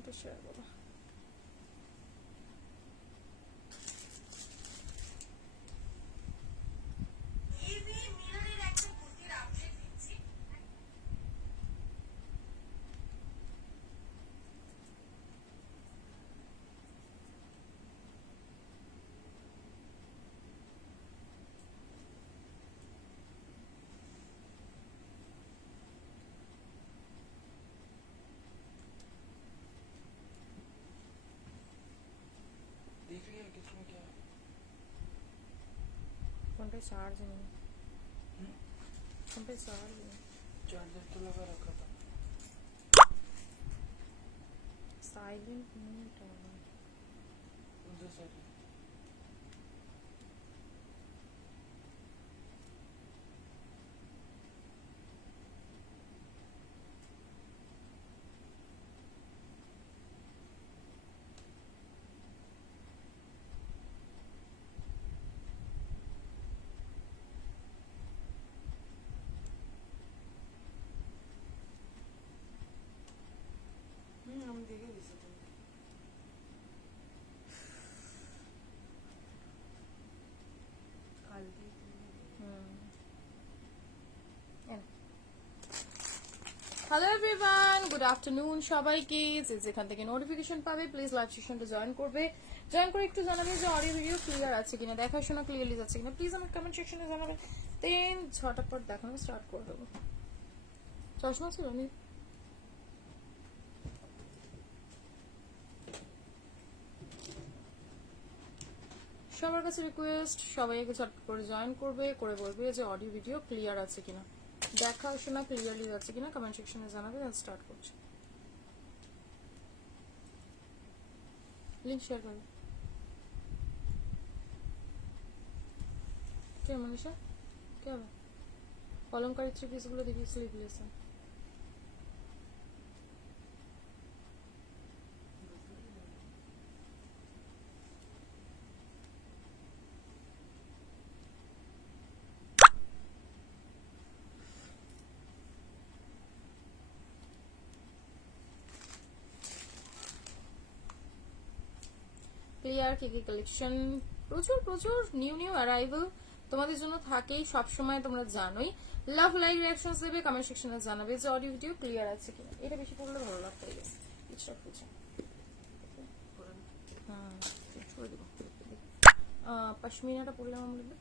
লোকেশনটা শেয়ার করো। देख रही है कि इसमें क्या है? फोन पे चार्ज नहीं, फोन पे चार्ज नहीं, चार्जर तो लगा रखा था। साइलेंट म्यूट होगा। उधर साइड है। हम देखे दिसे तुम काल दी হ্যালো এভরিওয়ান, গুড আফটারনুন সবাইকে। যে যেখান থেকে নোটিফিকেশন পাবে প্লিজ লাইভ সেশনটা জয়েন করবে। জয়েন করে একটু জানাবে যে অডিও ভিডিও ক্লিয়ার আছে কিনা, দেখাশোনা ক্লিয়ারলি যাচ্ছে কিনা। প্লিজ আমার কমেন্ট সেকশনে জানাবেন, দেন ঝটাপট দেখানো স্টার্ট করে দেবো। চশমা ছিল নি? সবার কাছে রিকোয়েস্ট, সবাই আগে ঝটপট করে জয়েন করবে, করে বলবে যে অডিও ভিডিও ক্লিয়ার আছে কিনা, দেখাশোনা ক্লিয়ারলি যাচ্ছে কিনা কমেন্ট সেকশনে জানাবে। স্টার্ট করছি, লিংক শেয়ার করবে। কে মনীষা, কে হবে? অলংকারী থ্রি পিসগুলো দেখি স্লিভলেস। ক্লিয়ার কি কি কালেকশন, প্রচুর প্রচুর নিউ নিউ অ্যারাইভাল তোমাদের জন্য থাকেই সব সময়, তোমরা জানোই। লাভ লাইক রিঅ্যাকশনস দেবে, কমেন্ট সেকশনে জানাবে যে অডিও ভিডিও ক্লিয়ার আছে কিনা। এটা বেশি পড়লে ভালো লাগতে গেছে, ইচ্ছা খুঁজে হ্যাঁ ছড়ে দেবো। পশমিনাটা পড়লাম আমরা।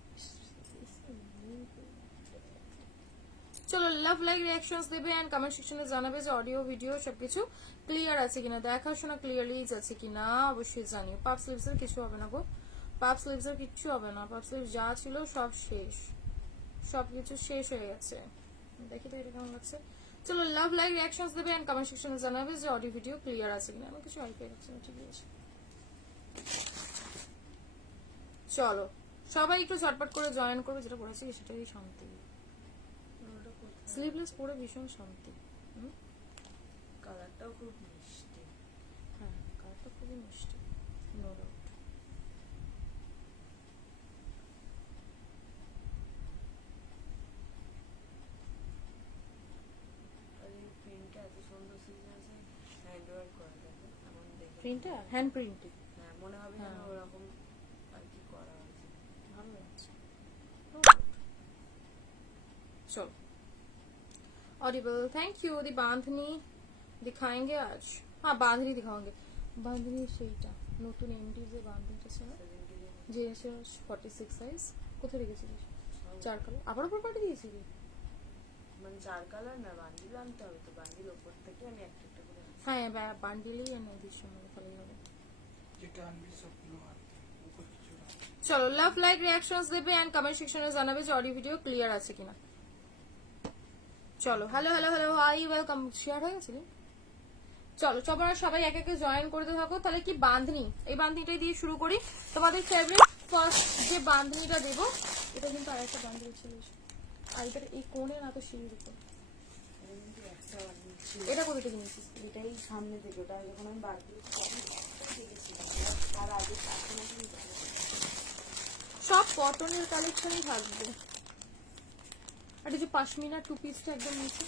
চলো, লাভ লাইক রিঅ্যাকশনস দেবে এন্ড কমেন্ট সেকশনে জানাবে যে অডিও ভিডিও সবকিছু ক্লিয়ার আছে কিনা, দেখাশোনা ক্লিয়ারলি যাচ্ছে কিনা। অবশ্যই জানিও। পাপ স্লিভসের কিছু হবে না গো, পাপ স্লিভসের কিচ্ছু হবে না। পাপ স্লিভস যা ছিল সব শেষ, সবকিছু শেষ হয়ে গেছে। দেখি তো এটা কেমন লাগছে। চলো, লাভ লাইক রিঅ্যাকশনস দেবে এন্ড কমেন্ট সেকশনে জানাবে যে অডিও ভিডিও ক্লিয়ার আছে কিনা। আমি কিছু আইডিয়া রাখছি না, ঠিক আছে। চলো সবাই একটু ঝটপট করে জয়েন করবে, যেটা পড়েছি সেটাই শান্তি। স্লিভলেস পরে ভীষণ শান্তি। কালারটাও খুব মিষ্টি। হ্যাঁ, কালারটা খুবই মিষ্টি, নো ডাউট। আর এই প্রিন্টটা এত সুন্দর সিজনেছে, হ্যান্ড ওয়ার্ক করা যাবে এমন দেখে। প্রিন্টটা হ্যান্ড প্রিন্টেড, হ্যাঁ, মনে হবে যেন ওরকম আর কি করা হয়েছে। ভালো লাগছে। चलो ऑडिबल, थैंक यू। दी बांधनी दिखाएंगे आज? हाँ, बांधनी दिखाओगे। बांधनी সেইটা নতুন এমডি যে বাঁধনিটা ছিল, যে 46 সাইজ, কোথায় রেখেছিলিস? চার কালার আবার উপর পাঠিয়ে দিয়েছিলি? মানে চার কালার না, বান্ডিল আনতে হবে তো, বান্ডিল ওপর থেকে আমি একটা একটা করে আনছি। হ্যাঁ, বান্ডিলই এনে দিস সময় তাহলেই হবে। যেটা আনবি সবগুলো আনতে উপর কিছু না। চলো, লাভ লাইক রিঅ্যাকশনস দেবে এন্ড কমেন্ট সেকশনে জানাবে যে অডিও ভিডিও ক্লিয়ার আছে কিনা। চলো, hello hello hello, hi, welcome. Share হয়ে গেছিল। চলো সবার সবাই এক একে জয়েন করতে থাকো। তাহলে কি বাঁধনি, এই বাঁধনিটাই দিয়ে শুরু করি। তোমাদের ফেভারিট ফার্স্ট যে বাঁধনিটা দেবো, এটা কিন্তু আরেকটা বাঁধনি ছিল, আর এটা এই কোণে না তো সিঁড়ির উপর। এটা কোথা থেকে নিয়েছিস? এটাই সামনে থেকে, ওটা যখন আমি বার করে দেখেছিলাম, তার আগে সব কটনের কালেকশনই থাকবে। আর এই যে পাশমিনা টু পিসটা একদম নিচে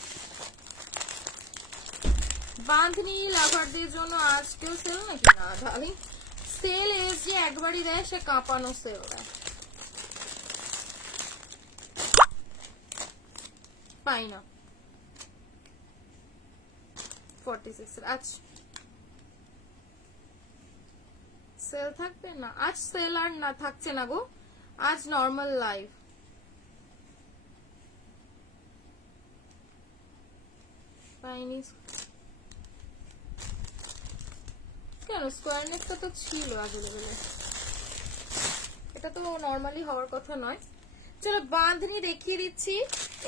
বাঁধনি লাভারদের জন্য আজকেও সেল নাকি? না ডার্লিং, সেল এস যে একবারই দেয় সে কাঁপানো সেল দেয়, পাই না। 46 আচ্ছা সেল থাকবে না আজ, সেল আর না থাকছে না গো, আজ নর্মাল লাইভ। পাইনি কেন? স্কোয়ার নেকটা তো ছিল অ্যাভেলেবেল, এটা তো নর্মালি হওয়ার কথা নয়। চলো বাঁধনি দেখিয়ে দিচ্ছি,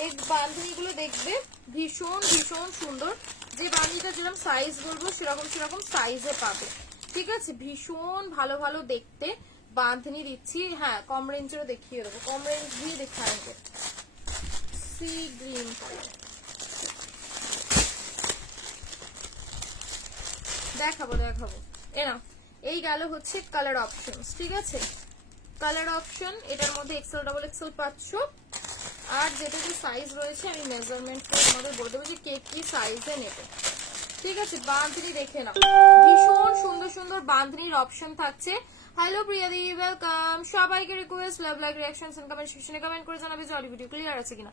এই বাঁধনি গুলো দেখবে ভীষণ ভীষণ সুন্দর, যে বাঁধনিটা যেরকম সাইজ বলবো সেরকম সেরকম সাইজে পাবে, ঠিক আছে? ভীষণ ভালো ভালো দেখতে বাঁধনি দিচ্ছি। হ্যাঁ কম রেঞ্জেরও দেখিয়ে দেবো, কম রেঞ্জ দিয়ে দেখাবে। সি গ্রিন দেখাবো দেখাবো। এরা এই গেল হচ্ছে কালার অপশন, ঠিক আছে? কালার অপশন এটার মধ্যে এক্সেল ডাবল এক্সেল পাচ্ছ, আর যেটা যে সাইজ রয়েছে আমি মেজারমেন্ট করে তোমাদের বলে দেবো যে কে কি সাইজে নেবে, ঠিক আছে? বাঁধনি দেখে নাও, ভীষণ সুন্দর সুন্দর বাঁধনির অপশন থাকছে। হ্যালো প্রিয়াদি, ওয়েলকাম। সবাইকে request love like reactions and comment সেকশনে কমেন্ট করে জানাবে যে অডিও ভিডিও ক্লিয়ার আছে কিনা।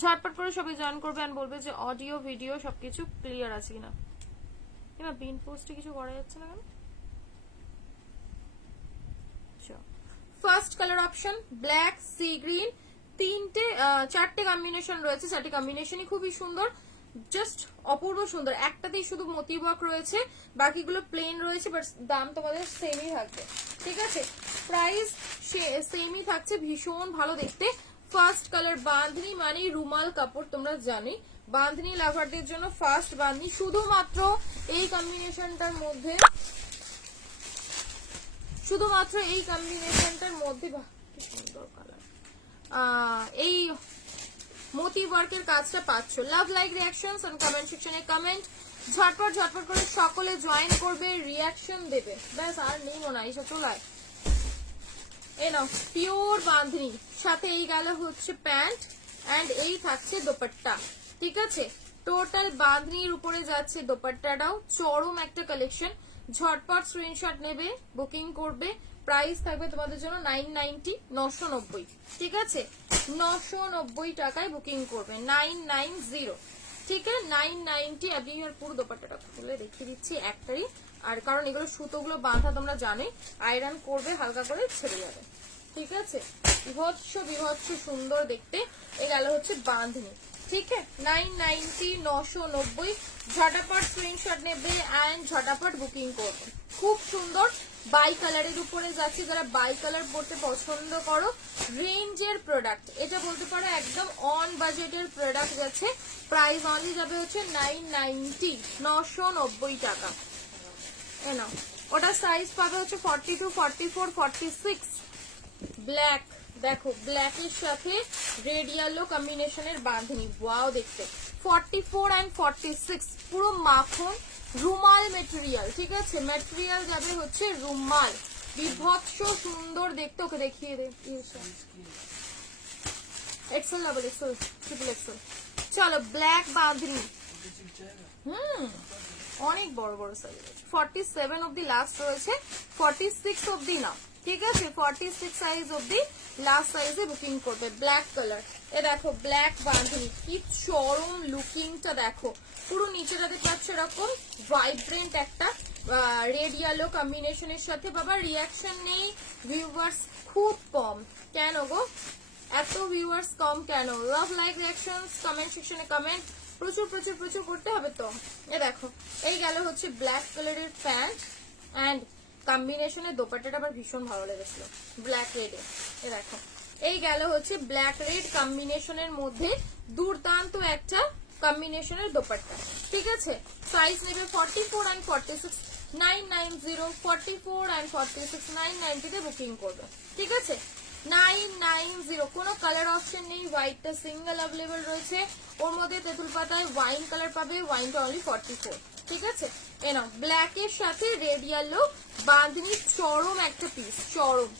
ঝটপট করে সবাই জয়েন করবে এন্ড বলবে যে অডিও ভিডিও সবকিছু ক্লিয়ার আছে কিনা। এবার পিন পোস্টে কিছু করা যাচ্ছে না কেন? First colour option black, sea green, চারটে কম্বিনেশন রয়েছে, চারটে কম্বিনেশনই খুবই সুন্দর, জাস্ট অপূর্ব সুন্দর। একটাতেই শুধু মোতি ওয়ার্ক রয়েছে, বাকিগুলো প্লেন রয়েছে, বাট দাম তোমাদের সেমই থাকবে, ঠিক আছে? প্রাইস সেমই থাকছে, ভীষণ ভালো দেখতে। ফার্স্ট কালার বাঁধনি মানে রুমাল কাপড়, তোমরা জানি বাঁধনি লাভারদের জন্য ফার্স্ট বাঁধনি, শুধুমাত্র এই কম্বিনেশনটার মধ্যে, শুধুমাত্র এই কম্বিনেশনটার মধ্যে কি সুন্দর কালার, এই মোতি ওয়ার্কের কাজটা পাচ্ছ। Love like reactions and comment সেকশনে কমেন্ট, ঝটপট ঝটপট করে সকলে জয়েন করবে, রিঅ্যাকশন দেবে, ব্যাস আর নেই মনে হয় এইসব চলায়। এই নাও পিওর বাঁধনি, সাথে এই গেল হচ্ছে প্যান্ট এন্ড এই থাকছে দোপাট্টা, ঠিক আছে? টোটাল বাঁধনির উপরে যাচ্ছে দোপাট্টাটাও, চরম একটা কালেকশন। ঝটপট স্ক্রিনশট নেবে, বুকিং করবে, প্রাইস থাকবে তোমাদের জন্য 990, 990, ঠিক আছে? 990 টাকায় বুকিং করবে, 990, ঠিক আছে? 990। আমি আর পুরো দোপাট্টাটা খুলে দেখিয়ে দিচ্ছি একটারই, আর কারণ এগুলো সুতোগুলো বাঁধা তোমরা জানোই, আয়রন করবে হালকা করে ছেড়ে যাবে, ঠিক আছে? বিভৎস বিভৎস সুন্দর দেখতে। এ গেল হচ্ছে বাঁধনি, ঠিক আছে? 990, 990। ঝটাপট স্ক্রিনশট নেবে এন্ড ঝটাপট বুকিং করবে। খুব সুন্দর বাই কালারের উপরে যাচ্ছে, যারা বাই কালার পড়তে পছন্দ করো, রেঞ্জের প্রোডাক্ট এটা বলতে পারো, একদম অন বাজেটের প্রোডাক্ট যাচ্ছে। প্রাইস অনলি যাবে হচ্ছে 990, 990 টাকা। এনো ওটা সাইজ পাবে হচ্ছে 42, 44, 46। ব্ল্যাক দেখো, ব্ল্যাকের সাথে রেড ইয়েলো কম্বিনেশনের বাঁধনি, ওয়াও দেখতে। 44 এন্ড 46 পুরো মাখন রুমাল মেটেরিয়াল, ঠিক আছে? মেটেরিয়াল যাবে হচ্ছে রুমাল, বিভৎস সুন্দর দেখতে। ওকে দেখিয়ে দে, XL double XL triple XL. চলো ব্ল্যাক বাঁধনি, অনেক বড় বড় সাইজ আছে, 47 অব্দি লাস্ট রয়েছে, 46 অব্দি না, ঠিক আছে? 46 সাইজ অব্দি লাস্ট সাইজে বুকিং করবে। ব্ল্যাক কালার, এ দেখো ব্ল্যাক বাঁধনি, কি চরম লুকিংটা দেখো, পুরো নিচেটাতে পাচ্ছ এরকম ভাইব্রেন্ট একটা রেড ইয়েলো কম্বিনেশনের সাথে। বাবা রিয়াকশন নেই, ভিউয়ার্স খুব কম কেন গো? এত ভিউয়ার্স কম কেন? লাভ লাইক রিঅ্যাকশনস কমেন্ট সেকশনে কমেন্ট প্রচুর প্রচুর প্রচুর করতে হবে তো। এ দেখো এই গেল হচ্ছে ব্ল্যাক কালারের প্যান্ট এন্ড কম্বিনেশনের দোপাট্টাটা আবার ভীষণ ভালো লেগেছিল ব্ল্যাক রেডে। এ দেখো এই গেল হচ্ছে ব্ল্যাক রেড কম্বিনেশনের মধ্যে দুর্দান্ত একটা কম্বিনেশনের দোপাট্টা, ঠিক আছে? সাইজ নেবে 44 এন্ড 46, 990, 44 এন্ড 46, 990 তে বুকিং করবে, ঠিক আছে? 990। কোনো কালার অপশন নেই, হোয়াইটটা সিঙ্গেল অ্যাভেলেবল রয়েছে, ওর মধ্যে তেঁতুল পাতায় ওয়াইন কালার পাবে, ওয়াইনটা অনলি 44, ঠিক আছে? এনাও ব্ল্যাকের সাথে রেড ইয়েলো বাঁধনি, চরম একটা পিস, চরম।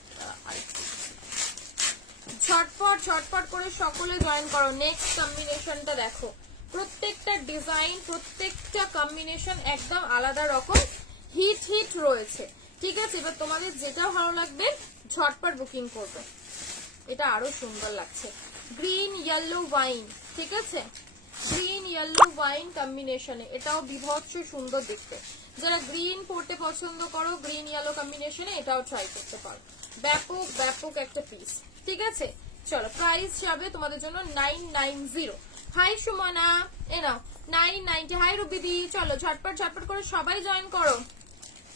ঝটপট ঝটপট করে সকলে জয়েন করো। নেক্সট কম্বিনেশনটা দেখো, প্রত্যেকটা ডিজাইন, প্রত্যেকটা কম্বিনেশন একদম আলাদা রকম হিট হিট রয়েছে। ঠিক আছে, এবার তোমাদের যেটা ভালো লাগবে ঝটপট বুকিং করবে। এটা আরো সুন্দর লাগছে, গ্রিন ইয়েলো ওয়াইন। ঠিক আছে, গ্রিন ইয়েলো ওয়াইন কম্বিনেশনে এটাও বিভৎস সুন্দর দেখতে। যারা গ্রিন পরতে পছন্দ করো গ্রিন ইয়েলো কম্বিনেশনে এটাও ট্রাই করতে পারো। ব্যাপক ব্যাপক একটা পিস। ঠিক আছে, চলো প্রাইস যাবে তোমাদের জন্য 990। হাই সুমনা, এ নাও 990। হাই রুবিদি, চলো ঝটপট ঝটপট করে সবাই জয়েন করো।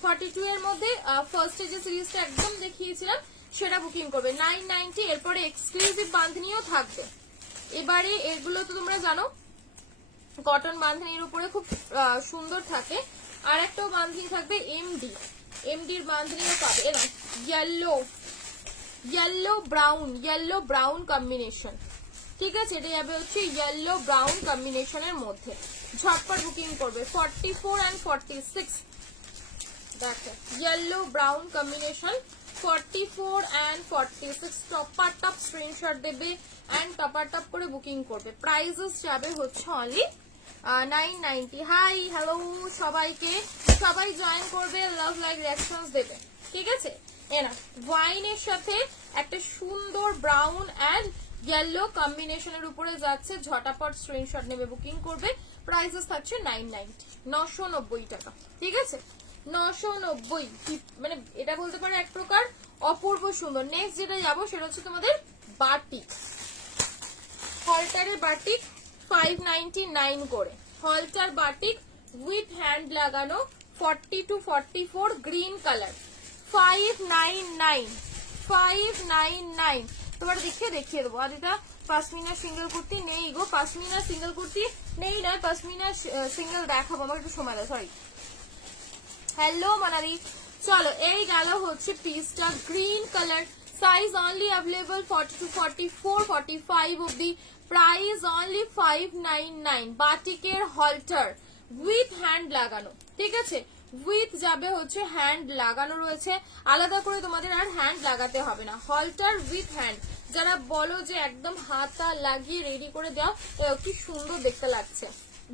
42 এর মধ্যে ফার্স্টে যে সিরিজটা একদম দেখিয়েছিলাম সেটা বুকিং করবে 990। এরপরে এক্সক্লুসিভ বাঁধনিও থাকবে। এবারে এগুলো তো তোমরা জানো কটন বাঁধনির উপরে খুব সুন্দর থাকে। আর একটাও বাঁধনি থাকবে এমডির বাঁধনিও পাবে। এরকম ইয়েলো ব্রাউন কম্বিনেশন। ঠিক আছে, এটা যাবে হচ্ছে ইয়েলো ব্রাউন কম্বিনেশনের মধ্যে। ঝটপট বুকিং করবে 44 and 46। দেখো yellow brown combination 44 and 46। Topper top screenshot দেবে এন্ড টপার টপ করে বুকিং করবে। প্রাইসেস যাবে হচ্ছে অনলি 990। হাই হ্যালো সবাইকে, সবাই জয়েন করবে, লাভ লাইক রিঅ্যাকশনস দেবে। ঠিক আছে, এনা ওয়াইনের সাথে একটা সুন্দর ব্রাউন এন্ড ইয়েলো কম্বিনেশনের উপরে যাচ্ছে। ঝটাপট স্ক্রিনশট নেবে, বুকিং করবে। প্রাইসেস থাকছে 990, 990 টাকা। ঠিক আছে, 990। মানে এটা বলতে পারো এক প্রকার অপূর্ব সুন্দর। নেক্সট যেটা যাবো সেটা হচ্ছে তোমাদের বাটিক, হলটারের বাটিক 599 করে। হলটার বাটিক উইথ হ্যান্ড লাগানো 40 to 44 গ্রিন কালার 599। তোমার দেখিয়ে দেবো। আর এটা পাশমিনা সিঙ্গেল কুর্তি নেই গো, পাশমিনা সিঙ্গেল কুর্তি নেই, নয় পাশমিনা সিঙ্গেল দেখাবো। আমার একটু সময় দাও, সরি। হ্যালো মানালি, চলো এই গেল হচ্ছে পিসটা green colour. Size only available 40 to 44, 45 অব্দি। Price only 599। বাটিকের হলটার উইথ হ্যান্ড লাগানো। ঠিক আছে, উইথ যাবে হচ্ছে হ্যান্ড লাগানো রয়েছে, আলাদা করে তোমাদের আর হ্যান্ড লাগাতে হবে না। হলটার উইথ হ্যান্ড। যারা বলো যে একদম হাতা লাগিয়ে রেডি করে দাও, কি সুন্দর দেখতে লাগছে,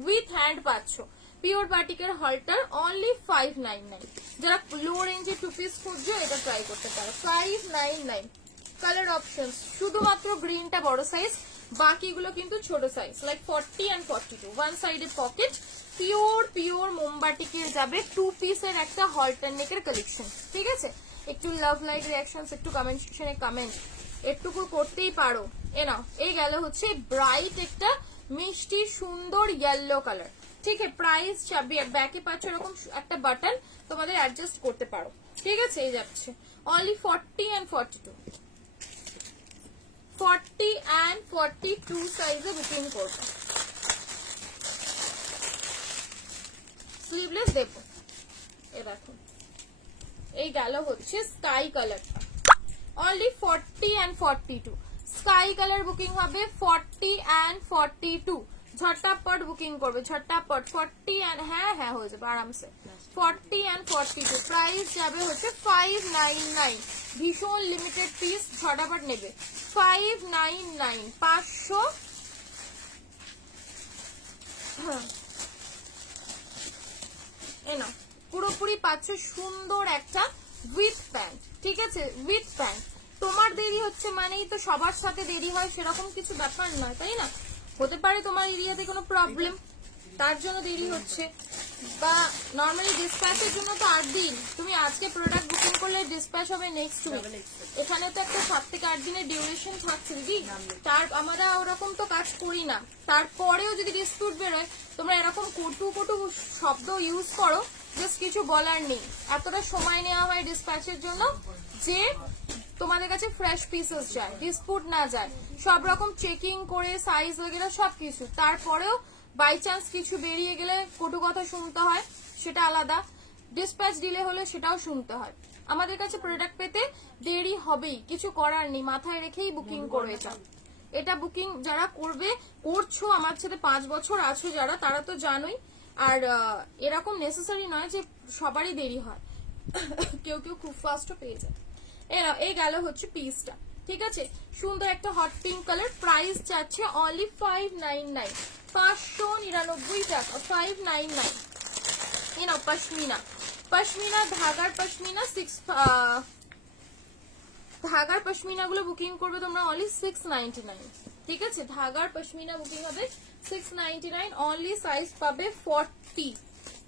উইথ হ্যান্ড পাচ্ছ। পিওর বাটিকের হলটার অনলি 599। যারা লো রেঞ্জে 2 পিস খুঁজছো এটা ট্রাই করতে পারো। 599। কালার অপশন শুধুমাত্র গ্রিনটা বড় সাইজ, বাকিগুলো কিন্তু ছোট সাইজ, লাইক 40 and 42। ওয়ান সাইডে পকেট। পিওর মোমবাটিকের যাবে 2 পিসের একটা হলটার নেকের কালেকশন। ঠিক আছে, একটু লাভ লাইক রিঅ্যাকশনস, একটু কমেন্ট সেকশনে কমেন্ট একটুকু করতেই পারো। এ নাও এই গেল হচ্ছে ব্রাইট একটা মিষ্টি সুন্দর ইয়েলো কালার। ঠিক আছে, প্রাইস ব্যাকে পাচ্ছ এরকম একটা বাটন, তোমাদের অ্যাডজাস্ট করতে পারো। ঠিক আছে, এই যাচ্ছে অনলি 40 and 42। 40 and 42 সাইজে বুকিং করবে। স্লিভলেস দেবো। এ দেখো এই গেল হচ্ছে স্কাই কালারটা only 40 and 42। Sky colour booking হবে 40 and 42। ঝটপট বুকিং করবে, ঝটপট 40 and হ্যাঁ হয়ে যাবে আরামসে। 40 and 42 প্রাইস যাবে হচ্ছে 599। ভীষণ লিমিটেড পিস, ঝটপট নেবে। 599 500। না পুরোপুরি পাচ্ছ সুন্দর একটা উইথ প্যান্ট। ঠিক আছে, উইথ প্যান্ট। তোমার দেরি হচ্ছে মানেই তো সবার সাথে দেরি হয় সেরকম কিছু ব্যাপার নয়, তাই না? হতে পারে তোমার এরিয়াতে কোনো প্রবলেম, তার জন্য দেরি হচ্ছে, বা নর্মালি ডিসপ্যাচের জন্য তো 8 দিন। তুমি আজকে প্রোডাক্ট বুকিং করলে ডিসপ্যাচ হবে নেক্সট উইক। এখানে তো একটা 7 থেকে 8 দিনের ডিউরেশন থাকছে দিদি। তার আমরা ওরকম তো কাজ করি না। তারপরেও যদি ডিসপিউট বেরোয়, তোমরা এরকম কটু শব্দ ইউজ করো, জাস্ট কিছু বলার নেই। এতটা সময় নেওয়া হয় ডিসপ্যাচের জন্য যে তোমাদের কাছে ফ্রেশ পিসেস যায়, ডিসপিউট না যায়, সব রকম চেকিং করে সাইজ वगैरह সবকিছু। তারপরেও বাই চান্স কিছু বেরিয়ে গেলে কটু কথা শুনতে হয়, সেটা আলাদা। ডিসপ্যাচ ডিলে হলে সেটাও শুনতে হয়। আমাদের কাছে প্রোডাক্ট পেতে দেরি হবেই, কিছু করার নেই, মাথায় রেখেই বুকিং করবে। এটা বুকিং যারা করছো আমার সাথে 5 বছর আছো যারা, তারা তো জানোই। আর এরকম নেসেসারি নয় যে সবারই দেরি হয়, কেউ খুব ফাস্টও পেয়ে যায়। এই গেল হচ্ছে পিসটা। ঠিক আছে, সুন্দর একটা হট পিঙ্ক কালার, প্রাইস যাচ্ছে অনলি 599, 599 টাকা, 599। এই নাও পশমিনা, পশমিনা ধাগার পশমিনা ধাগার পশমিনা গুলো বুকিং করবে তোমরা অনলি 699, ঠিক আছে, ধাগার পশমিনা বুকিং হবে 699 অনলি। সাইজ পাবে 40,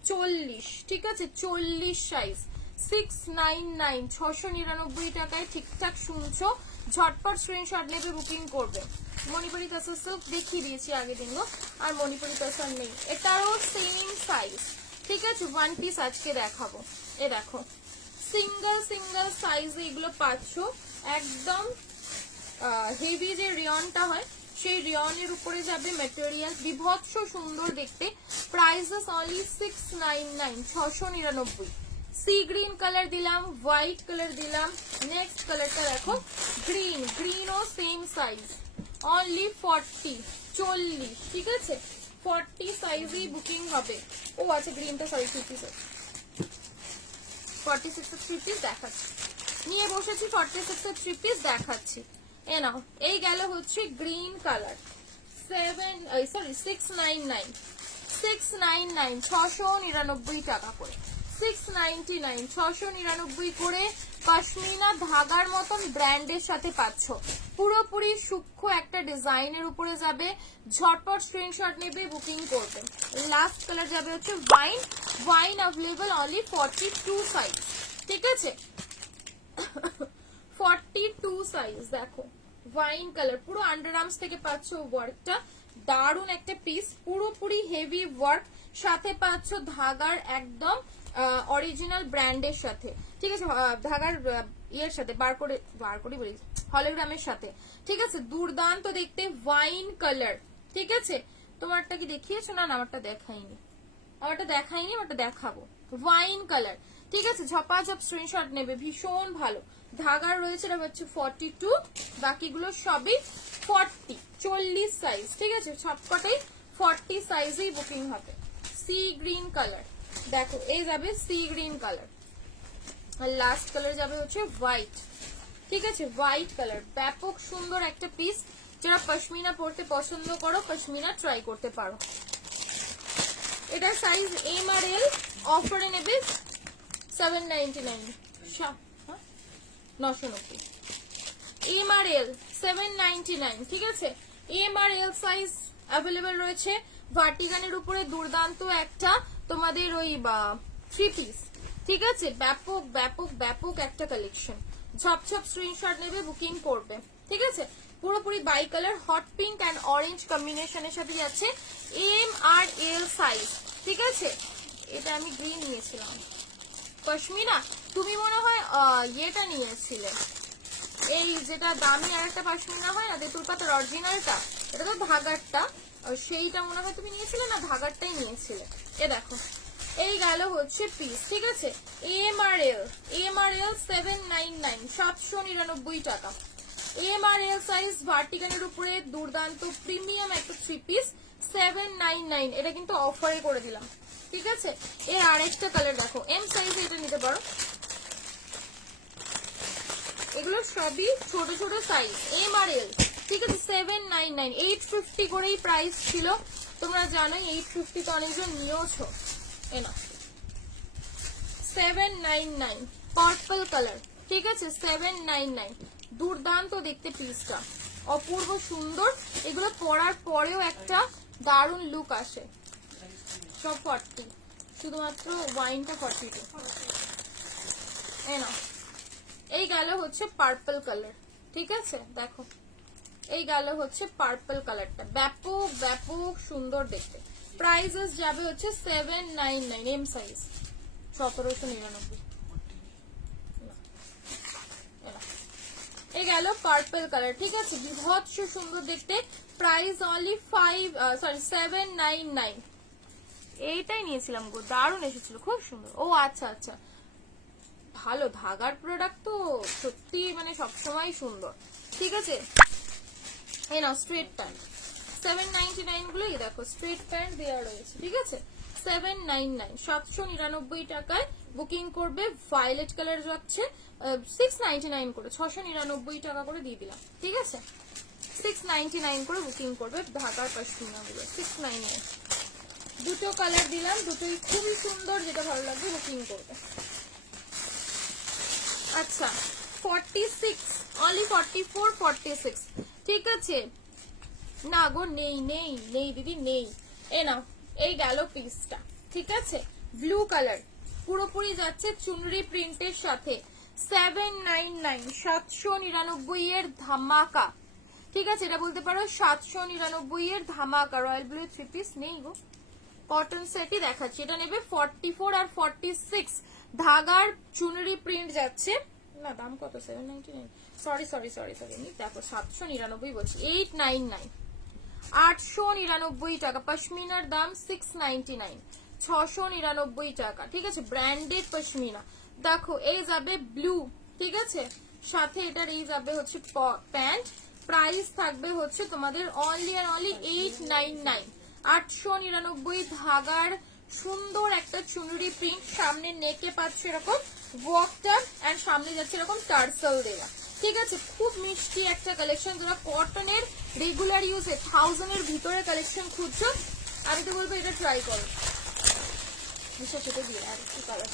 40, ঠিক আছে, 40 সাইজ, 699, 699 টাকায়। ঠিকঠাক শুনছো, ঝটপট স্ক্রিনশট নেবে, বুকিং করবে। মণিপুরি তাসার সিল্ক দেখিয়ে দিয়েছি আগের দিন গো, আর মণিপুরি তাসার নেই। এটারও সেম সাইজ, ঠিক আছে, ওয়ান পিস আজকে দেখাবো। এ দেখো সিঙ্গেল সিঙ্গেল সাইজে এগুলো পাচ্ছ, একদম হেভি যে রিয়নটা হয় সেই রিয়নের উপরে যাবে ম্যাটেরিয়াল, বিভৎস সুন্দর দেখতে। Prices only 699, 699। Sea green colour দিলাম, হোয়াইট কালার দিলাম, নেক্সট কালারটা দেখো গ্রিন, গ্রিনও সেম সাইজ অনলি 40, 40, ঠিক আছে, 40 সাইজেই বুকিং হবে। ও আচ্ছা গ্রিনটা সরি 56, 46 এর 3 পিস দেখাচ্ছি, নিয়ে বসেছি 46 এর 3 পিস দেখাচ্ছি। এ নাও, এই গেল হচ্ছে গ্রিন কালার, 699, 699, 699 টাকা করে, 699, 699 করে পশমিনা ধাগার মতন ব্র্যান্ডের সাথে পাচ্ছ। পুরোপুরি সূক্ষ্ম একটা ডিজাইনের উপরে যাবে, ঝটপট স্ক্রিনশট নেবে, বুকিং করবে। লাস্ট কালার যাবে হচ্ছে wine, wine available only 42 size, ঠিক আছে, 42 সাইজ। দেখো ওয়াইন কালার, পুরো আন্ডার আর্মস থেকে পাচ্ছ ওয়ার্কটা, দারুন একটা পিস, পুরোপুরি হেভি ওয়ার্ক, সাথে পাচ্ছ ধাগার একদম অরিজিনাল ব্র্যান্ডের সাথে, ঠিক আছে, ধাগার ইয়ের সাথে বার করে বলি হলোগ্রামের সাথে, ঠিক আছে, দুর্দান্ত দেখতে ওয়াইন কালার, ঠিক আছে। তোমারটা কি দেখিয়েছো? না আমারটা দেখাইনি, আমারটা দেখাবো। ওয়াইন কালার, ঠিক আছে, ঝপাঝপ স্ক্রিনশট নেবে, ভীষণ ভালো ধাগার রয়েছে। এটা হচ্ছে 42, বাকিগুলো সবই 40, 40 সাইজ, ঠিক আছে, সবকটাই 40 সাইজেই বুকিং হবে। সি গ্রিন কালার, দেখো এই যাবে সি গ্রিন কালার, আর লাস্ট কালার যাবে হচ্ছে হোয়াইট, ঠিক আছে, হোয়াইট কালার, ব্যাপক সুন্দর একটা পিস। যারা পশমিনা পরতে পছন্দ করো, পশমিনা ট্রাই করতে পারো। এটা সাইজ এম আর এল, অফারে নেবে 799, 990, এম আর এল 799, ঠিক আছে, এম আর এল সাইজ অ্যাভেলেবেল রয়েছে। ভার্টিগানের উপরে দুর্দান্ত একটা তোমাদের ওই 3 পিস, ঠিক আছে, ব্যাপক ব্যাপক ব্যাপক একটা কালেকশন। ঝপঝপ স্ক্রিনশট নেবে, বুকিং করবে, ঠিক আছে। পুরোপুরি by colour, hot pink and orange কম্বিনেশনের সাথে যাচ্ছে, এম আর এল সাইজ, ঠিক আছে। এটা আমি গ্রিন নিয়েছিলাম। পশমিনা তুমি মনে হয় ইয়েটা নিয়েছিলে, এই যেটা দামি আর একটা পশমিনা হয় না তেঁতুল পাতার অরিজিনালটা, এটা তো ধাগারটা, সেইটা মনে হয় তুমি নিয়েছিলে না, ধাগারটাই নিয়েছিলে। এ দেখো এই গেল হচ্ছে পিস, ঠিক আছে, এম আর এল 799, 799 টাকা। এম আর এল সাইজ ভার্টিকানের উপরে দুর্দান্ত প্রিমিয়াম একটা 3 পিস 799, এটা কিন্তু অফারে করে দিলাম, ঠিক আছে। এর আরেকটা কালার দেখো, এম সাইজ, এটা নিতে পারো। এগুলো সবই ছোট ছোট সাইজ, এম আর এল, ঠিক আছে, 799, 850 করেই প্রাইস ছিল, তোমরা জানো 850 তো অনেকজন নিয়েছো। এনা 799, পার্পল কালার, ঠিক আছে, 799, দুর্দান্ত দেখতে পিসটা, অপূর্ব সুন্দর। এগুলো পরার পরেও একটা দারুণ লুক আসে। সব 40, শুধুমাত্র ওয়াইনটা 42। এনা এই গেল হচ্ছে পার্পল কালার, ঠিক আছে, দেখো এই গেল হচ্ছে পার্পল কালারটা, ব্যাপক ব্যাপক সুন্দর দেখতে। প্রাইসেস যাবে হচ্ছে 799, এম সাইজ 1799। এই গেল পার্পল কালার, ঠিক আছে, বিভৎস সুন্দর দেখতে। Price only 799। এইটাই নিয়েছিলাম গো, দারুণ এসেছিল, খুব সুন্দর। ও আচ্ছা আচ্ছা, ভালো ধাগার প্রোডাক্ট তো সত্যি মানে সবসময় সুন্দর, ঠিক আছে। এই নাও স্ট্রেট প্যান্ট, 799 গুলোই দেখো স্ট্রেট প্যান্ট দেওয়া রয়েছে, ঠিক আছে, 799, 799 টাকায় বুকিং করবে। ভায়োলেট কালার যাচ্ছে, 699 করে, 699 টাকা করে দিয়ে দিলাম, ঠিক আছে। 699 করে বুকিং করবে ঢাকার পশমিনা গুলো, 699। দুটো কালার দিলাম, দুটোই খুবই সুন্দর, যেটা ভালো লাগবে বুকিং করবে। আচ্ছা 46, অনলি 44, 46, ঠিক আছে। না গো নেই নেই নেই দিদি নেই। এ নাও, এই গেল পিসটা, ঠিক আছে। ব্লু কালার পুরোপুরি যাচ্ছে চুনরি প্রিন্টের সাথে, 799, 799 এর ধামাকা, ঠিক আছে। এটা বলতে পারো 799 এর ধামাকা। রয়্যাল ব্লু 3 পিস নেই গো, কটন সেটই দেখাচ্ছি। এটা নেবে 44 আর 46, ধাগার চুনরি প্রিন্ট যাচ্ছে। না দাম কত, 799, সরি সরি সরি সরি, দেখো 799 বলছি, 899, 899 টাকা। পশমিনার দাম 699, 699 টাকা, ঠিক আছে। ব্র্যান্ডেড পশমিনা। দেখো এই যাবে ব্লু, ঠিক আছে, সাথে এটার এই যাবে হচ্ছে প্যান্ট। প্রাইস থাকবে হচ্ছে তোমাদের অনলি আর অনলি 899, 899। ধাগার সুন্দর একটা চুনরি প্রিন্ট, সামনে নেকে পাচ্ছে এরকম ওয়ার্কটা, এন্ড সামনে যাচ্ছে এরকম টার্সেল দেওয়া, ঠিক আছে। খুব মিষ্টি একটা কালেকশন। যারা কটনের রেগুলার ইউজে 1000 এর ভিতরে কালেকশন খুঁজছো, আমি তো বলবো এটা ট্রাই করো। বিশ্বাস এটা দিয়ে আর একটু কালার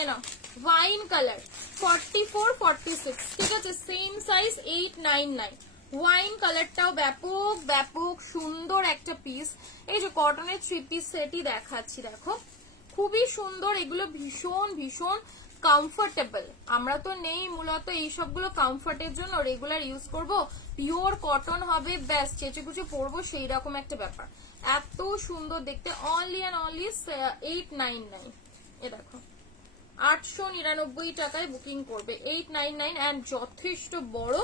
এনো ওয়াইন কালার 44, 46, ঠিক আছে। Same size 899। ওয়াইন কালারটাও ব্যাপক ব্যাপক সুন্দর একটা পিস। এই যে কটনের 3 পিস সেটই দেখাচ্ছি, দেখো খুবই সুন্দর। এগুলো ভীষণ ভীষণ কমফোর্টেবল। আমরা তো নেই মূলত এই সবগুলো কমফোর্টের জন্য, রেগুলার ইউজ করব, পিওর কটন হবে, ব্যাস চেঁচে কুচে পরবো সেই রকম একটা ব্যাপার। এত সুন্দর দেখতে, অনলি অ্যান্ড অনলি 899। এ দেখো 899 টাকায় বুকিং করবে, 899, এন্ড যথেষ্ট বড়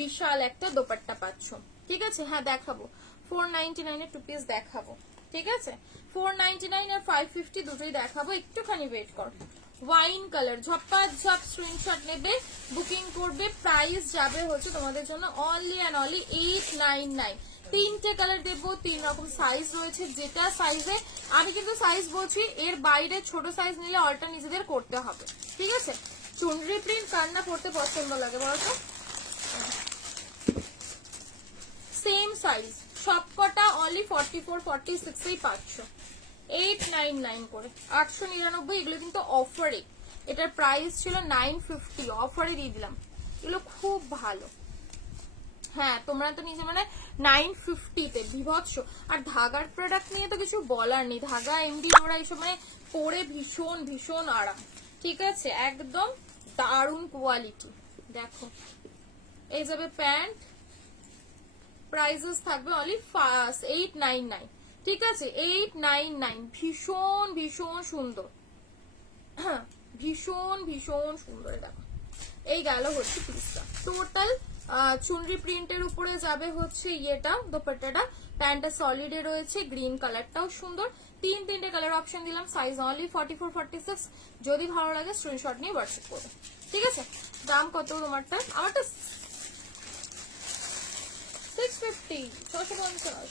বিশাল একটা দোপাট্টা পাচ্ছ, ঠিক আছে। হ্যাঁ দেখাবো 499 এর 2 পিস দেখাবো, ঠিক আছে। 499 আর 550 দুটোই দেখাবো, একটুখানি ওয়েট কর। ওয়াইন কালার ঝপ্পা ঝপ স্ক্রিনশট নেবে, বুকিং করবে। প্রাইস যাবে হচ্ছে তোমাদের জন্য অনলি অ্যান্ড অনলি 899। 3টে কালার দেবো, 3 রকম সাইজ রয়েছে। যেটা সাইজে আমি কিন্তু সাইজ বলছি, এর বাইরে ছোট সাইজ নিলে অল্টার নিজেদের করতে হবে, ঠিক আছে। চুনরি প্রিন্ট কার না পড়তে পছন্দ লাগে বলতো। সেম সাইজ সবকটা অনলি 44, 46 এই পাচ্ছ, 899 করে। 899 এগুলো কিন্তু অফারে, এটার প্রাইস ছিল 950, অফারে দিয়ে দিলাম। এগুলো খুব ভালো। হ্যাঁ তোমরা তো নিজে মানে 950-তে বিভৎস। আর ধাগার প্রোডাক্ট নিয়ে তো কিছু বলার নেই, ধাগা এমডি ডোরা এইসব মানে পরে ভীষণ ভীষণ আরাম, ঠিক আছে, একদম দারুণ কোয়ালিটি। দেখো এই যাবে প্যান্ট, প্রাইসেস থাকবে অনলি 899, ঠিক আছে, 899। ভীষণ ভীষণ সুন্দর, ভীষণ ভীষণ সুন্দর। দেখো এই গেল হচ্ছে পিসটা। টোটাল চুনরি প্রিন্টের উপরে যাবে হচ্ছে ইয়েটা দোপাট্টাটা, প্যান্টটা সলিডে রয়েছে, গ্রিন কালারটাও সুন্দর। 3টে কালার অপশন দিলাম, সাইজ অনলি 44, 46। যদি ভালো লাগে স্ক্রিনশট নিয়ে হোয়াটসঅ্যাপ করবে, ঠিক আছে। দাম কত তোমারটা? আমারটা 650, 650।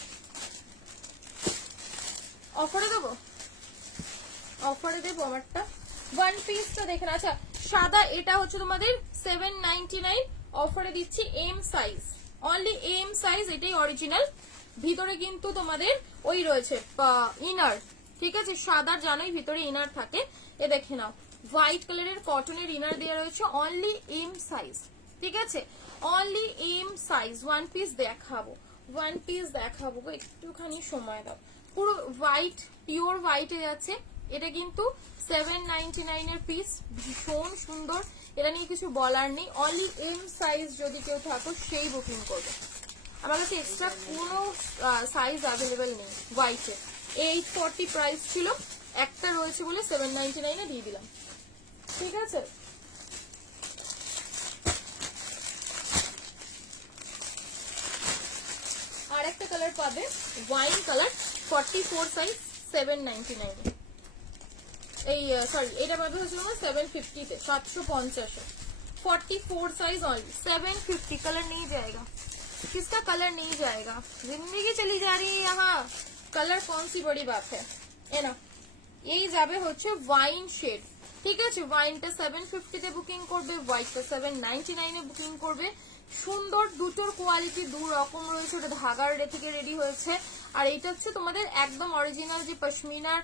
অফারে দেবো, অফারে দেবো আমারটা। ওয়ান পিসটা দেখে না। আচ্ছা সাদা এটা হচ্ছে তোমাদের 799, অফারে দিচ্ছি M size, only M size, এটাই অরিজিনাল। ভিতরে কিন্তু তোমাদের ওই রয়েছে ইনার, ঠিক আছে। সাদার জানোই ভিতরে ইনার থাকে। এ দেখে নাও হোয়াইট কালারের কটনের ইনার দেওয়া রয়েছে, অনলি এম সাইজ, ঠিক আছে, only M size. One piece দেখাবো, ওয়ান পিস দেখাবো, একটুখানি সময় দাও। পুরো হোয়াইট, পিওর হোয়াইটে যাচ্ছে। এটা কিন্তু 799 এর পিস, ভীষণ সুন্দর, এটা নিয়ে কিছু বলার নেই। অনলি এম সাইজ যদি কেউ থাকো সেই বুকিং করবে। আমার কাছে এক্সট্রা কোনো সাইজ অ্যাভেলেবেল নেই হোয়াইটে। 840 প্রাইস ছিল, একটা রয়েছে বলে 799 এ দিয়ে দিলাম, ঠিক আছে। আর একটা কালার পাবে ওয়াইন কালার, 44 সাইজ, 799 এ। এই সরি এটা পাবে হচ্ছে তোমার 750-তে, 750-এ। 44 साइज ऑनली 750। कलर नहीं जाएगा, किसका कलर नहीं जाएगा, जिंदगी चली जा रही है यहाँ, कलर कौन सी बड़ी बात है। ये ना यही যাবে হচ্ছে ওয়াইন শেড, ঠিক আছে, ওয়াইনটা 750 তে বুকিং করবে, হোয়াইটটা 799 এ বুকিং করবে। সুন্দর, দুটোর কোয়ালিটি দু রকম রয়েছে, ওটা ধাগার থেকে রেডি হয়েছে, আর এটা হচ্ছে তোমাদের একদম অরিজিনাল যে পশমিনার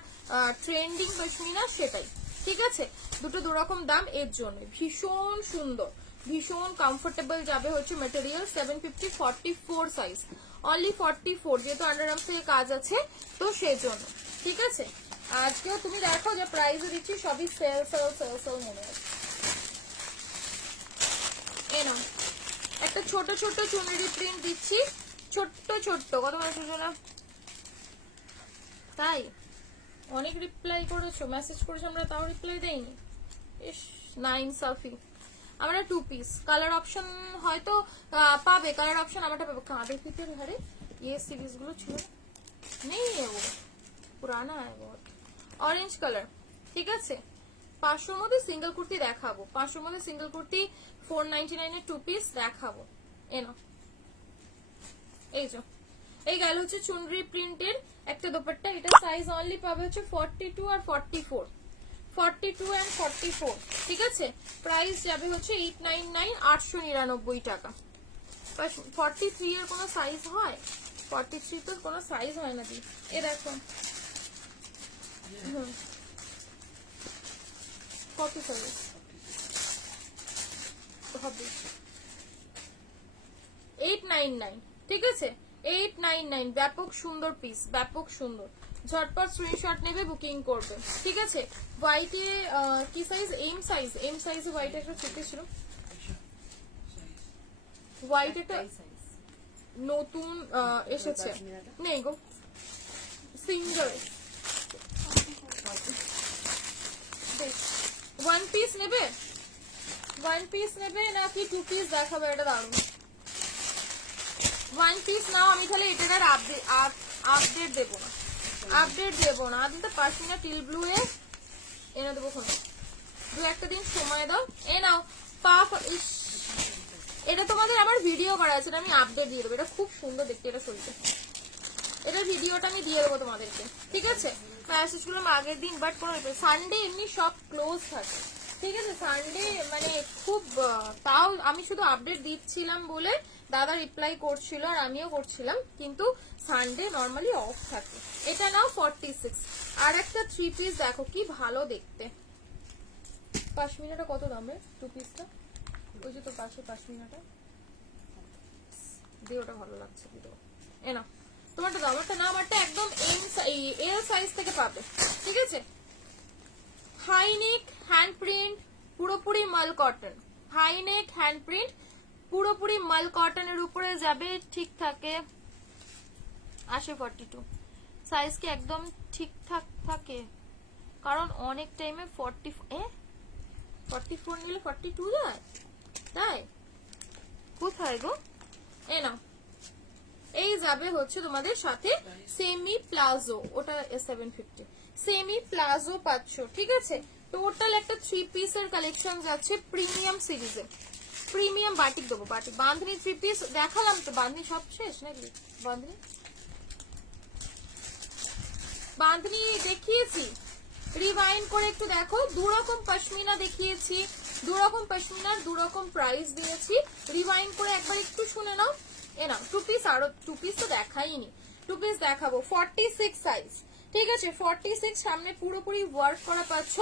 ট্রেন্ডিং পশমিনা সেটাই। ঠিক আছে, দুটো দু রকম দাম, এর জন্য ভীষণ সুন্দর, ভীষণ কমফোর্টেবল যাবে হচ্ছে মেটেরিয়াল। 750 44 সাইজ, অনলি 44, যেহেতু আন্ডারআর্মস থেকে কাজ আছে তো সেই জন্য। ঠিক আছে, আজকেও তুমি দেখো যে প্রাইসও দিচ্ছি সবই সেল সেল সেল সেল মনে হয়। এ নাও একটা ছোট ছোট চুনরি প্রিন্ট দিচ্ছি, ছোট্ট ছোট্ট, কত মেসেজ না তাই অনেক রিপ্লাই করেছো, মেসেজ করেছো আমরা তাও রিপ্লাই দেইনি। ইস নাইন সাফি, আমরা 2 পিস কালার অপশন হয়তো পাবে, কালার অপশন আমারটা পাবে। কাঁধের ভিতরে হারে ये सीरीज গুলো ছিল না? नहीं है वो, पुराना है बहुत। ऑरेंज कलर, ঠিক আছে, 500 মধ্যে সিঙ্গেল কুর্তি দেখাবো, 500 মধ্যে সিঙ্গেল কুর্তি 499 এর 2 পিস দেখাবো। এনো এই যে এই গেল হচ্ছে চুনরি প্রিন্টের একটা দোপাট্টা, এটা সাইজ অনলি পাবে হচ্ছে 42 আর 44, 42 এন্ড 44। ঠিক আছে, প্রাইস যাবে হচ্ছে 899, 899 টাকা। 43 এর কোনো সাইজ হয়? 43 তো কোনো সাইজ হয় না দি, এ দেখো কত সাইজ হবে, 899। ঠিক আছে, 899, ব্যাপক সুন্দর পিস, ব্যাপক সুন্দর, ঝটপট স্ক্রিনশট নেবে, বুকিং করবে। ঠিক আছে, হোয়াইটে কি সাইজ? এম সাইজ, এম সাইজে হোয়াইট একটা ছোট ছিল, হোয়াইট একটা নতুন এসেছে, নেই গো সিঙ্গেল। ওয়ান পিস নেবে, ওয়ান পিস নেবে নাকি 2 পিস দেখাবে? এটা দারুন, ওয়ান পিস নাও, আমি তাহলে এটার আপডেট দেবো না, আপডেট দেবো না। আমি তো পাশমিনা টিল ব্লু এনে দেবো, দু একটা দিন সময় দাও। এ নাও পাফ, এটা তোমাদের আমার ভিডিও করা আছে, আমি আপডেট দিয়ে দেবো, এটা খুব সুন্দর দেখতে, এটা শরীরে, এটা ভিডিওটা আমি দিয়ে দেবো তোমাদেরকে। ঠিক আছে, মেসেজ করলাম আগের দিন, বাট কোনো সানডে এমনি সব ক্লোজ থাকে। ঠিক আছে, সানডে মানে খুব, তাও আমি শুধু আপডেট দিচ্ছিলাম বলে দাদা রিপ্লাই করছিল আর আমিও করছিলাম, কিন্তু সানডে নর্মালি অফ থাকে। এটা নাও 46। আর একটা 3 পিস দেখো কি ভালো দেখতে, পাশমিনাটা কত দামে 2 পিসটা? ওই যে তো পাশে পাশমিনাটা দিয়ে, ওটা ভালো লাগছে দিও। এ না তোমারটা দাও, আমারটা না, আমারটা একদম এল সাইজ থেকে পাবে। ঠিক আছে, হাই নেক হ্যান্ড প্রিন্ট, পুরোপুরি মাল cotton, high neck hand print পুরোপুরি মাল কটনের উপরে যাবে। ঠিক থাকে, আসে 42 সাইজ কি একদম ঠিকঠাক থাকে? কারণ অনেক টাইমে 44 নিলে 42 যায়, তাই কোথায় গো? এ নাও, এই যাবে হচ্ছে তোমাদের সাথে সেমি প্লাজো, ওটা 750, সেমি প্লাজো পাচ্ছ। ঠিক আছে, টোটাল একটা 3 পিসের কালেকশন যাচ্ছে প্রিমিয়াম সিরিজে, প্রিমিয়াম বাটিক দেবো, বাটিক বাঁধনি 3 পিস দেখালাম তো, বাঁধনি সব শেষ নাকি? বাঁধনি বাঁধনি দেখিয়েছি, রিভাইন্ড করে একটু দেখো, দুরকম পশমিনা দেখিয়েছি, দুরকম পশমিনার দুরকম প্রাইস দিয়েছি, রিভাইন্ড করে একবার একটু শুনে নাও। এ নাও 2 পিস, আরো 2 পিস তো দেখাইনি, 2 পিস দেখাবো, 46 সাইজ। ঠিক আছে, 46 সামনে পুরোপুরি ওয়ার্ক করা পাচ্ছ।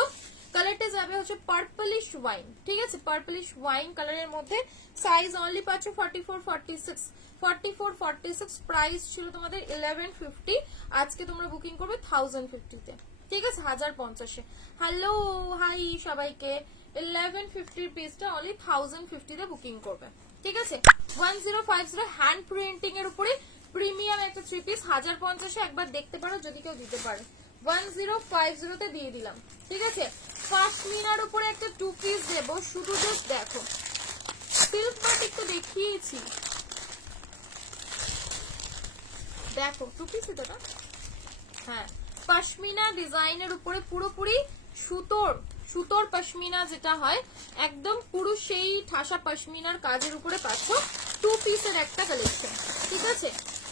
কালারটা যাবে হচ্ছে পার্পলিশ ওয়াইন। ঠিক আছে, পার্পলিশ ওয়াইন কালারের মধ্যে, সাইজ অনলি পাচ্ছ 44 46, 44 46, প্রাইস ছিল তোমাদের 1150, আজকে তোমরা বুকিং করবে 1050 তে। ঠিক আছে, 1050-এ। হ্যালো হাই সবাইকে, 1150 পিসটা অনলি 1050 তে বুকিং করবে। ঠিক আছে, 1050 হ্যান্ড প্রিন্টিং এর উপরে প্রিমিয়াম একটা 3 পিস 1050-এ একবার দেখতে পারো যদি কেউ দিতে পারে। 1050 তে দিয়ে দিলাম। ঠিক আছে, পাশমিনার উপরে একটা 2 পিস দেবো, শুধু জাস্ট দেখো, সিল্ক বাটিক তো দেখিয়েছি, দেখো 2 পিস এটা না, হ্যাঁ পশমিনা ডিজাইনের উপরে পুরোপুরি সুতোর পশমিনা যেটা হয়, একদম পুরো সেই ঠাসা পশমিনার কাজের উপরে পাচ্ছ 2 পিসের একটা কালেকশন। ঠিক আছে,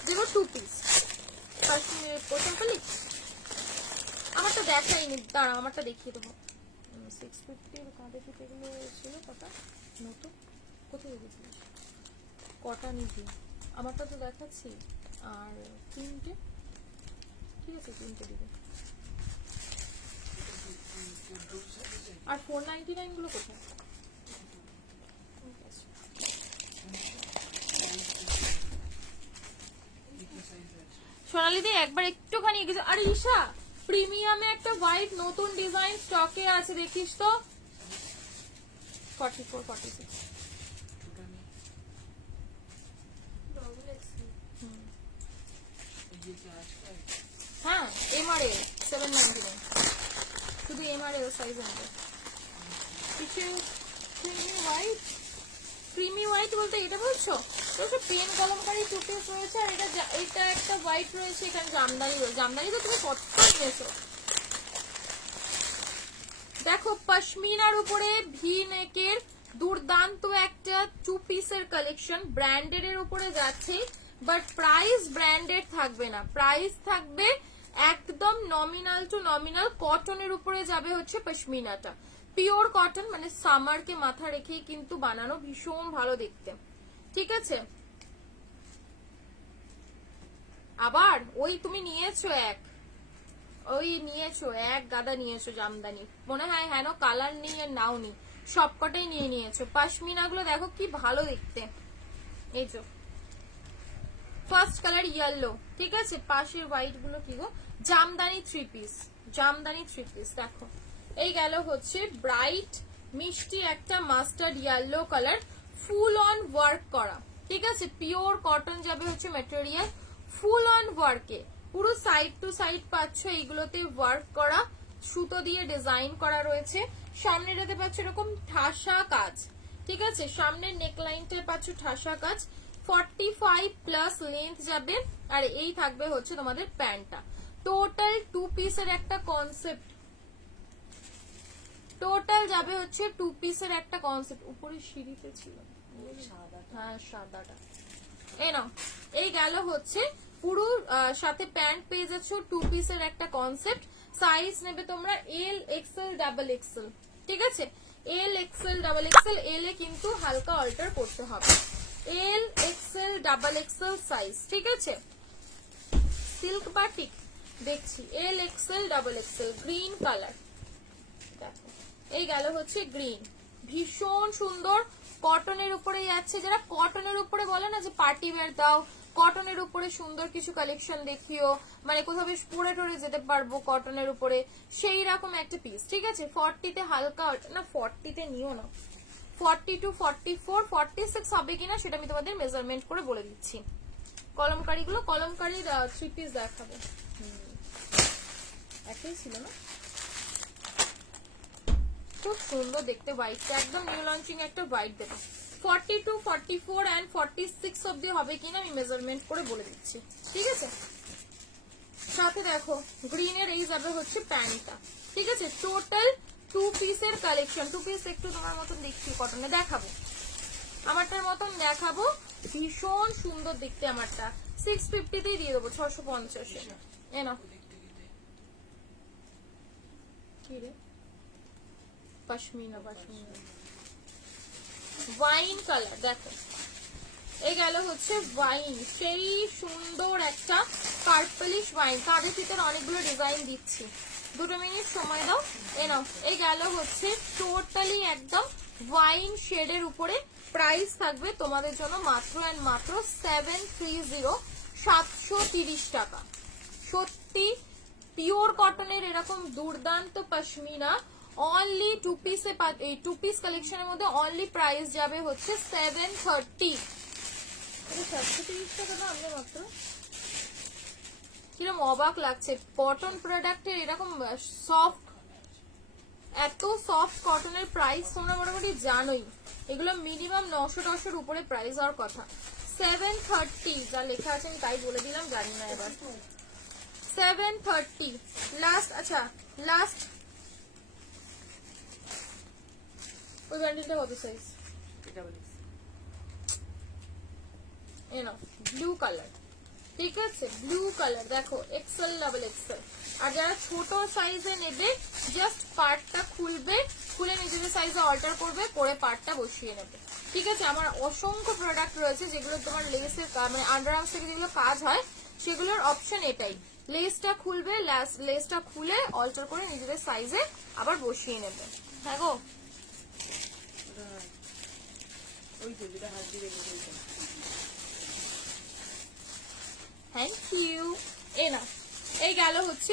যেগুলো 2 পিস পশমিনার প্রথম কালি, আমারটা দেখাইনি, দাঁড়াও আমারটা দেখিয়ে দেবো, 650 কাঁধে ফিতেগুলো ছিল কটা নতুন, কোথায় রেখেছিলিস? কটা নিবি? আমারটা তো দেখাচ্ছি। আর তিনটে, ঠিক আছে তিনটে দিবে। আর 499 গুলো কোথায়? ঠিক আছে। সোনালিদি একবার একটুখানি এগিয়ে। আরে ঈশা, প্রিমিয়ামে একটা হোয়াইট নতুন ডিজাইন স্টকে আছে, দেখিস তো। 44 46 হ্যাঁ, এমআরএল 799, শুধু এমআরএল সাইজ নেবে। কিছু ক্রিমি হোয়াইট, ক্রিমি হোয়াইট বলতে এটা বলছো? তো পেন কলমকারী টু পিস রয়েছে, আর এটা একটা হোয়াইট রয়েছে, এখানে জামদানি রয়েছে। জামদানি তো তুমি কত নিয়েছো দেখো। পশমিনার উপরে ভি নেকের দুর্দান্ত একটা টু পিসের কালেকশন, ব্র্যান্ডেড এর উপরে যাচ্ছে, বাট প্রাইস ব্র্যান্ডেড থাকবে না, প্রাইস থাকবে একদম নমিনাল টু নমিনাল। কটনের উপরে যাবে হচ্ছে পশমিনাটা, পিওর কটন, মানে সামারকে মাথা রেখেই কিন্তু বানানো, ভীষণ ভালো দেখতে। ঠিক আছে, আবার ওই তুমি নিয়েছো এক গাদা নিয়েছো জামদানি, মনে হয় হেন কালার নেই আর নাও নি, সবকটাই নিয়ে নিয়েছো। পশমিনা গুলো দেখো কি ভালো দেখতে, এই যে ফার্স্ট কালার ইয়েলো, ঠিক আছে, পাশের হোয়াইট গুলো কি গো, Jamdani three piece, Jamdani three piece দেখো। এই গেল হচ্ছে ব্রাইট মিষ্টি একটা mustard yellow colour, full on work করা, ঠিক আছে, পিওর কটন যাবে হচ্ছে ম্যাটেরিয়াল, ফুল অন ওয়ার্কে, পুরো সাইড টু সাইড পাচ্ছ এইগুলোতে ওয়ার্ক করা, সুতো দিয়ে ডিজাইন করা রয়েছে। সামনেটাতে পাচ্ছ এরকম ঠাসা কাজ, ঠিক আছে, সামনের নেকলাইনটা পাচ্ছ ঠাসা কাজ, 45 প্লাস লেন্থ যাবে, আর এই থাকবে হচ্ছে তোমাদের প্যান্টটা। টোটাল টু পিসের একটা কনসেপ্ট, টোটাল যাবে হচ্ছে টু পিসের একটা কনসেপ্ট। উপরে সিঁড়িতে ছিল, হ্যাঁ সাদাটা, এই নাও। এই গেল হচ্ছে পুরো সাথে প্যান্ট পেয়ে যাচ্ছ, টু পিসের একটা কনসেপ্ট। সাইজ নেবে তোমরা এল এক্সেল ডাবল এক্সেল, ঠিক আছে, এল এক্সেল ডাবল এক্সেল, এল এ কিন্তু হালকা অল্টার করতে হবে, এল এক্সেল ডাবল এক্সেল সাইজ, ঠিক আছে। সিল্ক বাটিক দেখছি, এল XL double Excel, green colour দেখো। এই গেল হচ্ছে গ্রিন, ভীষণ সুন্দর, কটনের উপরে যাচ্ছে। যারা কটনের উপরে বলে না যে পার্টি ওয়্যার দাও, কটনের উপরে সুন্দর কিছু কালেকশন দেখিও, মানে কোথাও বেশ পরে টরে যেতে পারবো কটনের উপরে, সেই রকম একটা পিস, ঠিক আছে। 40-তে হালকা না, 40-তে নিও না, 40 to 44 46 হবে কিনা সেটা আমি তোমাদের মেজারমেন্ট করে বলে দিচ্ছি। কলমকারি গুলো, কলমকারির থ্রি পিস দেখাবো, একই ছিল না, খুব সুন্দর দেখতে, হোয়াইটটা একদম নিউ লঞ্চিং একটা হোয়াইট দেবো। 42 44 and 46 অব্দি হবে কিনা আমি মেজারমেন্ট করে বলে দিচ্ছি, ঠিক আছে। সাথে দেখো গ্রিনের এই যাবে হচ্ছে প্যান্টটা, ঠিক আছে। টোটাল টু পিসের কালেকশন, টু পিস একটু তোমার মতন দেখছি কটনে দেখাবো, আমারটার মতন দেখাবো, ভীষণ সুন্দর দেখতে। আমারটা 650-তেই দিয়ে দেবো, 650-এ। এ না কি রে, পশমিনা, পশমিনা ওয়াইন কালার দেখো। এই গেল হচ্ছে ওয়াইন, সেই সুন্দর একটা পার্পলিশ ওয়াইন, কাঁধের ভিতরে অনেকগুলো ডিজাইন দিচ্ছি, 2 মিনিট সময় দাও। এ নাও, এই গেল হচ্ছে টোটালি একদম ওয়াইন শেডের উপরে। প্রাইস থাকবে তোমাদের জন্য মাত্র এন্ড মাত্র 730, 730 টাকা। সত্যি পিওর কটনের এরকম দুর্দান্ত পশমিনা অনলি টু পিসে, এই টু পিস কালেকশনের মধ্যে অনলি প্রাইস যাবে হচ্ছে 730। 730 টাকা না, আমরা মাত্র কিরকম অবাক লাগছে কটন প্রোডাক্টের এরকম সফট, এত সফট কটনের প্রাইস তোমরা মোটামুটি জানোই, এগুলো মিনিমাম 900-1000 উপরে প্রাইস হওয়ার কথা। 730 যা লেখা আছে আমি তাই বলে দিলাম, জানি না এবার। 730 লাস্ট, আচ্ছা লাস্ট ওই ব্যান্ডেলটা কত সাইজ? ব্লু কালার, ঠিক আছে, ব্লু কালার দেখো, এক্সেল ডাবল এক্সেল। আর যারা ছোট সাইজে নেবে জাস্ট পার্টটা খুলবে, খুলে নিজেদের সাইজে অল্টার করবে, করে পার্টটা বসিয়ে নেবে। ঠিক আছে, আমার অসংখ্য প্রোডাক্ট রয়েছে যেগুলো তোমার লেসের মানে আন্ডার আর্মস থেকে যেগুলো কাজ হয় সেগুলোর অপশন এটাই, লেসটা খুলবে, লেসটা খুলে অল্টার করে নিজেদের সাইজে আবার বসিয়ে নেবে। হ্যাঁ গো, ওই তো যেটা হাত দিয়ে রেখে দিয়েছেন। Thank you. এ না, এই গেল হচ্ছে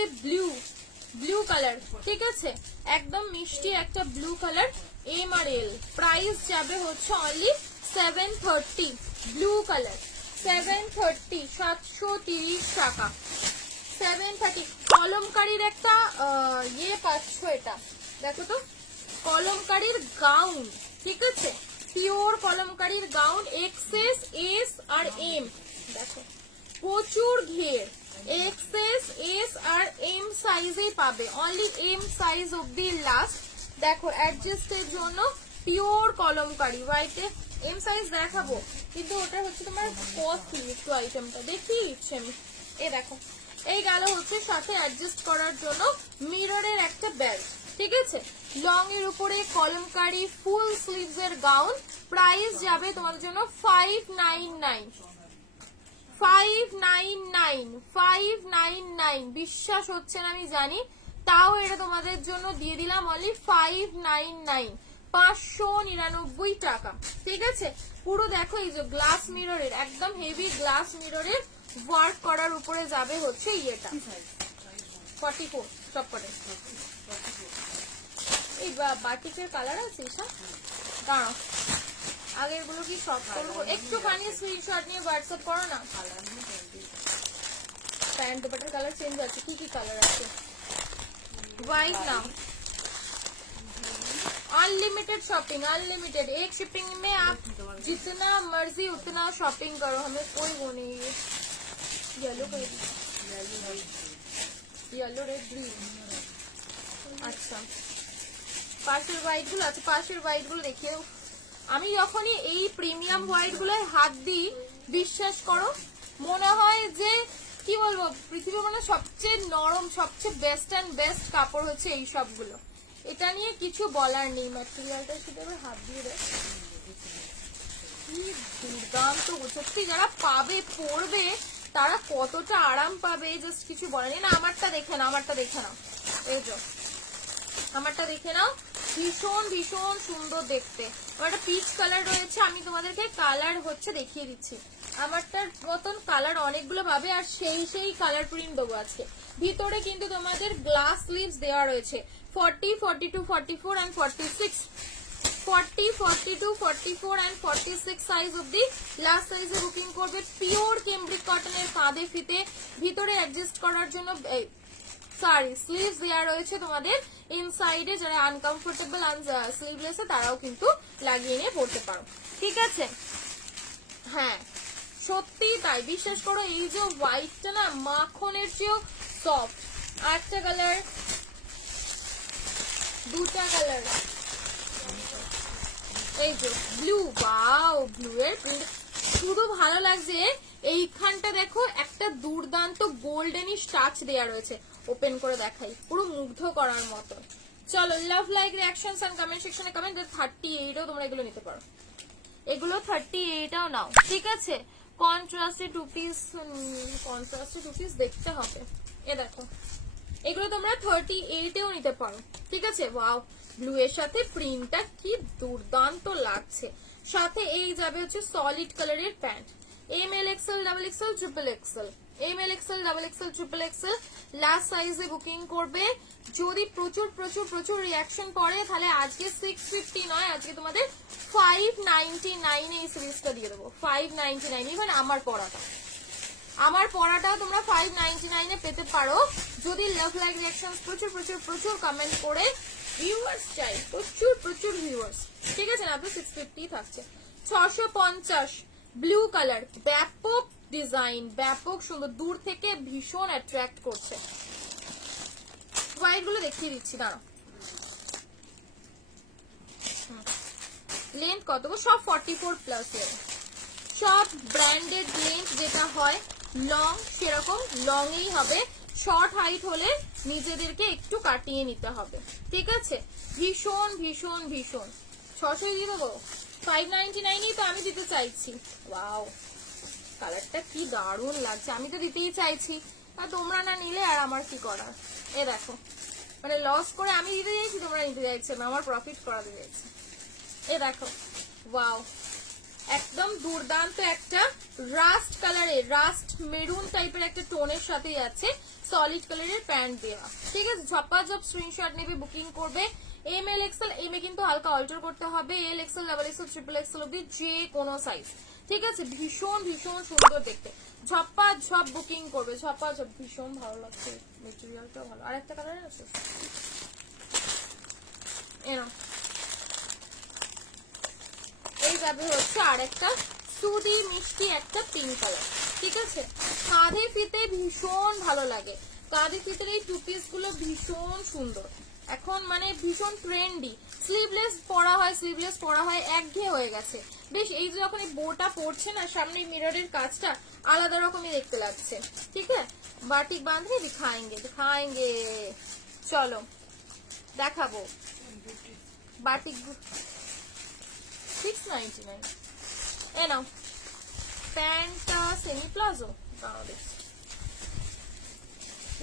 ব্লু কালার। ঠিক আছে, একদম মিষ্টি একটা ব্লু কালার, এম আর এল। প্রাইস যাবে হচ্ছে অনলি 730। ব্লু কালার 730, 730 টাকা। 730। কলমকারীর একটা ইয়ে পাচ্ছ, এটা দেখো তো, কলমকারীর গাউন। ঠিক আছে, পিওর কলমকারীর গাউন, এক্সেস এস আর এম। দেখো প্রচুর ঘের, এক্সেস এস আর এম সাইজেই পাবে, অনলি এম সাইজ অব্দি লাস্ট। দেখো অ্যাডজাস্টের জন্য পিওর কলমকারী হোয়াইটে এম সাইজ দেখাবো, কিন্তু ওটা হচ্ছে তোমার কস্টলি একটু আইটেমটা, দেখিয়ে দিচ্ছি আমি। এ দেখো, এই গেল হচ্ছে সাথে অ্যাডজাস্ট করার জন্য মিররের একটা বেল্ট। ঠিক আছে, লং এর উপরে কলমকারী ফুল স্লিভস এর গাউন। প্রাইস যাবে তোমাদের জন্য 599। 599 বিশ্বাস হচ্ছে না আমি জানি, তাও এটা তোমাদের জন্য দিয়ে দিলাম অনলি 599, 599 টাকা। ঠিক আছে, পুরো দেখো এই যে গ্লাস মিররের, একদম হেভি গ্লাস মিররের ওয়ার্ক করার উপরে যাবে হচ্ছে ইয়েটা 44 সব করে। এই বাটিকের কালার আছে এটা, দাঁড়াও আগের গুলো কি সব করবো, একটুখানি স্ক্রিনশট নিয়ে হোয়াটসঅ্যাপ করো না। पैंट दुपट्टे कलर चेंज আছে, কি কি কালার আছে? White now unlimited shopping, unlimited, एक शिपिंग में आप जितना मर्जी उतना शॉपिंग करो, हमें कोई वो नहीं है। येलो येलो रेड ग्रीन, আচ্ছা পাশের হোয়াইট গুলো আছে, পাশের হোয়াইট গুলো দেখিয়ে। আমি যখনই এই প্রিমিয়াম হোয়াইট গুলোয় হাত দিই, বিশ্বাস করো মনে হয় যে কি বলবো, পৃথিবীর মানে সবচেয়ে নরম, সবচেয়ে বেস্ট অ্যান্ড বেস্ট কাপড় হচ্ছে এই সবগুলো। এটা নিয়ে কিছু বলার নেই। ম্যাটেরিয়ালটা শুধু হাত দিয়ে দেয়, কি দুর্দান্ত, সত্যি যারা পাবে পরবে তারা কতটা আরাম পাবে, জাস্ট কিছু বলার নেই। না আমারটা দেখে নাও, আমারটা দেখে নাও, এই যে আমারটা দেখে নাও, ভীষণ ভীষণ সুন্দর দেখতে। আমার একটা পিচ কালার রয়েছে, আমি তোমাদেরকে কালার হচ্ছে দেখিয়ে দিচ্ছি। আমারটার মতন কালার অনেকগুলো পাবে, আর সেই সেই কালার প্রিন্ট দেবো আজকে। ভিতরে কিন্তু তোমাদের গ্লাস স্লিভস দেওয়া রয়েছে 40, 42, 44 and 46, 40, 42, 44 and 46 সাইজ অব্দি লাস্ট সাইজে বুকিং করবে। পিওর কেমব্রিক কটনের কাঁধে ফিতে, ভিতরে অ্যাডজাস্ট করার জন্য সরি স্লিভস দেওয়া রয়েছে তোমাদের ইনসাইডে। যারা আনকমফোর্টেবল স্লিভলেস তারাও কিন্তু লাগিয়ে নিয়ে পড়তে পারো। ঠিক আছে, হ্যাঁ সত্যি তাই, বিশ্বাস করো। এই যে হোয়াইটটা না মাখনের চেয়েও সফট। আটটা কালার, দুটা কালার, এই যে ব্লু, ওয়াও ব্লু এর প্রিন্ট শুধু ভালো লাগছে। এইখানটা দেখো একটা দুর্দান্ত গোল্ডেনিশ টাচ দেওয়া রয়েছে, ওপেন করে দেখাই, পুরো মুগ্ধ করার মতো। চলো love like reactions and comment সেকশনে কমেন্ট। 38ও তোমরা এগুলো নিতে পারো, এগুলো 38ও নাও। ঠিক আছে, কন্ট্রাস্টে টু পিস দেখতে হবে। এ দেখো এগুলো তোমরা 38এও নিতে পারো। ঠিক আছে, ওয়াও ব্লু এর সাথে প্রিন্টটা কি দুর্দান্ত লাগছে। সাথে এই যাবে হচ্ছে সলিড কালারের pant, ML XL double XL triple XL, ML XL double XL triple XL last সাইজে বুকিং করবে। যদি প্রচুর প্রচুর প্রচুর রিয়াকশন পড়ে তাহলে আজকে 650 নয়, আজকে তোমাদের 599 এই সিরিজটা দিয়ে দেবো। 599, ইভেন আমার পড়াটাও তোমরা 599 পেতে পারো যদি লাভ লাইক রিঅ্যাকশন প্রচুর প্রচুর প্রচুর কমেন্ট করে ভিউয়ার্স চাই, প্রচুর প্রচুর ভিউয়ার্স। ঠিক আছে না, আপনার 650 থাকছে। 650 ব্লু কালার, ব্যাপক ডিজাইন, ব্যাপক সুন্দর, দূর থেকে ভীষণ অ্যাট্রাক্ট করছে। হোয়াইট গুলো দেখিয়ে দিচ্ছি, দাঁড়াও। লেন্থ কত? সব 44 প্লাস, সব ব্র্যান্ডেড লেন্থ যেটা হয় লং সেরকম লং এই হবে। শর্ট হাইট হলে নিজেদেরকে একটু কাটিয়ে নিতে হবে, ঠিক আছে? ভীষণ ভীষণ ভীষণ 600 দিয়ে দেবো, 599ই তো আমি দিতে চাইছি। ওয়াও, কালারটা কি দারুণ লাগছে, আমি তো দিতেই চাইছি, আর তোমরা না নিলে আর আমার কি করার। এ দেখো, মানে লস করে আমি দিতে চাইছি, তোমরা নিতে চাইছো না, আমার প্রফিট করাতে চাইছি। এ দেখো, ওয়াও, একদম দুর্দান্ত একটা রাস্ট কালারের, রাস্ট মেরুন টাইপের একটা টোনের সাথেই আছে, সলিড কালারের প্যান্ট দেওয়া, ঠিক আছে? ঝপাঝপ স্ক্রিনশট নেবে, বুকিং করবে। M L Excel, M A কিন্তু হালকা অল্টার করতে হবে, এল XL, double XL, triple Excel অব্দি যে কোনো সাইজ, ঠিক আছে? ভীষণ ভীষণ সুন্দর দেখতে, ঝপাঝপ বুকিং করবে, ঝপাঝপ। ভীষণ ভালো লাগছে, মেটেরিয়ালটা ভালো। আর একটা কালার আছে, এই যাবে হচ্ছে আর একটা সুদি মিষ্টি একটা পিঙ্ক কালার, ঠিক আছে? কাঁধে ফিতে ভীষণ ভালো লাগে, কাঁধে ফিতের এই টু পিস গুলো ভীষণ সুন্দর, এখন মানে ভীষণ ট্রেন্ডি। স্লিভলেস পরা হয়, স্লিভলেস পরা হয়, একঘেয়ে হয়ে গেছে বেশ। এই যে যখন এই বোটা পড়ছে না, সামনে মিররের কাজটা আলাদা রকমই দেখতে লাগছে, ঠিক আছে? বাটিক বাঁধে দিখাएंगे দিখাएंगे, চলো দেখাবো বাটিক 699। এ নাও প্যান্টটা সেমি প্লাজো,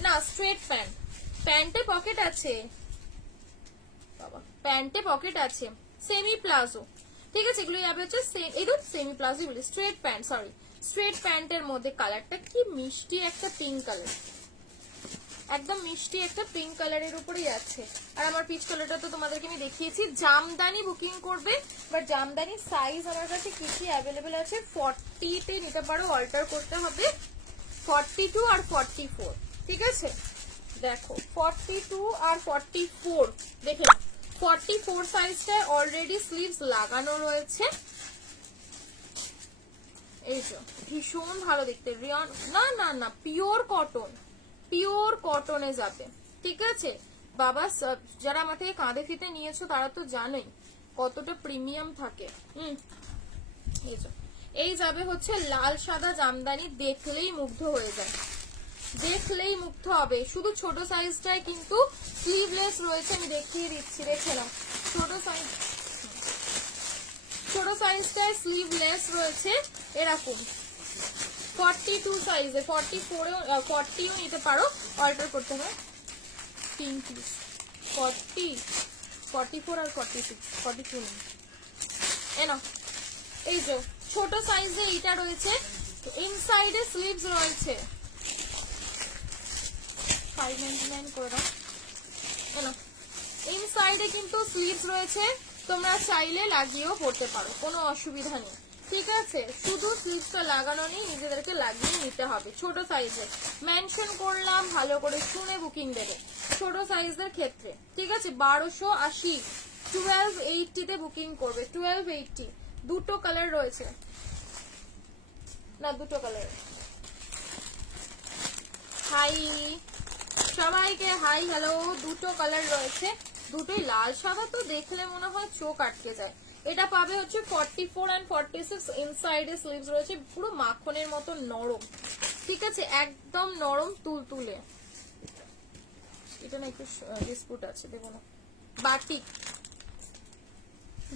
না স্ট্রেট প্যান্ট, প্যান্টে পকেট আছে বাবা, প্যান্টে পকেট আছে, সেমি প্লাজো, ঠিক আছে? এগুলো যাবে হচ্ছে এই তো সেমি প্লাজো বলি, স্ট্রেট প্যান্ট, সরি স্ট্রেট প্যান্টের মধ্যে কালারটা কি মিষ্টি একটা পিঙ্ক কালার, একদম মিষ্টি একটা পিঙ্ক কালারের উপরেই আছে। আর আমার পিচ কালারটা তো তোমাদেরকে আমি দেখিয়েছি। জামদানি বুকিং করবে, বাট জামদানি সাইজ আমার কাছে কি কি অ্যাভেলেবেল আছে, 40 তে নিতে পারো, অল্টার করতে হবে 42 আর 44, ঠিক আছে? দেখো 42 আর 44 দেখে নাও, 44 সাইজটায় অলরেডি স্লিভস লাগানো রয়েছে, এই তো ভীষণ ভালো দেখতে। রিয়ন না না না, পিওর কটন, পিওর কটনে যাবে, ঠিক আছে? বাবা যারা আমার থেকে কাঁধে ফিতে নিয়েছো তারা তো জানোই কতটা প্রিমিয়াম থাকে। এই যাবে হচ্ছে লাল সাদা জামদানি, দেখলেই মুগ্ধ হয়ে যায়, দেখলেই মুগ্ধ হবে। শুধু ছোট সাইজটায় কিন্তু স্লিভলেস রয়েছে, আমি দেখিয়ে দিচ্ছি, দেখে নাও। ছোট সাইজটায় স্লিভলেস রয়েছে এরকম, 42 সাইজে, 40ও নিতে পারো, অল্টার করতে হবে। পিঙ্ক পিস 40, 44 আর 46, 42 নেই। এনো এই যে ছোট সাইজে এইটা রয়েছে, ইনসাইডে স্লিভস রয়েছে, 599 করে দাও। এনো ইনসাইডে কিন্তু স্লিভস রয়েছে, তোমরা চাইলে লাগিয়েও পড়তে পারো, কোনো অসুবিধা নেই, ঠিক আছে? শুধু স্লিভসটা লাগানো নেই, নিজেদেরকে লাগিয়ে নিতে হবে। ছোট সাইজে মেনশন করলাম, ভালো করে শুনে বুকিং দেবে ছোট সাইজের ক্ষেত্রে, ঠিক আছে? 1280, 1280 তে বুকিং করবে, 1280। দুটো কালার রয়েছে, না দুটো কালার। হাই সবাইকে, হাই হ্যালো, দুটো কালার রয়েছে, দুটোই লাল সাদা, তো দেখলে মনে হয় চোখ আটকে যায়। এটা পাবে হচ্ছে 44 and 46, ইনসাইডে স্লিভস রয়েছে, পুরো মাখনের মতো নরম, ঠিক আছে? একদম নরম তুলতুলে। এটা না একটু ডিসপুট আছে, দেবো না। বাটিক,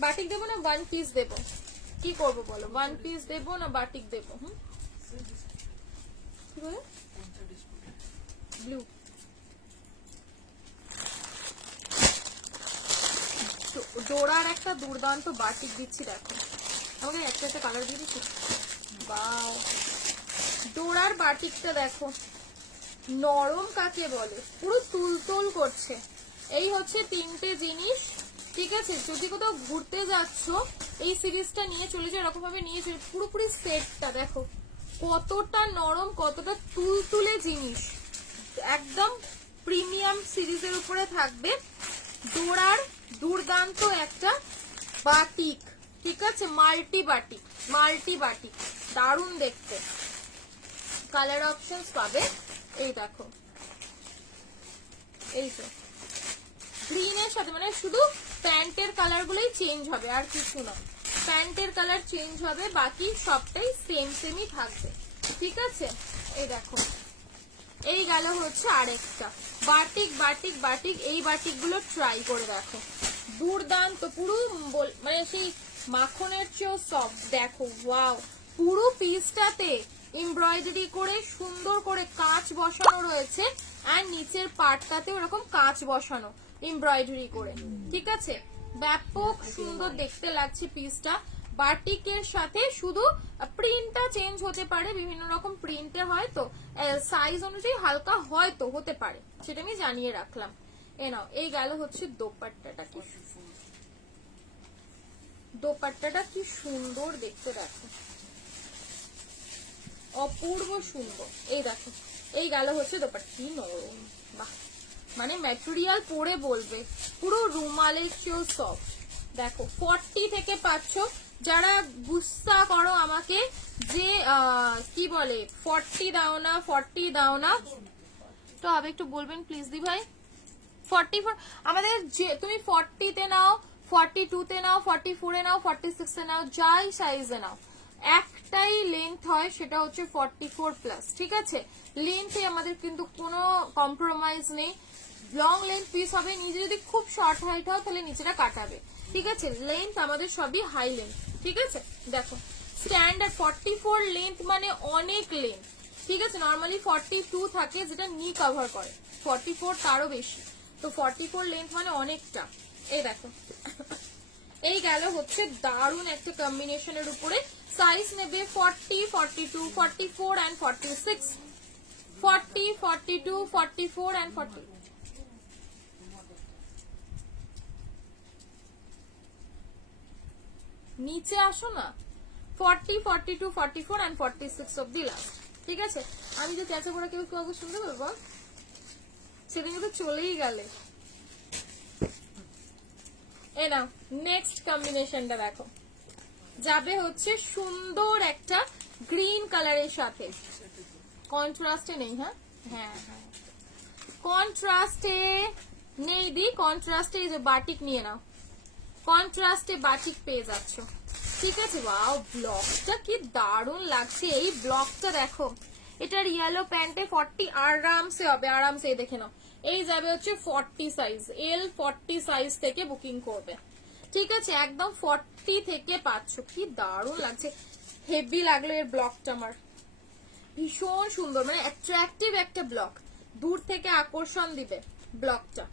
বাটিক দেবো না ওয়ান পিস দেবো, কি করবো বলো? ওয়ান পিস দেবো না বাটিক দেবো? কি বলে? ব্লু, ডোরার একটা দুর্দান্ত বাটিক দিচ্ছি, দেখো আমাকে একটা একটা কালার দিয়ে দিচ্ছি। বাও, ডোরার বাটিকটা দেখো, নরম কাকে বলে, পুরো তুলতুল করছে। এই হচ্ছে তিনটে জিনিস, ঠিক আছে? যদি কোথাও ঘুরতে যাচ্ছ এই সিরিজটা নিয়ে চলে যাও, এরকম ভাবে নিয়ে চলে, পুরোপুরি সেটটা দেখো কতটা নরম, কতটা তুলতুলে জিনিস, একদম প্রিমিয়াম সিরিজের উপরে থাকবে। ডোরার দুর্দান্ত একটা বাটিক, ঠিক আছে? মাল্টি বাটিক, মাল্টি বাটিক, দারুণ দেখতে। কালার অপশনস পাবে, এই দেখো, এই তো গ্রিনের সাথে, মানে শুধু প্যান্টের কালার গুলোই চেঞ্জ হবে, আর কিছু না। প্যান্টের কালার চেঞ্জ হবে, বাকি সবটাই সেম সেমই থাকবে, ঠিক আছে? এই দেখো এই গেল হচ্ছে আরেকটা বাটিক বাটিক বাটিক। এই বাটিক গুলো ট্রাই করে দেখো, দুর্দান্ত, পুরো মানে সেই মাখনের চেয়েও সফট। দেখো ওয়াও, পুরো পিসটাতে এমব্রয়ডারি করে সুন্দর করে কাঁচ বসানো রয়েছে, আর নিচের পার্টটাতে ওরকম কাঁচ বসানো এমব্রয়ডারি করে, ঠিক আছে? ব্যাপক সুন্দর দেখতে লাগছে পিসটা। বাটিকের সাথে শুধু প্রিন্টটা চেঞ্জ হতে পারে, বিভিন্ন রকম প্রিন্টে হয় তো সাইজ অনুযায়ী হালকা হয়তো হতে পারে, সেটা আমি জানিয়ে রাখলাম। এ নাও, এই গেল হচ্ছে দোপাট্টাটা। কি দোপাট্টাটা কি সুন্দর দেখতে, দেখো অপূর্ব সুন্দর। এই দেখো, এই গেল হচ্ছে দোপাট্টা, কি নরম, বাহ, মানে ম্যাটেরিয়াল পরে বলবে পুরো রুমালের চেয়েও সফট। দেখো 40 থেকে পাচ্ছ। যারা গুস্সা করো আমাকে যে কি বলে 40 দাও না 40 দাও না, তো আবে একটু বলবেন প্লিজ দি ভাই। 44 আমাদের, যে তুমি 40 তে নাও, 42 তে নাও, 44 এ নাও, 46 এ নাও, যাই সাইজে নাও, একটাই লেন্থ হয়, সেটা হচ্ছে 44 প্লাস, ঠিক আছে? লেন্থে আমাদের কিন্তু কোনো কম্প্রোমাইজ নেই। লং লেন্থ পিস হবে, নিজে যদি খুব শর্ট হাইট হয় তাহলে নিচেটা কাটাবে, ঠিক আছে? লেন্থ আমাদের সবই হাই লেন্থ, ঠিক আছে? দেখো স্ট্যান্ডার্ড 44 লেন্থ মানে অনেক লেন্থ, ঠিক আছে? নর্মালি 42 থাকে যেটা নি কভার করে, 44 তারও বেশি, তো 44 লেন্থ মানে অনেকটা। এই দেখো, এই গেল হচ্ছে দারুণ একটা কম্বিনেশনের উপরে। সাইজ নেবে 40, 42, 44 and 46, 40, 42, 44 and 40। নিচে আসো না, 40, 42, 44 and 46 অব্দি লাস্ট, ঠিক আছে? আমি যে চেঁচা পড়া কেউ কাউকে শুনতে পারবো, সেদিন তো চলেই গেলে। এ নাও নেক্সট কম্বিনেশনটা দেখো, যাবে হচ্ছে সুন্দর একটা গ্রিন কালারের সাথে, কন্ট্রাস্টে নেই, হ্যাঁ হ্যাঁ হ্যাঁ কন্ট্রাস্টে নেই দি, কন্ট্রাস্টে এই যে বাটিক নিয়ে নাও, কন্ট্রাস্টে বাটিক পেয়ে যাচ্ছ, ঠিক আছে? ওয়াও, ব্লকটা কি দারুণ লাগছে। এই ব্লকটা দেখো, এটার ইয়েলো প্যান্টে 40 আরামসে হবে, আরামসে। দেখে নাও, এই যাবে হচ্ছে 40 সাইজ, এল 40 সাইজ থেকে বুকিং করবে, ঠিক আছে? একদম 40 থেকে পাচ্ছ, কি দারুণ লাগছে। হেভি লাগলো এর ব্লকটা আমার, ভীষণ সুন্দর, মানে অ্যাট্রাকটিভ একটা ব্লক, দূর থেকে আকর্ষণ দিবে ব্লকটা।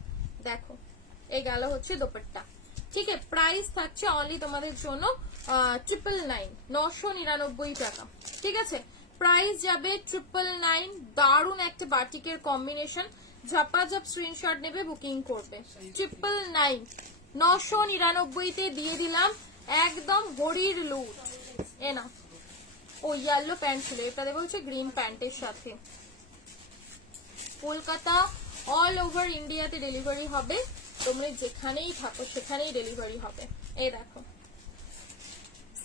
দেখো, এই গেল হচ্ছে দোপাট্টা, ঠিক আছে? প্রাইস থাকছে অনলি তোমাদের জন্য 999, 999 টাকা, ঠিক আছে? প্রাইস যাবে 999। দারুণ একটা বাটিকের কম্বিনেশন, ঝাপাঝাপ স্ক্রিনশট নেবে, বুকিং করবে। 999, 999 তে দিয়ে দিলাম, একদম হরির লুট। এ না, ও ইয়েলো প্যান্ট ছিল, এটা দেবো হচ্ছে গ্রিন প্যান্টের সাথে। কলকাতা অল ওভার ইন্ডিয়াতে ডেলিভারি হবে, তোমরা যেখানেই থাকো সেখানেই ডেলিভারি হবে। এই দেখো,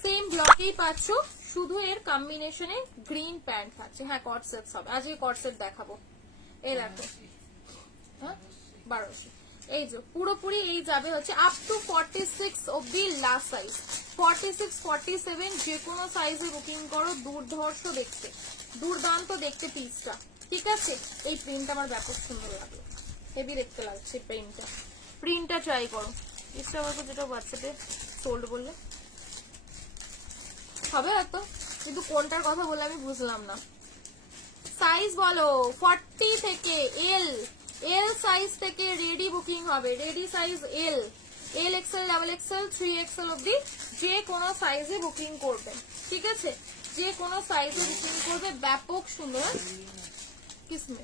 সেম ব্লকেই পাচ্ছ, শুধু এর কম্বিনেশনে গ্রিন প্যান্ট থাকছে। হ্যাঁ কটসেট হবে, আজ এই কটসেট দেখাবো। এই দেখো, হ্যাঁ 1200, এই যে পুরোপুরি এই যাবে হচ্ছে আপ টু 46 অব্দি লাস্ট সাইজ, 46, 47 যে কোনো সাইজে বুকিং করো। দুর্ধর্ষ দেখতে, দুর্দান্ত দেখতে পিসটা, ঠিক আছে? এই প্রিন্ট আমার ব্যাপক সুন্দর লাগলো, হেভি দেখতে লাগছে প্রিন্টটা। প্রিন্টটা ট্রাই করো, পিসটা আমাকে যেটা হোয়াটসঅ্যাপে সোল্ড বললে হবে হয়তো, কিন্তু কোনটার কথা বলে আমি বুঝলাম না। সাইজ বলো, 40 থেকে এল, এল সাইজ থেকে রেডি বুকিং হবে, রেডি সাইজ এল, এল এক্সেল, ডাবল এক্সেল, 3XL অব্দি যে কোনো সাইজে বুকিং করবে, ঠিক আছে? যে কোনো সাইজে বুকিং করবে, ব্যাপক সুন্দর। কিসমে,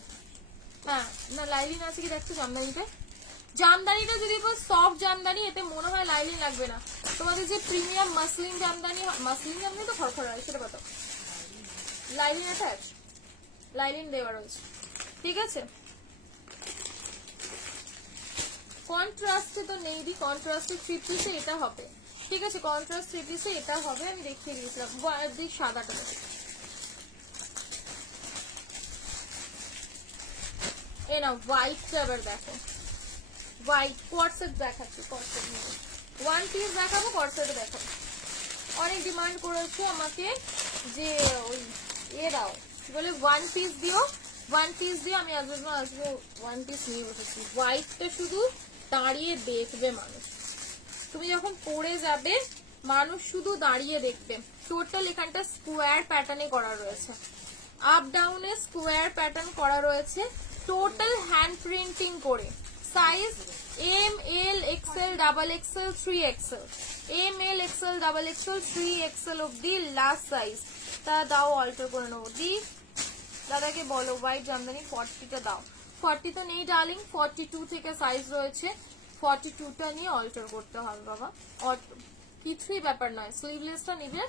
হ্যাঁ না লাইলিন আছে কি দেখছো জামদানিতে? জামদানিটা যদি সফট জামদানি, এতে মনে হয় লাইলিন লাগবে না। তোমাদের যে premium muslin Jamdani, muslin Jamdani তো খড়খড়া হয়, সেটা বাতাও, লাইলিন অ্যাটাচ, লাইলিন দেওয়া রয়েছে, ঠিক আছে? কন্ট্রাস্টে তো নেই দি, কন্ট্রাস্টে 3 পিসে এটা হবে, ঠিক আছে? কন্ট্রাস্ট 3 পিসে এটা হবে, আমি দেখিয়ে দিয়েছিলাম। সাদাটা দেখো, এই না হোয়াইটটা এবার দেখো, হোয়াইট কর্সেট দেখাচ্ছি, কর্সেট নিয়ে 1 পিস দেখাবো, কর্সেট দেখাবো। অনেক ডিমান্ড করেছো আমাকে যে ওই এ দাও, কি বলে 1 পিস দিও, ওয়ান পিস দিয়ে আমি আজকে ওয়ান পিস নিয়ে বসেছি। হোয়াইটটা শুধু দাঁড়িয়ে দেখবে মানুষ, তুমি যখন পরে যাবে মানুষ শুধু দাঁড়িয়ে দেখবে। টোটাল এখানটা স্কোয়ার প্যাটার্নে করা রয়েছে, আপ ডাউনে স্কোয়ার প্যাটার্ন করা রয়েছে, টোটাল হ্যান্ড প্রিন্টিং করে। Size M L XL double XL 3XL, M L XL double XL 3XL অব্দি লাস্ট সাইজ। তা দাও অল্টার করে নেবো। দি দাদাকে বলো হোয়াইট জামদানি 40টা দাও। 40 তো নেই ডার্লিং, 42 থেকে সাইজ রয়েছে, 42টা নিয়ে অল্টার করতে হবে বাবা। কিছুই ব্যাপার নয়, স্লিভলেসটা নিবে,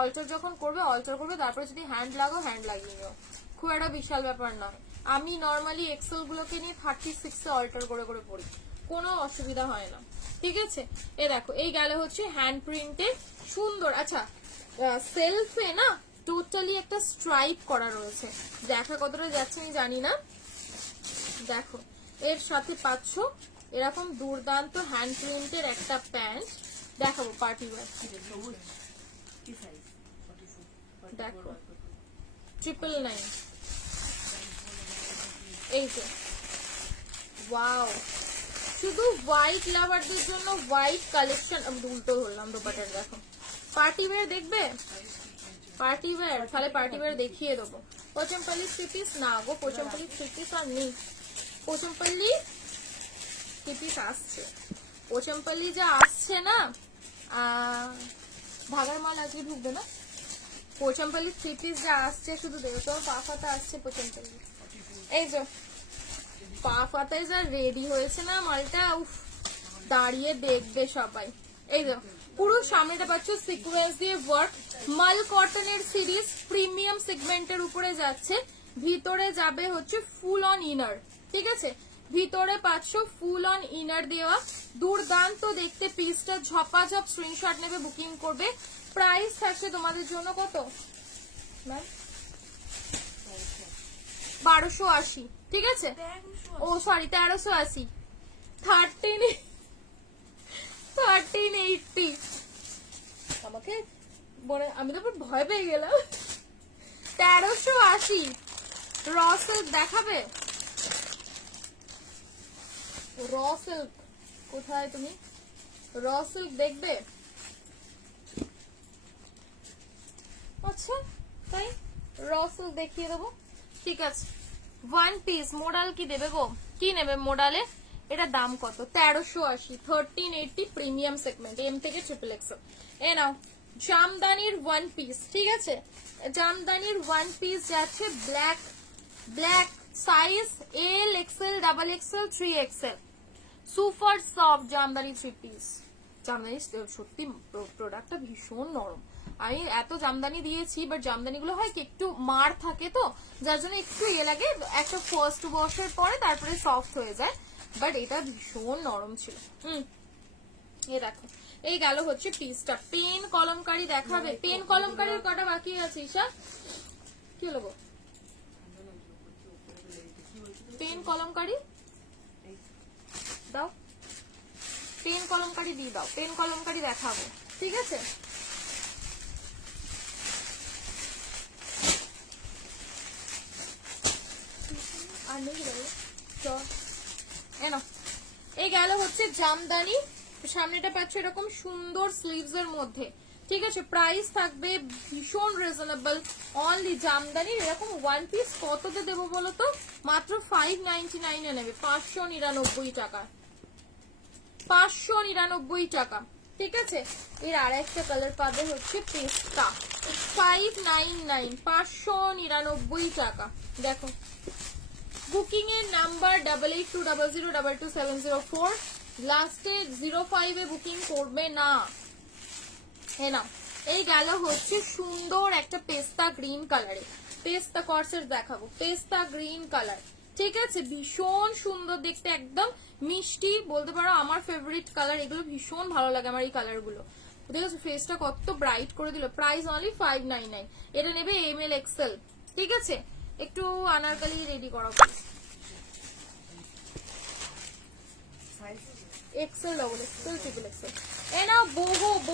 অল্টার যখন করবে অল্টার করবে, তারপরে যদি হ্যান্ড লাগাও হ্যান্ড লাগিয়ে নিও, খুব একটা বিশাল ব্যাপার নয়। আমি নর্মালি এক্সেল গুলোকে নিয়ে 36-এ অল্টার করে করে পড়ি, কোনো অসুবিধা হয় না, ঠিক আছে। এ দেখো এই গেলে হচ্ছে হ্যান্ড প্রিন্টে সুন্দর। আচ্ছা সেলফে না টোটালি একটা স্ট্রাইপ করা রয়েছে, দেখা কতটা যাচ্ছে আমি জানি না। দেখো এর সাথে পাচ্ছ এরকম দুর্দান্ত হ্যান্ড প্রিন্টের একটা প্যান্ট, দেখাবো পার্টি ওয়্যার। দেখো 999, এই যে ওয়াও, শুধু হোয়াইট লাভারদের জন্য হোয়াইট কালেকশন। আমি উল্টো ধরলাম দোপাটার, দেখো পার্টি ওয়্যার দেখবে, পার্টি ওয়্যার, তাহলে পার্টি ওয়্যার দেখিয়ে দেবো। পোচমপল্লি 3 পিস না গো, পোচমপল্লি 3 পিস আর নেই, পোচমপল্লি 3 পিস আসছে, পোচমপল্লি যা আসছে না, ভাগার মাল আজকে ঢুকবে না। পোচমপল্লি 3 পিস যা আসছে শুধু দেখো, তোমার পা ফাতা আসছে পোচমপল্লি। এই যে পা ফাতায় যা রেডি হয়েছে না মালটা, উফ দাঁড়িয়ে দেখবে সবাই। এই যে পুরো সামনেটা পাচ্ছ সিকোয়েন্স দিয়ে ওয়ার্ক, মাল কটনের সিরিজ, প্রিমিয়াম সেগমেন্টের উপরে যাচ্ছে, ভিতরে যাবে হচ্ছে ফুল অন ইনার, ঠিক আছে, ভিতরে পাচ্ছ ফুল অন ইনার দেওয়া, দুর্দান্ত দেখতে পিসটা, ঝপাঝপ স্ক্রিনশট নেবে, বুকিং করবে। প্রাইস থাকছে তোমাদের জন্য কত ম্যাম? 1280, ঠিক আছে। ও সরি 1380, 1380 আমাকে বলে, আমি তো ভয় পেয়ে গেলাম। 1380 র সিল্ক দেখাবে, র সিল্ক কোথায় তুমি, র সিল্ক দেখবে? আচ্ছা তাই র সিল্ক দেখিয়ে দেবো, ঠিক আছে। ওয়ান পিস মোডাল কি দেবে গো, কি নেবে মোডালে? এটা দাম কত? 1380, 1380 প্রিমিয়াম সেগমেন্ট, এম থেকে XXL। এ নাও জামদানির ওয়ান পিস, ঠিক আছে, জামদানির ওয়ান পিস যাচ্ছে ব্ল্যাক, ব্ল্যাক সাইজ এল XL double XL 3XL, super soft Jamdani 3 piece. Jamdani সত্যি প্রোডাক্টটা ভীষণ নরম, আমি এত জামদানি দিয়েছি, বাট জামদানি গুলো হয় কি একটু মার থাকে, তো যার জন্য একটু ইয়ে লাগে, একটা ফার্স্ট ওয়াশের পরে তারপরে সফট হয়ে যায়, বাট এটা ভীষণ নরম ছিল। এ দেখো এই গেল হচ্ছে পিসটা। পেন কলমকারি দেখাবে, পেন কলমকারির কটা বাকি আছে ঈশা? কি হলো গো? পেন কলমকারি দাও, পেন কলমকারি দিয়ে দাও, পেন কলমকারি দেখাবো, ঠিক আছে। আর নেই এই গেল হচ্ছে জামদানি, সামনেটা পাচ্ছ এরকম সুন্দর স্লিভস এর মধ্যে, ঠিক আছে। প্রাইস থাকবে ভীষণ রিজনেবল, অনলি জামদানির এরকম ওয়ান পিস কততে দেবো বলো তো? মাত্র 599 এ নেবে, 599 টাকা, 599 টাকা, ঠিক আছে। এর আর একটা কালার পাবে হচ্ছে পেস্তা, 599, 599 টাকা। দেখো বুকিং এর নাম্বার 8820022704, লাস্টে 05 এ বুকিং করবে না। হ্যাঁ না, এই গেল হচ্ছে সুন্দর একটা পেস্তা গ্রিন কালারে, পেস্তা কর্সেট দেখাবো, পেস্তা গ্রিন কালার, ঠিক আছে, ভীষণ সুন্দর দেখতে, একদম মিষ্টি বলতে পারো, আমার ফেভারিট কালার, এগুলো ভীষণ ভালো লাগে আমার এই কালার গুলো, ঠিক আছে। ফেসটা কত ব্রাইট করে দিল। প্রাইস অনলি 599, এটা নেবে ML XL, ঠিক আছে। একটু আনারকলি রেডি করা XL double XL triple XL। এ না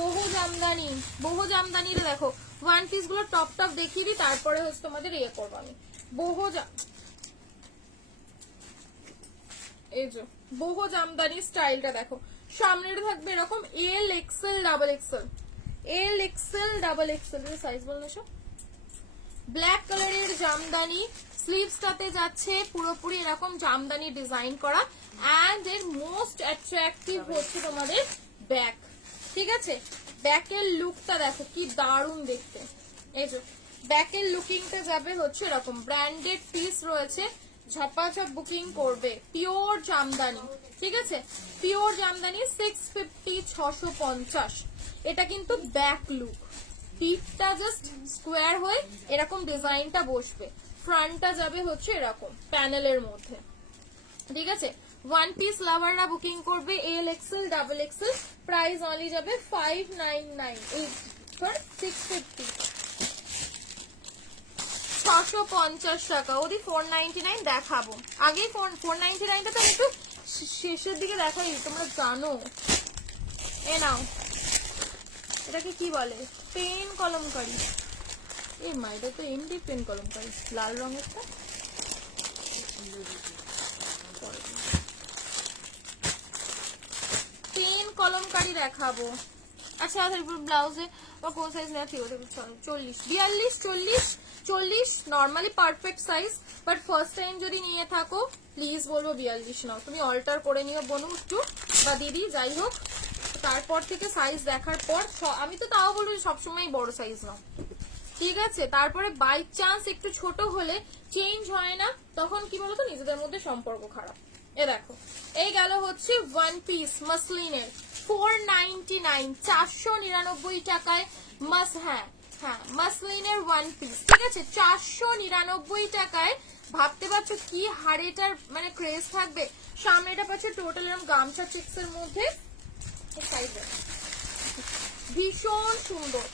বহু জামদানি, বহু জামদানির দেখো ওয়ান পিস গুলো টপ টপ দেখিয়ে দিই, তারপরে হচ্ছে তোমাদের ইয়ে করবো আমি। বহু এই যে বহু জামদানি স্টাইলটা দেখো, সামনেটা থাকবে এরকম এল এক্সেল ডাবল এক্সেল, এল এক্সেল ডাবল এক্সেল এর সাইজ বললো সব। ব্ল্যাক কালারের জামদানি, স্লিভসটাতে যাচ্ছে পুরোপুরি এরকম জামদানি ডিজাইন করা, এন্ড এর মোস্ট অ্যাট্রাকটিভ হচ্ছে তোমাদের ব্যাক। ঠিক আছে, ব্যাকের লুকটা দেখো কি দারুণ দেখতে। এই যে ব্যাকের লুকিংটা যাবে হচ্ছে এরকম, ব্র্যান্ডেড পিস রয়েছে, ঝপাঝপ বুকিং করবে, পিওর জামদানি। ঠিক আছে, পিওর জামদানি 650 650। এটা কিন্তু ব্যাক লুক, পিঠটা জাস্ট স্কোয়ার হয়ে এরকম ডিজাইনটা বসবে, ফ্রন্টটা যাবে হচ্ছে এরকম প্যানেলের মধ্যে। ঠিক আছে, ওয়ান পিস লাভাররা বুকিং করবে এল XL double Excel, price only যাবে 599, এই 650, 650 টাকা। ওদি 499 দেখাবো, আগেই 499টা তো একটু শেষের দিকে দেখাই, তোমরা জানো। এ নাও, এটাকে কি বলে, পেন কলমকারি। এ মা, এটা তো এমডি পেন কলমকারি, লাল রঙেরটা। পেন কলমকারি দেখাবো। আচ্ছা ব্লাউজে কোন সাইজ নেওয়া ঠিক আছে? 40, 42, 40, 40 normally perfect size, but first time যদি নিয়ে থাকো প্লিজ বলবো 42 নাও। তুমি অল্টার করে নিও বনু একটু বা দিদি, যাই হোক, তারপর থেকে সাইজ দেখার পর আমি তো তাও বলবো সবসময় বড় সাইজ নাও। ঠিক আছে, তারপরে বাই চান্স একটু ছোট হলে চেঞ্জ হয় না, তখন কি বলতো নিজেদের মধ্যে সম্পর্ক খারাপ। এ দেখো, এই গেল হচ্ছে ওয়ান পিস মাসলিনের 499, 499 টাকায়। হ্যাঁ হ্যাঁ, মাসলিনের ওয়ান পিস। ঠিক আছে, 499 টাকায়। ভাবতে পারছো কি হাড়েটার মানে ক্রেজ থাকবে। সামনেটা পাচ্ছে টোটাল এরকম গামছা চেক্স এর মধ্যে, ভীষণ সুন্দর।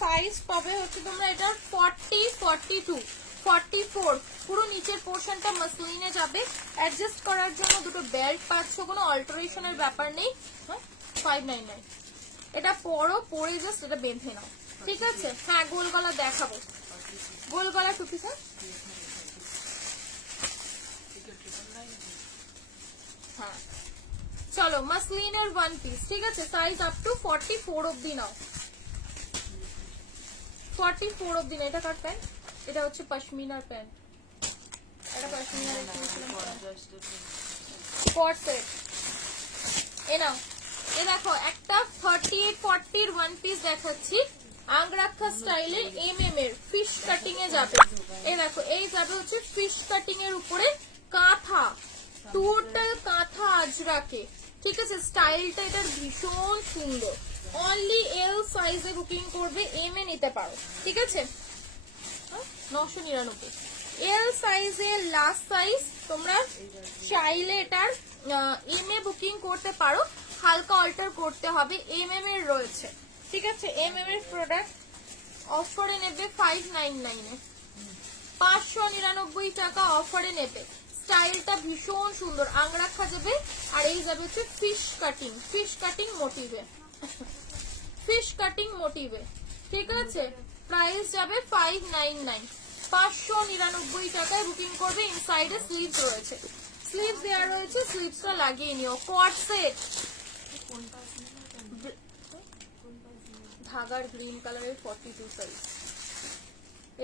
সাইজ পাবে হচ্ছে তোমরা এটা 40, 42, 44, পুরো নিচের পোর্শনটা মাসলিনে যাবে। অ্যাডজাস্ট করার জন্য দুটো বেল্ট পাচ্ছ, কোনো অল্টারেশনের ব্যাপার নেই। 599, এটা পরে জাস্ট এটা বেঁধে নাও। ঠিক আছে, হ্যাঁ গোল গলা দেখাবো, গোল গলা টু পিস। হ্যাঁ চলো, মাসলিনের ওয়ান পিস। ঠিক আছে, সাইজ আপ টু 44 অব্দি নাও, 44 অব্দি না। এটা কার প্যান্ট? এটা হচ্ছে পশমিনার প্যান্ট, এটা পশমিনার কট সেট। এ নাও, এ দেখো একটা 38, 40 ওয়ান পিস দেখাচ্ছি, আংরাক্ষা স্টাইলে এমএম এর ফিশ কাটিং এ যাবে। এই দেখো, এই যাবে হচ্ছে ফিশ কাটিং এর উপরে কাঁথা, টোটাল কাঁথা আজরাকে। ঠিক আছে, স্টাইলটা এটার ভীষণ সুন্দর। অনলি এল সাইজে বুকিং করবে, এম এ নিতে পারো। ঠিক আছে, 999 এল সাইজের লাস্ট সাইজ। তোমরা চাইলে এটার এম এ বুকিং করতে পারো, হালকা অল্টার করতে হবে, এম এর রয়েছে। ঠিক আছে, এম এর প্রোডাক্ট অফারে নেবে 599 এ, 599 টাকা অফারে নেবে। স্টাইলটা ভীষণ সুন্দর, আংরাখা যাবে, আর এই যাবে হচ্ছে ফিশ কাটিং মোটিভে, ফিশ কাটিং মোটিভে। ঠিক আছে, প্রাইস যাবে 599, 599 টাকায় বুকিং করবে। ইনসাইডে স্লিভস রয়েছে, স্লিভস দেওয়া রয়েছে, স্লিভসটা লাগিয়ে নিও। কট সেট, ধাগার গ্রিন কালারের 42 সাইজ।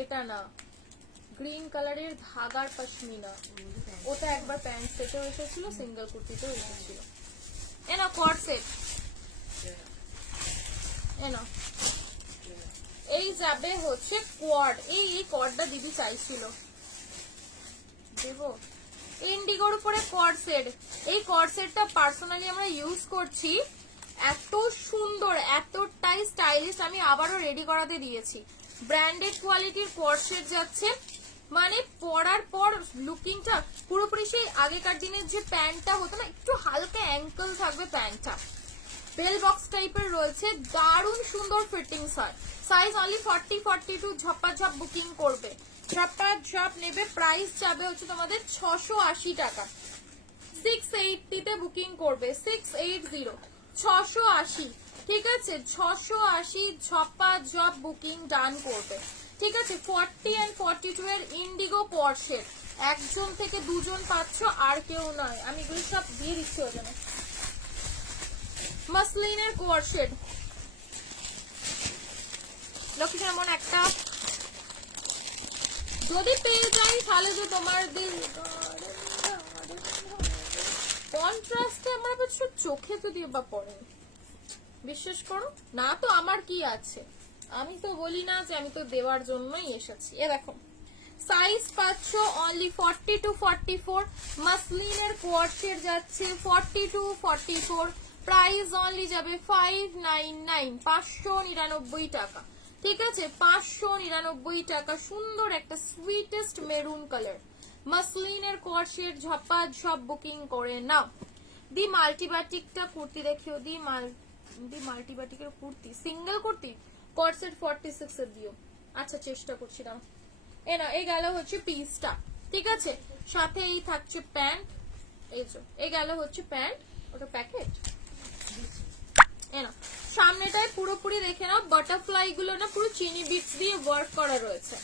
এটা না, গ্রিন কালারের ধাগার পশমিনা, ওটা একবার প্যান্ট সেটেও এসেছিল, সিঙ্গেল কুর্তিতেও এসেছিল। এনা কট সেট, এনা এই যাবে হচ্ছে কোয়াড। এই কোয়াডটা দিদি চাইছিল, দেবো। ইন্ডিগোর উপরে কট সেট, এই কট সেটটা পার্সোনালি আমরা ইউজ করছি, এত সুন্দর, এতটাই স্টাইলিশ। আমি আবারও রেডি করাতে দিয়েছি, ব্র্যান্ডেড কোয়ালিটির কট সেট যাচ্ছে, মানে পরার পর লুকিংটা পুরোপুরি সেই আগেকার দিনের যে প্যান্টটা হতো না, একটু হালকা অ্যাঙ্কল থাকবে প্যান্টটা, বেল বক্স টাইপের রয়েছে, দারুণ সুন্দর ফিটিংস হয়। সাইজ অনলি 40, 42, ঝপাঝপ বুকিং করবে, ঝপাঝপ নেবে। প্রাইস যাবে হচ্ছে তোমাদের 680 টাকা, 680 তে বুকিং করবে, 680, 680। ঠিক আছে, 680 ঝপাঝপ বুকিং ডান করবে। ঠিক আছে, 40 and 42 এর ইন্ডিগো কট সেট, একজন থেকে দুজন পাচ্ছ, আর কেউ নয়, আমি এগুলো সব দিয়ে দিচ্ছি ওজনে। মাসলিনের কোয়ারশেড, লোকেশন এমন একটা যদি পেয়ে যাই তাহলে যে তোমার দিল কন্ট্রাস্টে আমার কিছু চোখে যদি বা পড়ে, বিশ্বাস করো না তো আমার কি আছে, আমি তো বলি না যে আমি তো দেওয়ার জন্যই এসেছি। এ দেখো সাইজ পাচ্ছ অনলি 40 to 44, মাসলিনের কোয়ারশেড যাচ্ছে 40 to 44, প্রাইস অনলি যাবে 599, 599 টাকা। ঠিক আছে, 599 টাকা। সুন্দর একটা সুইটেস্ট মেরুন কালার মাসলিনের কোয়ারশেড, ঝপাঝপ সব বুকিং করে নাও। দি মাল্টিবাটিকটা কুর্তি দেখিও, দি মাল্টিবাটিকের কুর্তি, সিঙ্গেল কুর্তি কোয়ারশেড 46 এর দিও। আচ্ছা চেষ্টা করছি না। এ না, এই গেল হচ্ছে পিসটা, ঠিক আছে, সাথে এই থাকছে প্যান্ট, এই যে এই গেল হচ্ছে প্যান্ট, ওটা প্যাকেট। এ না, সামনেটায় পুরোপুরি দেখে নাও, বাটারফ্লাই গুলো না পুরো চিনি বিটস দিয়ে ওয়ার্ক করা রয়েছে,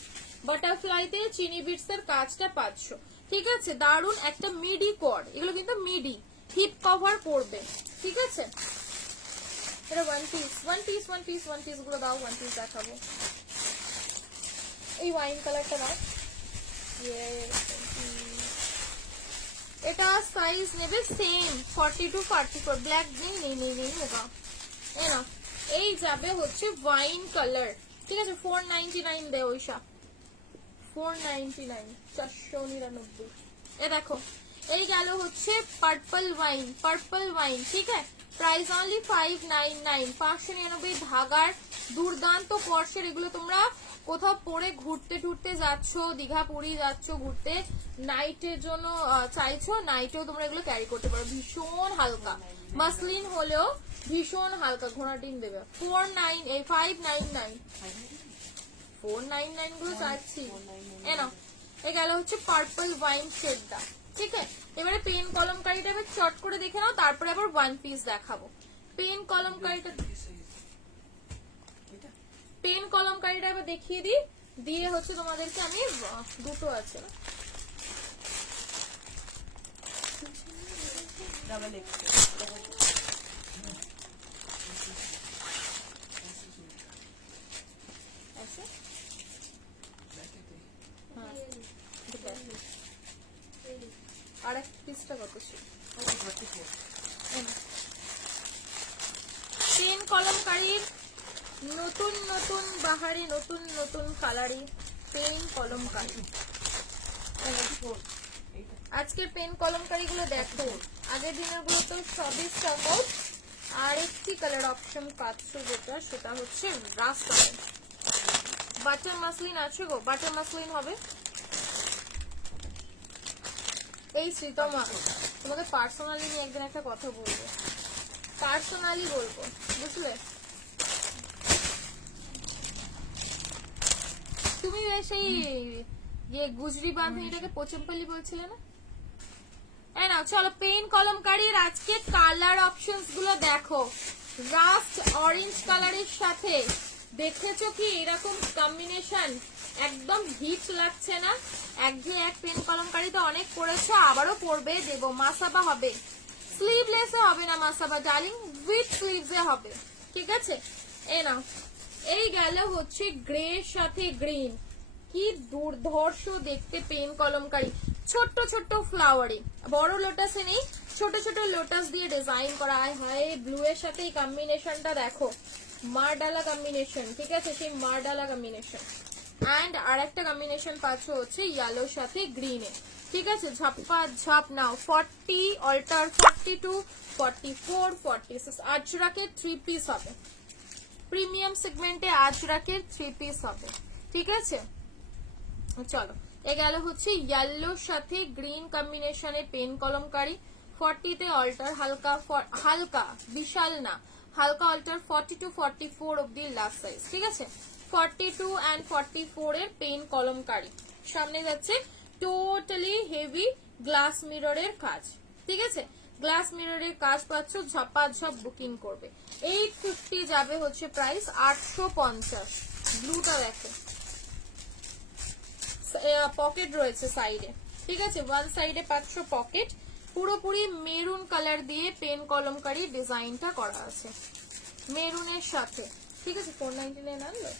বাটারফ্লাইতে চিনি বিটস এর কাজটা পাচ্ছ। ঠিক আছে, দারুন একটা মিডি কর্ড, এগুলো কিন্তু মিডি হিপ কভার করবে। ঠিক আছে, এটা ওয়ান পিস গুলো দাও, ওয়ান পিস দেখাবো। এই ওয়াইন কালারটা দাও, এটা সাইজ নেবে সেম 40 to 44, ব্ল্যাক নেই হোগা। এ না, এই যাবে হচ্ছে ওয়াইন কালার, ঠিক আছে, 499 দে ওইসা, 499, 499। এ দেখো এই গেল হচ্ছে পার্পল ওয়াইন, ঠিক আছে, প্রাইস অনলি 599, 599 ধাগার দুর্দান্ত পর্সের। এগুলো তোমরা কোথাও পরে ঘুরতে টুরতে যাচ্ছ, দীঘা পুরী যাচ্ছ ঘুরতে, নাইটের জন্য চাইছো, নাইটেও তোমরা এগুলো ক্যারি করতে পারো, ভীষণ হালকা, মাসলিন হলেও ভীষণ হালকা। ঘোড়া টিম দেবে 499 গুলো চাচ্ছি। এ নাও, এ গেল হচ্ছে পার্পল ওয়াইন শেডটা। ঠিক আছে, এবারে পেন কলমকারিটা এবার চট করে দেখে নাও, তারপরে আবার ওয়ান পিস দেখাবো। পেন কলমকারিটা এবার দেখিয়ে দিই, দিয়ে হচ্ছে তোমাদেরকে আমি দুটো আছে ডাবল আর এক পিসটা কত ছিল? পেন কলমকারীর নতুন বাহারি, নতুন কালারি পেন কলমকারী। আজকের পেন কলমকারী গুলো দেখো, আগের দিনের গুলো তো সবই স্টক আউট। আর একটি কালার অপশন পাচ্ছ যেটা, সেটা হচ্ছে রাস্ট কালার। বাটার মাসলিন আছে গো, বাটার মাসলিন হবে। এই শ্রীতমা, তোমাকে পার্সোনালি নিয়ে একদিন একটা কথা বলবো, পার্সোনালি বলবো, বুঝলে? তুমি সেই গুজরি বাঁধনিটাকে পোচমপল্লি বলছিলে না? এই নাও, চলো পেন কলমকারীর আজকে কালার অপশনস গুলো দেখো। রাস্ট অরেঞ্জ কালারের সাথে দেখেছো কি এরকম কম্বিনেশন, একদম হিট লাগছে না? এক পেন কলমকারীতে অনেক পড়েছো, আবারও পড়বে, দেবো। মাসাবা হবে, স্লিভলেসে হবে না মাসাবা ডার্লিং, উইথ স্লিভসে হবে। ঠিক আছে, এ নাও, এই গেল হচ্ছে গ্রে সাথে গ্রিন, কি দুর্ধর্ষ দেখতে পেন কলমকারী। ছোট্ট ছোট্ট ফ্লাওয়ারে, বড় লোটাসে নেই, ছোট ছোট লোটাস দিয়ে ডিজাইন করা হয়। ব্লু এর সাথে এই কম্বিনেশনটা দেখো, মারডালা কম্বিনেশন, ঠিক আছে, সেই মারডালা কম্বিনেশন। অ্যান্ড আর একটা কম্বিনেশন পাচ্ছ হচ্ছে ইয়েলোর সাথে গ্রিনে। ঠিক আছে, ঝাপ্পা ঝাপ নাও। 40 অল্টার 42 44 46 আজরাকের 3 পিস হবে, প্রিমিয়াম সেগমেন্টে আজরাকের 3 পিস হবে। ঠিক আছে, চলো, এ গেল হচ্ছে ইয়েলোর সাথে গ্রিন কম্বিনেশনে পেন কলমকারী। 40 তে অল্টার, হালকা বিশাল না, হালকা অল্টার 40 to 44 অব্দি লাস্ট সাইজ। ঠিক আছে, 42 and 44 এর পেন কলমকারী। সামনে যাচ্ছে টোটালি হেভি গ্লাস মিররের কাজ। ঠিক আছে, গ্লাস মিররের কাজ পাচ্ছ, ঝপাঝপ বুকিং করবে। 850 যাবে হচ্ছে প্রাইস, 850। ব্লুটা দেখো, পকেট রয়েছে সাইডে, ঠিক আছে, ওয়ান সাইডে পাচ্ছ পকেট, পুরোপুরি মেরুন কালার দিয়ে পেন কলমকারি ডিজাইনটা করা আছে মেরুনের সাথে। ঠিক আছে, 499 আনলো,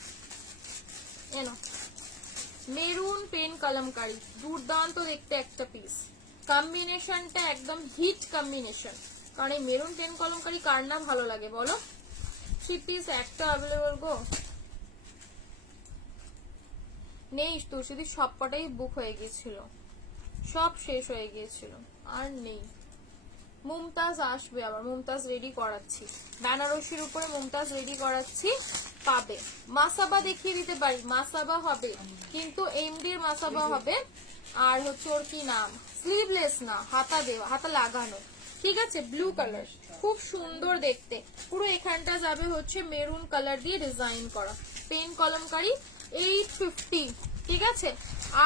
এনো মেরুন পেন কলমকারি, দুর্দান্ত দেখতে একটা পিস। কম্বিনেশনটা একদম হিট কম্বিনেশন, কারণ এই মেরুন পেন কলমকারি কার না ভালো লাগে বলো। 3 পিস একটা অ্যাভেলেবল গো, নেই তো, শুধু সব কটাই বুক হয়ে গিয়েছিল, সব শেষ হয়ে গিয়েছিল, আর নেই। মুমতাজ আসবে আবার, মুমতাজ রেডি করাচ্ছি, বেনারসির উপরে মুমতাজ রেডি করাচ্ছি, পাবে। মাসাবা দেখিয়ে দিতে পারি, মাসাবা হবে কিন্তু এমডির মাসাবা হবে, আর হচ্ছে ওর কি নাম, স্লিভলেস না, হাতা দেওয়া, হাতা লাগানো। ঠিক আছে, ব্লু কালার, খুব সুন্দর দেখতে, পুরো এখানটা যাবে হচ্ছে মেরুন কালার দিয়ে ডিজাইন করা, পেন কলমকারি, 850। ঠিক আছে,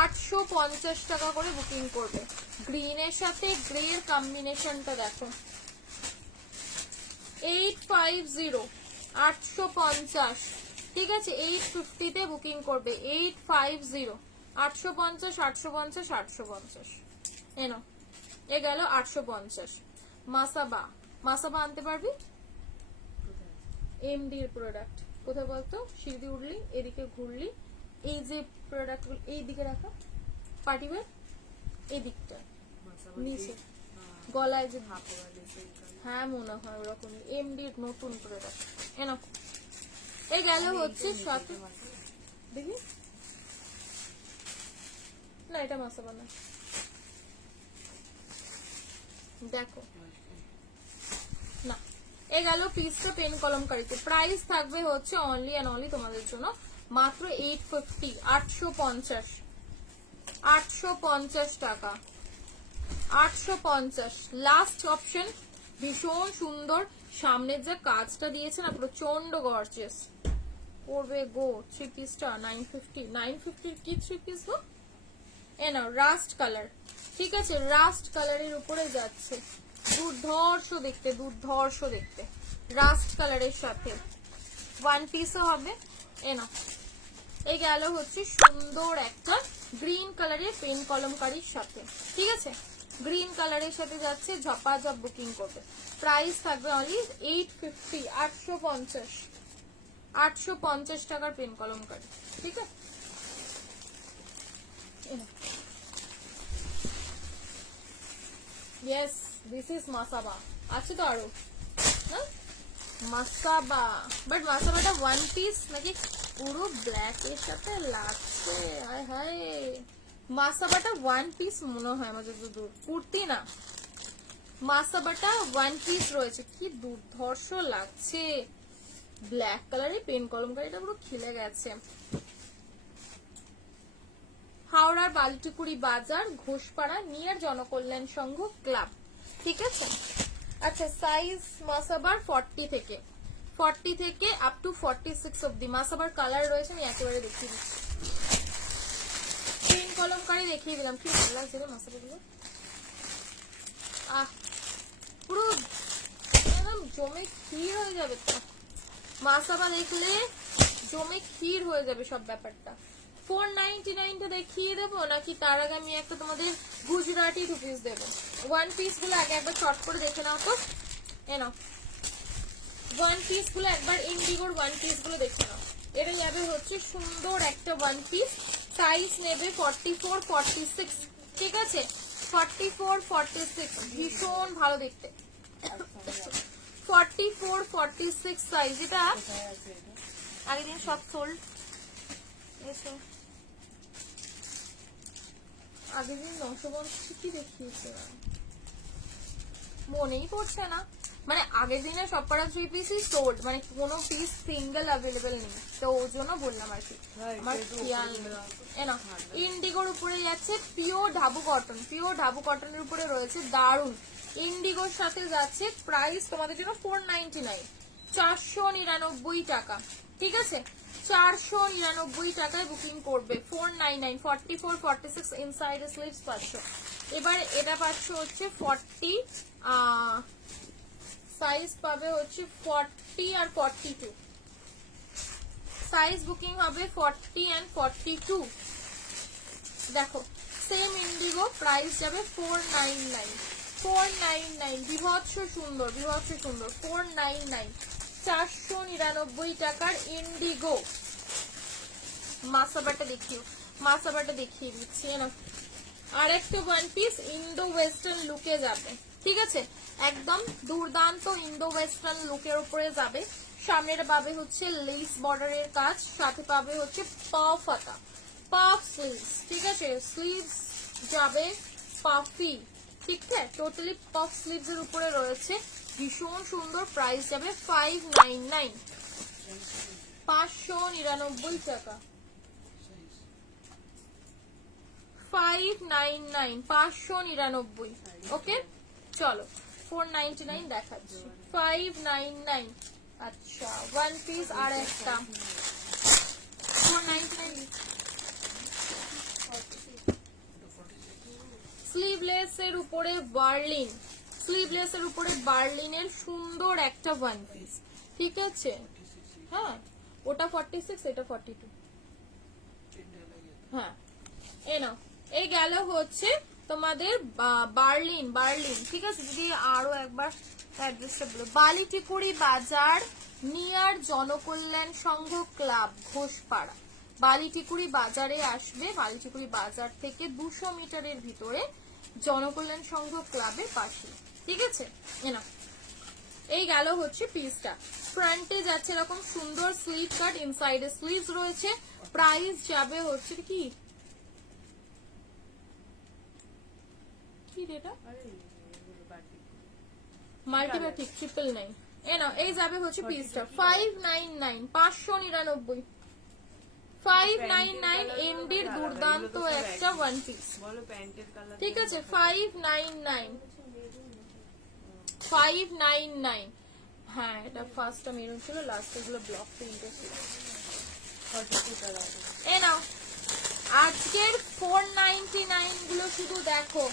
850 টাকা করে বুকিং করবে। গ্রিনের সাথে গ্রে এর কম্বিনেশনটা দেখো, 850, 850। ঠিক আছে, 850 তে বুকিং করবে, 850, 850, 850, 850। এনো, এ গেল 850। মাসাবা, মাসাবা আনতে পারবি? এমডি এর প্রোডাক্ট কোথায় বলতো, সিঁড়ি উঠলি, এদিকে ঘুরলি, এই যে প্রোডাক্ট এই দিকে রাখা, পার্টিওয়ার এই দিকটা নিচে গলায় যে, হ্যাঁ মনে হয় ওরকম এমডি নতুন প্রোডাক্ট। এনো, এই গেল হচ্ছে সাথে, দেখি না এটা মাসাবা না, দেখো না, এ গেল পিসটা পেন কলমকারিতে। প্রাইস থাকবে হচ্ছে অনলি এন্ড অনলি তোমাদের জন্য মাত্র 850, 850, 850 টাকা, 850 লাস্ট অপশন। ভীষণ সুন্দর, সামনের যে কাজটা দিয়েছে না প্রচন্ড গর্জিয়াস, পড়বে গো 3 পিসটা 950, 950 কি 3 পিস গো, এ নাও রাস্ট কালার। ঠিক আছে, রাস্ট কালারের উপরে যাচ্ছে, দুর্ধর্ষ দেখতে, দুর্ধর্ষ দেখতে, রাস্ট কালারের সাথে ওয়ান পিসও হবে। এ নাও, এই গেল হচ্ছে সুন্দর একটা গ্রিন কালারের পেন কলমকারির সাথে। ঠিক আছে, গ্রিন কালারের সাথে যাচ্ছে, ঝপাঝপ বুকিং করবে। প্রাইস থাকবে অনলি 850, 850, 850 টাকার পেন কলমকারি। ঠিক আছে, ইয়েস দিস ইজ মাসাবা, আছে তো আরো না Masaba, but Masabata one piece নাকি পুরো ব্ল্যাক এর সাথে লাগছে, হায় হায়। মাসাবাটা ওয়ান পিস মনে হয় আমার যতদূর, কুর্তি না, মাসাবাটা ওয়ান পিস রয়েছে, কি দুর্ধর্ষ লাগছে, ব্ল্যাক কালারের পেন কলমকারিটা পুরো খিলে গেছে। হাওড়ার বালটিকুড়ি বাজার, ঘোষপাড়া, নিয়ার জনকল্যাণ সংঘ ক্লাব। ঠিক আছে, আচ্ছা সাইজ মাসাবার 40 থেকে আপ টু 46 অব্দি মাসাবার কালার রয়েছে, আমি একেবারে দেখিয়ে দিচ্ছি, পেন কলমকারি দেখিয়ে দিলাম। কি ভালো লাগছে মাসাবাগুলো, পুরো একদম জমে ক্ষীর হয়ে যাবে তো, মাসাবা দেখলে জমে ক্ষীর হয়ে যাবে সব ব্যাপারটা। 499 টা দেখিয়ে দেবো নাকি তার আগে আমি একটা তোমাদের গুজরাটি 2 পিস দেবো? ওয়ান পিস গুলো আগে একবার চট করে দেখে নাও তো, এ নাও ওয়ান পিস গুলো একবার, ইন্ডিগোর ওয়ান পিস গুলো দেখে নাও। এটা যাবে হচ্ছে সুন্দর একটা ওয়ান পিস, সাইজ নেবে 44, 46। ঠিক আছে, 44, 46 ভীষণ ভালো দেখতে, 44, 46 সাইজ। এটা আগের দিন সব সোল্ড, এসো আগের দিন 950 কি দেখিয়েছে মনেই পড়ছে না, মানে আগের দিনে সব করা 3 পিসই সোল্ড, মানে কোনো পিস সিঙ্গেল অ্যাভেলেবেল নেই, তো ওই জন্য বললাম আর কি, আমার খেয়াল নেই। না ইন্ডিগোর উপরে যাচ্ছে পিওর ঢাবু কটন, পিওর ঢাবু কটনের উপরে রয়েছে দারুন, ইন্ডিগোর সাথে যাচ্ছে। প্রাইস তোমাদের জন্য 499, 499 টাকা। ঠিক আছে, 499 টাকায় বুকিং করবে, 499, 44, 46 ইনসাইড স্লিভস পাচ্ছ। এবার এটা পাচ্ছ হচ্ছে 40, সাইজ পাবে হচ্ছে 40 আর 42, সাইজ বুকিং হবে 40 and 42। দেখো সেম ইন্ডিগো, প্রাইস যাবে 499, 499, বিভৎস সুন্দর, বিভৎস সুন্দর, 499, 499 টাকার ইন্ডিগো। মাসাবাটা দেখিও, মাসাবাটা দেখিয়ে দিচ্ছি না। আর একটা ওয়ান পিস ইন্ডো ওয়েস্টার্ন লুকে যাবে, ঠিক আছে, একদম দুর্দান্ত ইন্ডো ওয়েস্টার্ন লুকের উপরে যাবে। সামনের পাবে হচ্ছে লেস বর্ডারের কাজ, সাথে পাবে হচ্ছে পাফ হাতা, পাফ স্লিভস, ঠিক আছে, স্লিভস যাবে পাফি, ঠিক আছে, টোটালি পাফ স্লিভস এর উপরে রয়েছে, ভীষণ সুন্দর। প্রাইস যাবে 599, 599 টাকা, 599, 599। ওকে, চলো 499 দেখাচ্ছি, 599। আচ্ছা, ওয়ান পিস আর একটা 499। স্লিভলেস এর উপরে বার্লিন, স্লিভলেস এর উপরে বার্লিনের সুন্দর একটা ওয়ান পিস, ঠিক আছে, হ্যাঁ, ওটা 46, এটা 42, হ্যাঁ, এ নাও। এই গেল হচ্ছে তোমাদের বার্লিন, বার্লিন, ঠিক আছে। যদি আরো একবার অ্যাড্রেসটা বলো, বালিটিকুড়ি বাজার, নিয়ার জনকল্যাণ সংঘ ক্লাব, ঘোষপাড়া। বালিটিকুড়ি বাজারে আসবে, বালিটিকুড়ি বাজার থেকে 200 মিটারের ভিতরে জনকল্যাণ সংঘ ক্লাবের পাশে, ঠিক আছে, এনা। এই গেল হচ্ছে পিসটা। ফ্রন্টে যাচ্ছে এরকম সুন্দর স্লিভ কাট, ইনসাইডে স্লিভস রয়েছে। প্রাইস যাবে হচ্ছে কি এটা মাল্টিপ্যাটিক 999, এ নাও, এই যাবে হচ্ছে পিসটা 599, 599, 599 এমডির দুর্দান্ত একটা ওয়ান পিস, ঠিক আছে, 599, 599। হ্যাঁ, এটা ফার্স্টটা মেরুন ছিল, লাস্ট এগুলো ব্লক প্রিন্টে ছিল। এ নাও, আজকের 499 গুলো শুধু দেখো,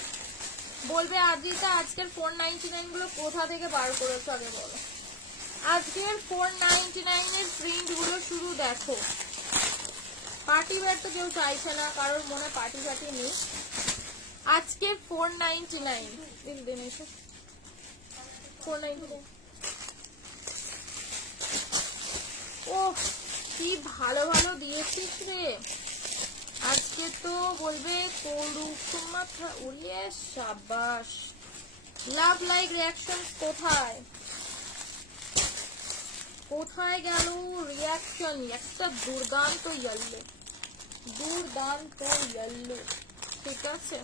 বলবে আজিতা আজকের 499 গুলো কোথা থেকে বার করেছো আগে বলো। আজকের 499 এর প্রিন্ট গুলো শুধু দেখো। পার্টি ওয়্যার তো কেউ চাইছে না, কারোর মনে পার্টি ফার্টি নেই। আজকে 499 দিন এসো, 499। ও কি ভালো ভালো দিয়েছিস রে আজকে, তো বলবে মাথা উড়িয়ে। সাবাস। লাভ লাইক রিয়াকশন কোথায়, কোথায় গেল রিয়াকশন? একটা দুর্দান্ত ইয়েলো, দুর্দান্ত ইয়েলো, ঠিক আছে,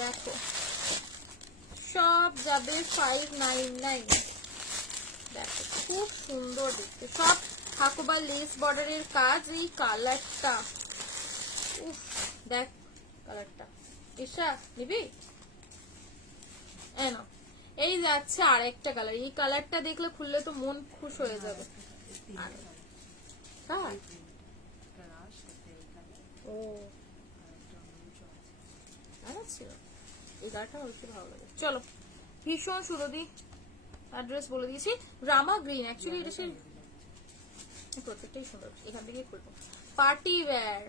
দেখো সব যাবে 599। দেখো খুব সুন্দর দেখতে, সব হাকোবা লেস বর্ডারের কাজ। এই কালারটা, উফ, দেখ কালারটা, ঈশা নিবি? এনো, এই যাচ্ছে আর একটা কালার। এই কালারটা দেখলে খুললে তো মন খুশ হয়ে যাবে। ও ছিল, এই কালারটা আমার বেশি ভালো লাগে। চলো, ভীষণ সুরদি, অ্যাড্রেস বলে দিয়েছি, রামা গ্রিন। অ্যাকচুয়ালি এটা সেই প্রত্যেকটাই সুন্দর, এখান থেকে খুলবো। পার্টি ওয়্যার,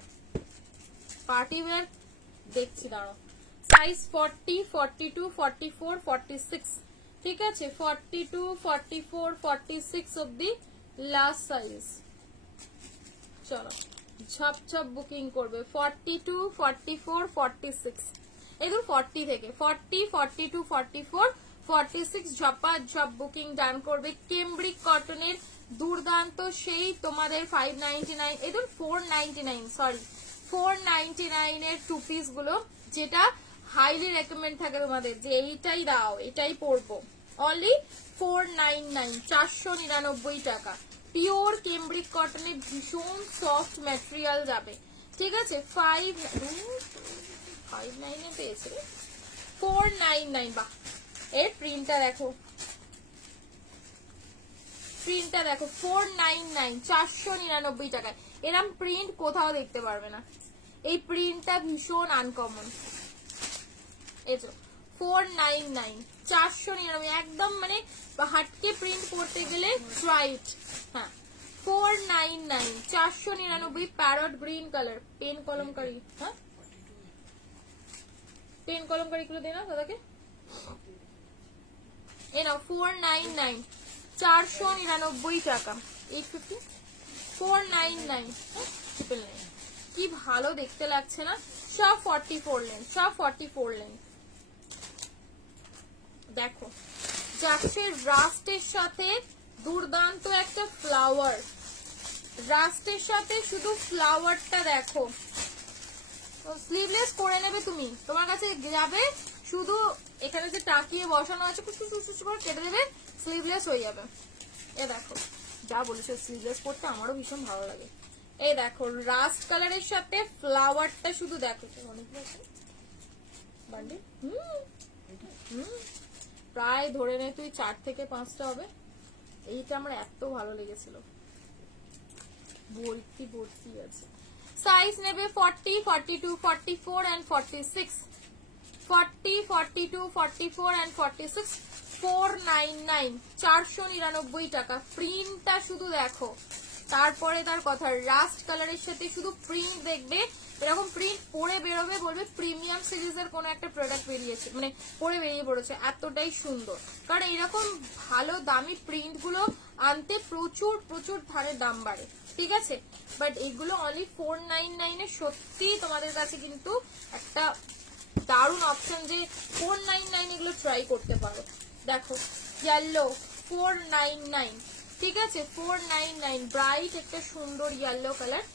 পার্টি ওয়্যার দেখছি, দাঁড়াও। সাইজ 40, 42, 44, 46, ঠিক আছে, 42, 44, 46 অব্দি লাস্ট সাইজ। চলো ঝপঝপ বুকিং করবে। 42, 44, 46, এগুলো 40 থেকে 40, 42, 44, 46 ঝপা ঝপ বুকিং ডান করবে। কেমব্রিক কটনের দুর্দান্ত সেই তোমাদের 599, এদের 499, সরি 499 এর টু পিস গুলো, যেটা হাইলি রেকমেন্ড থাকে তোমাদের যে এইটাই দাও, এটাই পরবো। অনলি 499, 499 টাকা। পিওর কেমব্রিক কটনের ভীষণ সফট ম্যাটেরিয়াল যাবে, ঠিক আছে। 599 পেয়েছে, 499। বাহ, এর প্রিন্টটা দেখো, প্রিন্টটা দেখো, 499, 499 টাকায়। এরম প্রিন্ট কোথাও দেখতে পারবে না। এই প্রিন্টটা ভীষণ আনকমন। এই যে 499, 499, একদম মানে হাটকে প্রিন্ট করতে গেলে ট্রাইট। হ্যাঁ, 499, 499, parrot green colour, pen kalamkari. হ্যাঁ, 10 কলমকারি গুলো দে না দাদাকে। এ নাও 499, 499 টাকা। 850, 499, 999। কি ভালো দেখতে লাগছে না? সব 44 লেন, সব 44 লেন। দেখো যাচ্ছে রাস্টের সাথে দুর্দান্ত একটা ফ্লাওয়ার, রাস্টের সাথে শুধু ফ্লাওয়ারটা দেখো। স্লিভলেস করে নেবে তুমি, তোমার কাছে যাবে শুধু এখানে যে টাকিয়ে বসানো আছে করে কেটে দেবে, স্লিভলেস হয়ে যাবে। এ দেখো যা বলেছো, স্লিভলেস পরতে আমারও ভীষণ ভালো লাগে। এই দেখো রাস্ট কালারের সাথে ফ্লাওয়ারটা শুধু দেখো। অনেকগুলো আছে বান্ডিল, প্রায় ধরে নে তুই 4 থেকে 5টা হবে। এইটা আমার এত ভালো লেগেছিল, ভর্তি ভর্তি আছে। সাইজ নেবে 40, 42, 44 and 46, 40, 42, 44 and 46, 499, 499 টাকা। প্রিন্টটা শুধু দেখো, তারপরে তার কথা, রাস্ট কালারের সাথে শুধু প্রিন্ট দেখবে, এরকম প্রিন্ট পরে বেরোবে বলবে প্রিমিয়াম সিরিজের কোন একটা প্রোডাক্ট বেরিয়েছে, মানে পরে বেরিয়ে পড়েছে, এতটাই সুন্দর। কারণ এরকম ভালো দামি প্রিন্ট গুলো আনতে প্রচুর প্রচুর ধারে দাম বাড়ে, ঠিক আছে। বাট এগুলো অনলি 499 এ সত্যি তোমাদের কাছে কিন্তু একটা দারুণ অপশন, যে 499 এগুলো ট্রাই করতে পারো। দেখো ইয়েলো 499, ঠিক আছে, 499, ব্রাইট একটা সুন্দর ইয়েলো কালার,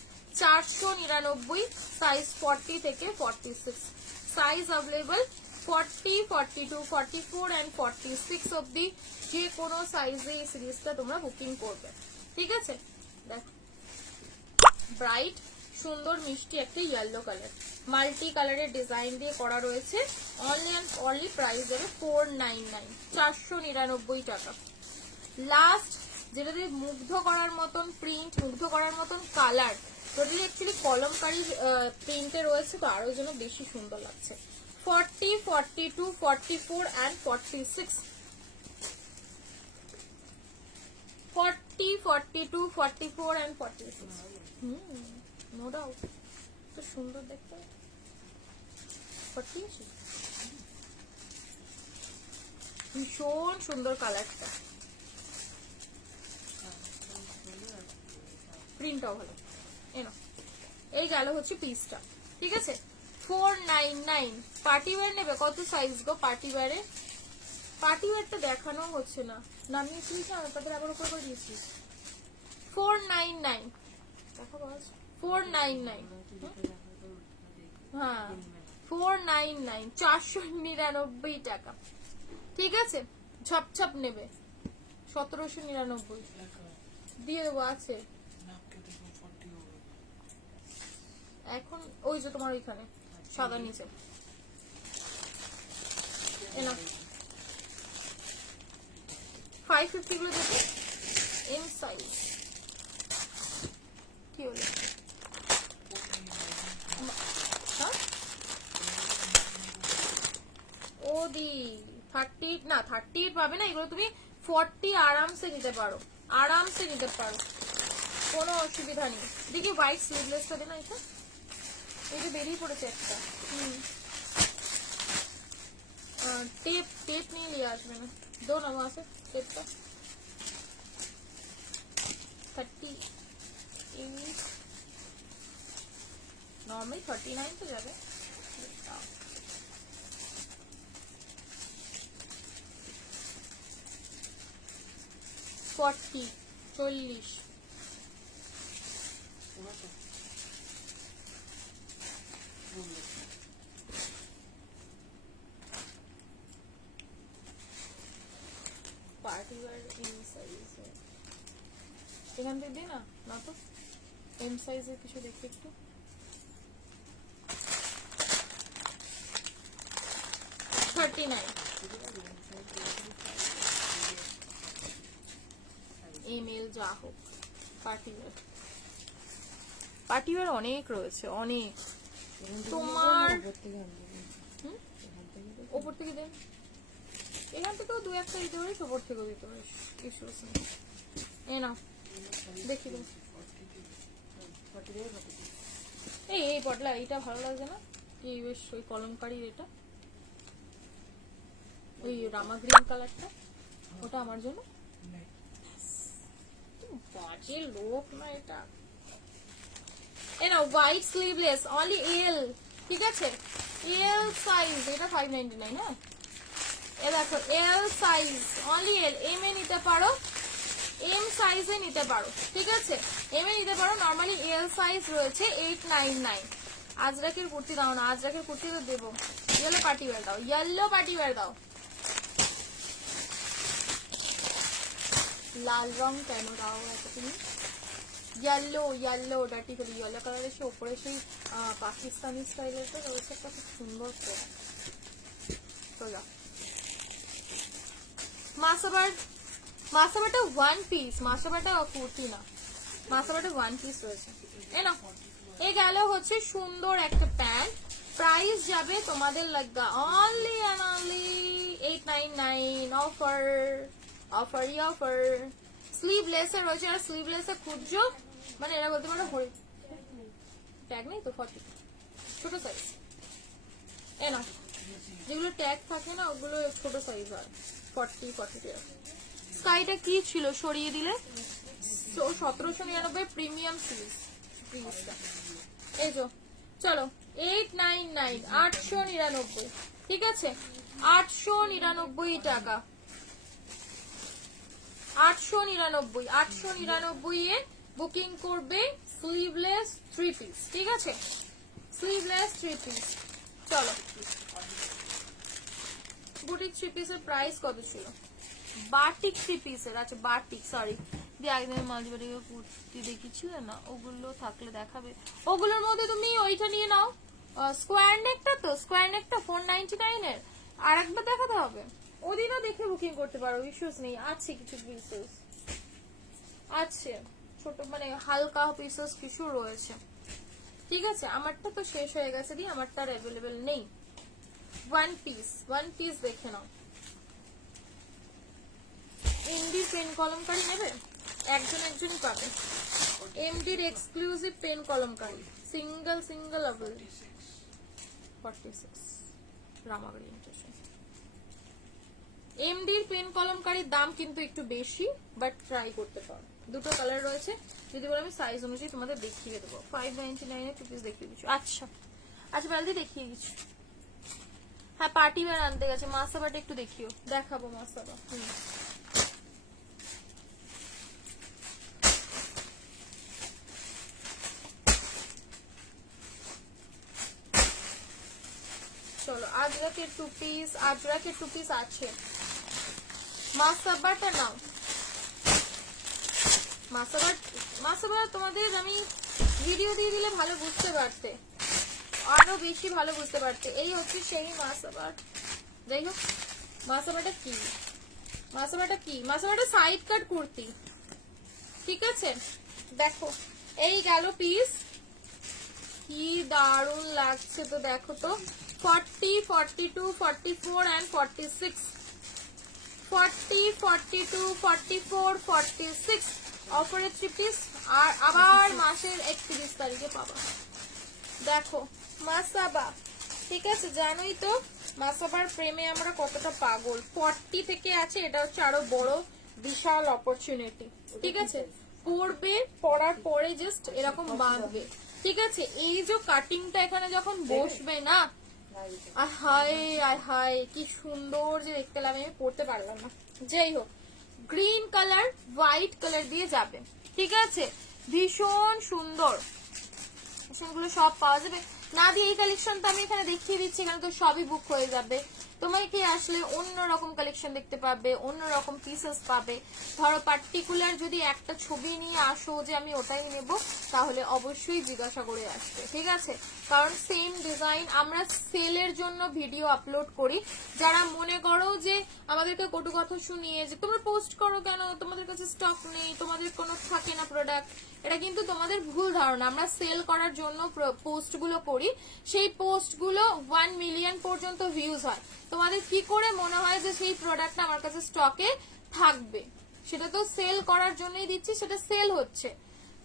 499, সাইজ 40 থেকে 46, সাইজ অ্যাভেলেবল 40, 42, 44 and 46 অবধি, যে কোনো সাইজে এই সিরিজটা তোমরা বুকিং করবে, ঠিক আছে। দেখো ব্রাইট সুন্দর মিষ্টি একটা ইয়েলো কালার, মাল্টি কালারের ডিজাইন দিয়ে করা রয়েছে। অনলি অ্যান্ড অনলি প্রাইস দেবে 499, 499 টাকা। লাস্ট যেটা দিয়ে মুগ্ধ করার মতন প্রিন্ট, মুগ্ধ করার মতন কালার, টোটালি অ্যাকচুয়ালি কলমকারি প্রিন্টে রয়েছে, তো আরো যেন বেশি সুন্দর লাগছে। 40, 42, 44 and 46, 40, 42, 44 and 46, নো ডাউট তো সুন্দর দেখতে। 40 ভীষণ সুন্দর কালারটা, প্রিন্টটাও ভালো। এই গেল হচ্ছে পিসটা, ঠিক আছে। 499, পার্টি ওয়্যার নেবে? কত সাইজ গো পার্টি ওয়্যারে? পার্টি ওয়্যারটা দেখানো হচ্ছে না, নামিয়েছিস না তাদের আবার উপর করে দিয়েছিস। 499 দেখাবো, 499, হ্যাঁ 499, 499 টাকা, ঠিক আছে। ঝপঝপ নেবে 1799 দিয়ে দেবো, আছে এখন। ওই যে তোমার ওইখানে সাদা নিচে, এনা 550 গুলো দেখো, এম সাইজ। কি হলো? ও দি 30 না, 30 পাবে না, এগুলো তুমি 40 আরামসে নিতে পারো, আরামসে নিতে পারো, কোনো অসুবিধা নেই। দেখি হোয়াইট স্লিভলেসটা দে না, এটা এই যে বেরিয়ে পড়েছে একটা। টেপ টেপ নিয়ে নিয়ে আসবে না, দো না वहां से টেপটা। 38 নর্মালি 39 তো যাবে। 40, 40, পার্টি ওয়্যার এম সাইজ এখান থেকে দে না, না তো এম সাইজের কিছু দেখতে একটু। এমএল যা হোক, পার্টি ওয়্যার, পার্টি ওয়্যার অনেক রয়েছে, অনেক। তোমার ওপর থেকে দেন, এখান থেকেও দু একটা দিতে পারিস, ওপর থেকেও দিতে পারিস, ইস্যুস নেই। এ না দেখি দেন, এই পটলা এইটা ভালো লাগছে না? এই বেশ ওই কলমকারির এটা ওই রামা গ্রিন কালারটা, ওটা আমার জন্য। বাজে লোক না এটা। এ নাও হোয়াইট স্লিভলেস অনলি এল, ঠিক আছে এল সাইজ, এটা 599 হ্যাঁ। এ দেখো L size only L, M A নিতে পারো, এম সাইজে নিতে পারো, ঠিক আছে এম এ নিতে পারো। নরমালি এল সাইজ রয়েছে 899। আজরাকের কুর্তি দাও না, আজরাকের কুর্তি তো দেবো। ইয়েলো পার্টি ওয়্যার দাও, ইয়েলো পার্টি ওয়্যার দাও। লাল রং কেন দাও এত তুমি? ইয়েলো ইয়েলো ডার্টি করে ইয়েলো কালারের সে ওপরে সেই পাকিস্তানি স্টাইলের তো রয়েছে একটা খুব সুন্দর করে। তো যাও Masabata one piece, Masabata kurti না, মাসাবাটা ওয়ান পিস রয়েছে। এ না এ গেল হচ্ছে সুন্দর একটা প্যান্ট। প্রাইস যাবে তোমাদের লাগবে only and only 899। Offer offer offer. Sleeveless এ রয়েছে, আর স্লিভলেস এ খুঁজছো মানে এরা বলতে পারো হরি ট্যাগ নেই তো 40 ছোট সাইজ। এ না যেগুলো ট্যাগ থাকে না ওগুলো ছোট সাইজ হয় 40 স্কাইটা কি ছিল সরিয়ে দিলে 1799 প্রিমিয়াম সিরিজটা। এই যে চলো 899 899, ঠিক আছে 899 টাকা, 899 এ বুকিং করবে স্লিভলেস 3 পিস, ঠিক আছে স্লিভলেস 3 পিস। চলো বুটিক 3 পিসের প্রাইস কত ছিল? বাটিক 3 পিসের, আচ্ছা বাটিক সরি দিয়ে একদিন মাল্টিবাটিকের কুর্তি দেখিয়েছিলে না, ওগুলো থাকলে দেখাবে। ওগুলোর মধ্যে তুমি ওইটা নিয়ে নাও, স্কোয়ার নেকটা, তো স্কোয়ার নেকটা 499 এর। আর একবার দেখাতে হবে, ওদিনও দেখে বুকিং করতে পারো, ইস্যুস নেই। আছে কিছু পিসেস আছে ছোট মানে হালকা পিসেস কিছু রয়েছে, ঠিক আছে আমারটা তো শেষ হয়ে গেছে, দি আমারটা আর অ্যাভেলেবেল নেই। ওয়ান পিস দেখে নাও। এমডি পেন কলমকারি নেবে, একজনই পাবে। এমডির exclusive pen kalamkari single available 46 রামাগড়ি ইন্টারশন। এমডির পেন কলমকারির দাম কিন্তু একটু বেশি, বাট ট্রাই করতে পারো। দুটো কালার রয়েছে, যদি বলে আমি সাইজ অনুযায়ী তোমাদের দেখিয়ে দেবো। 599 এর 2 পিস দেখিয়ে দিচ্ছি। আচ্ছা বেলদি দেখিয়ে দিচ্ছি। হ্যাঁ পার্টি ওয়্যার আনতে গেছে, মাসাবাটা একটু দেখিও, দেখাবো মাসাবা। চলো আজরাকের 2 পিস আছে। মাসাবাটা নাও, মাসাবা তোমাদের আমি ভিডিও দিয়ে দিলে ভালো বুঝতে পারতে, আরো বেশি ভালো বুঝতে পারতে। এই হচ্ছে সেই মাসাবার। যাই হোক মাসাবাটা সাইড কাট কুর্তি, ঠিক আছে দেখো এই গেল পিস, কি দারুণ লাগছে তো দেখো তো। 40, 42, 44 and 46, 40, 42, 44, 46 অফারে 3 পিস। আর আবার মাসের 31 তারিখে পাবা। দেখো মাসাবা, ঠিক আছে জানোই তো মাসাবার প্রেমে আমরা কতটা পাগল। 40 থেকে আছে, এটা হচ্ছে আরো বড় বিশাল অপরচুনিটি, ঠিক আছে পরবে, পরার পরে জাস্ট এরকম বাঁধবে, ঠিক আছে এই যে কাটিংটা এখানে যখন বসবে না, আহাই কি সুন্দর যে দেখতে লাগে, আমি পরতে পারলাম না। যাই হোক গ্রিন কালার হোয়াইট কালার দিয়ে যাবে, ঠিক আছে ভীষণ সুন্দর। গুলো সব পাওয়া যাবে না দিয়ে এই কালেকশনটা আমি এখানে দেখিয়ে দিচ্ছি, এখানে তো সবই বুক হয়ে যাবে। তোমাকে আসলে অন্যরকম কালেকশন দেখতে পাবে, অন্যরকম পিসেস পাবে। ধরো পার্টিকুলার যদি একটা ছবি নিয়ে আসো যে আমি ওটাই নেব, তাহলে অবশ্যই জিজ্ঞাসা করে আসবে, ঠিক আছে কারণ সেম ডিজাইন আমরা সেলের জন্য ভিডিও আপলোড করি। যারা মনে করো যে আমাদেরকে কটু কথা শুনিয়ে যে তোমরা পোস্ট করো কেন, তোমাদের কাছে স্টক নেই, তোমাদের কোনো থাকে না প্রোডাক্ট, এটা কিন্তু তোমাদের ভুল ধারণা। আমরা সেল করার জন্য পোস্টগুলো করি, সেই পোস্টগুলো 1 মিলিয়ন পর্যন্ত ভিউজ হয়। তোমাদের কি করে মনে হয় যে সেই প্রোডাক্টটা আমার কাছে স্টকে থাকবে? সেটা তো সেল করার জন্যই দিচ্ছি, সেটা সেল হচ্ছে।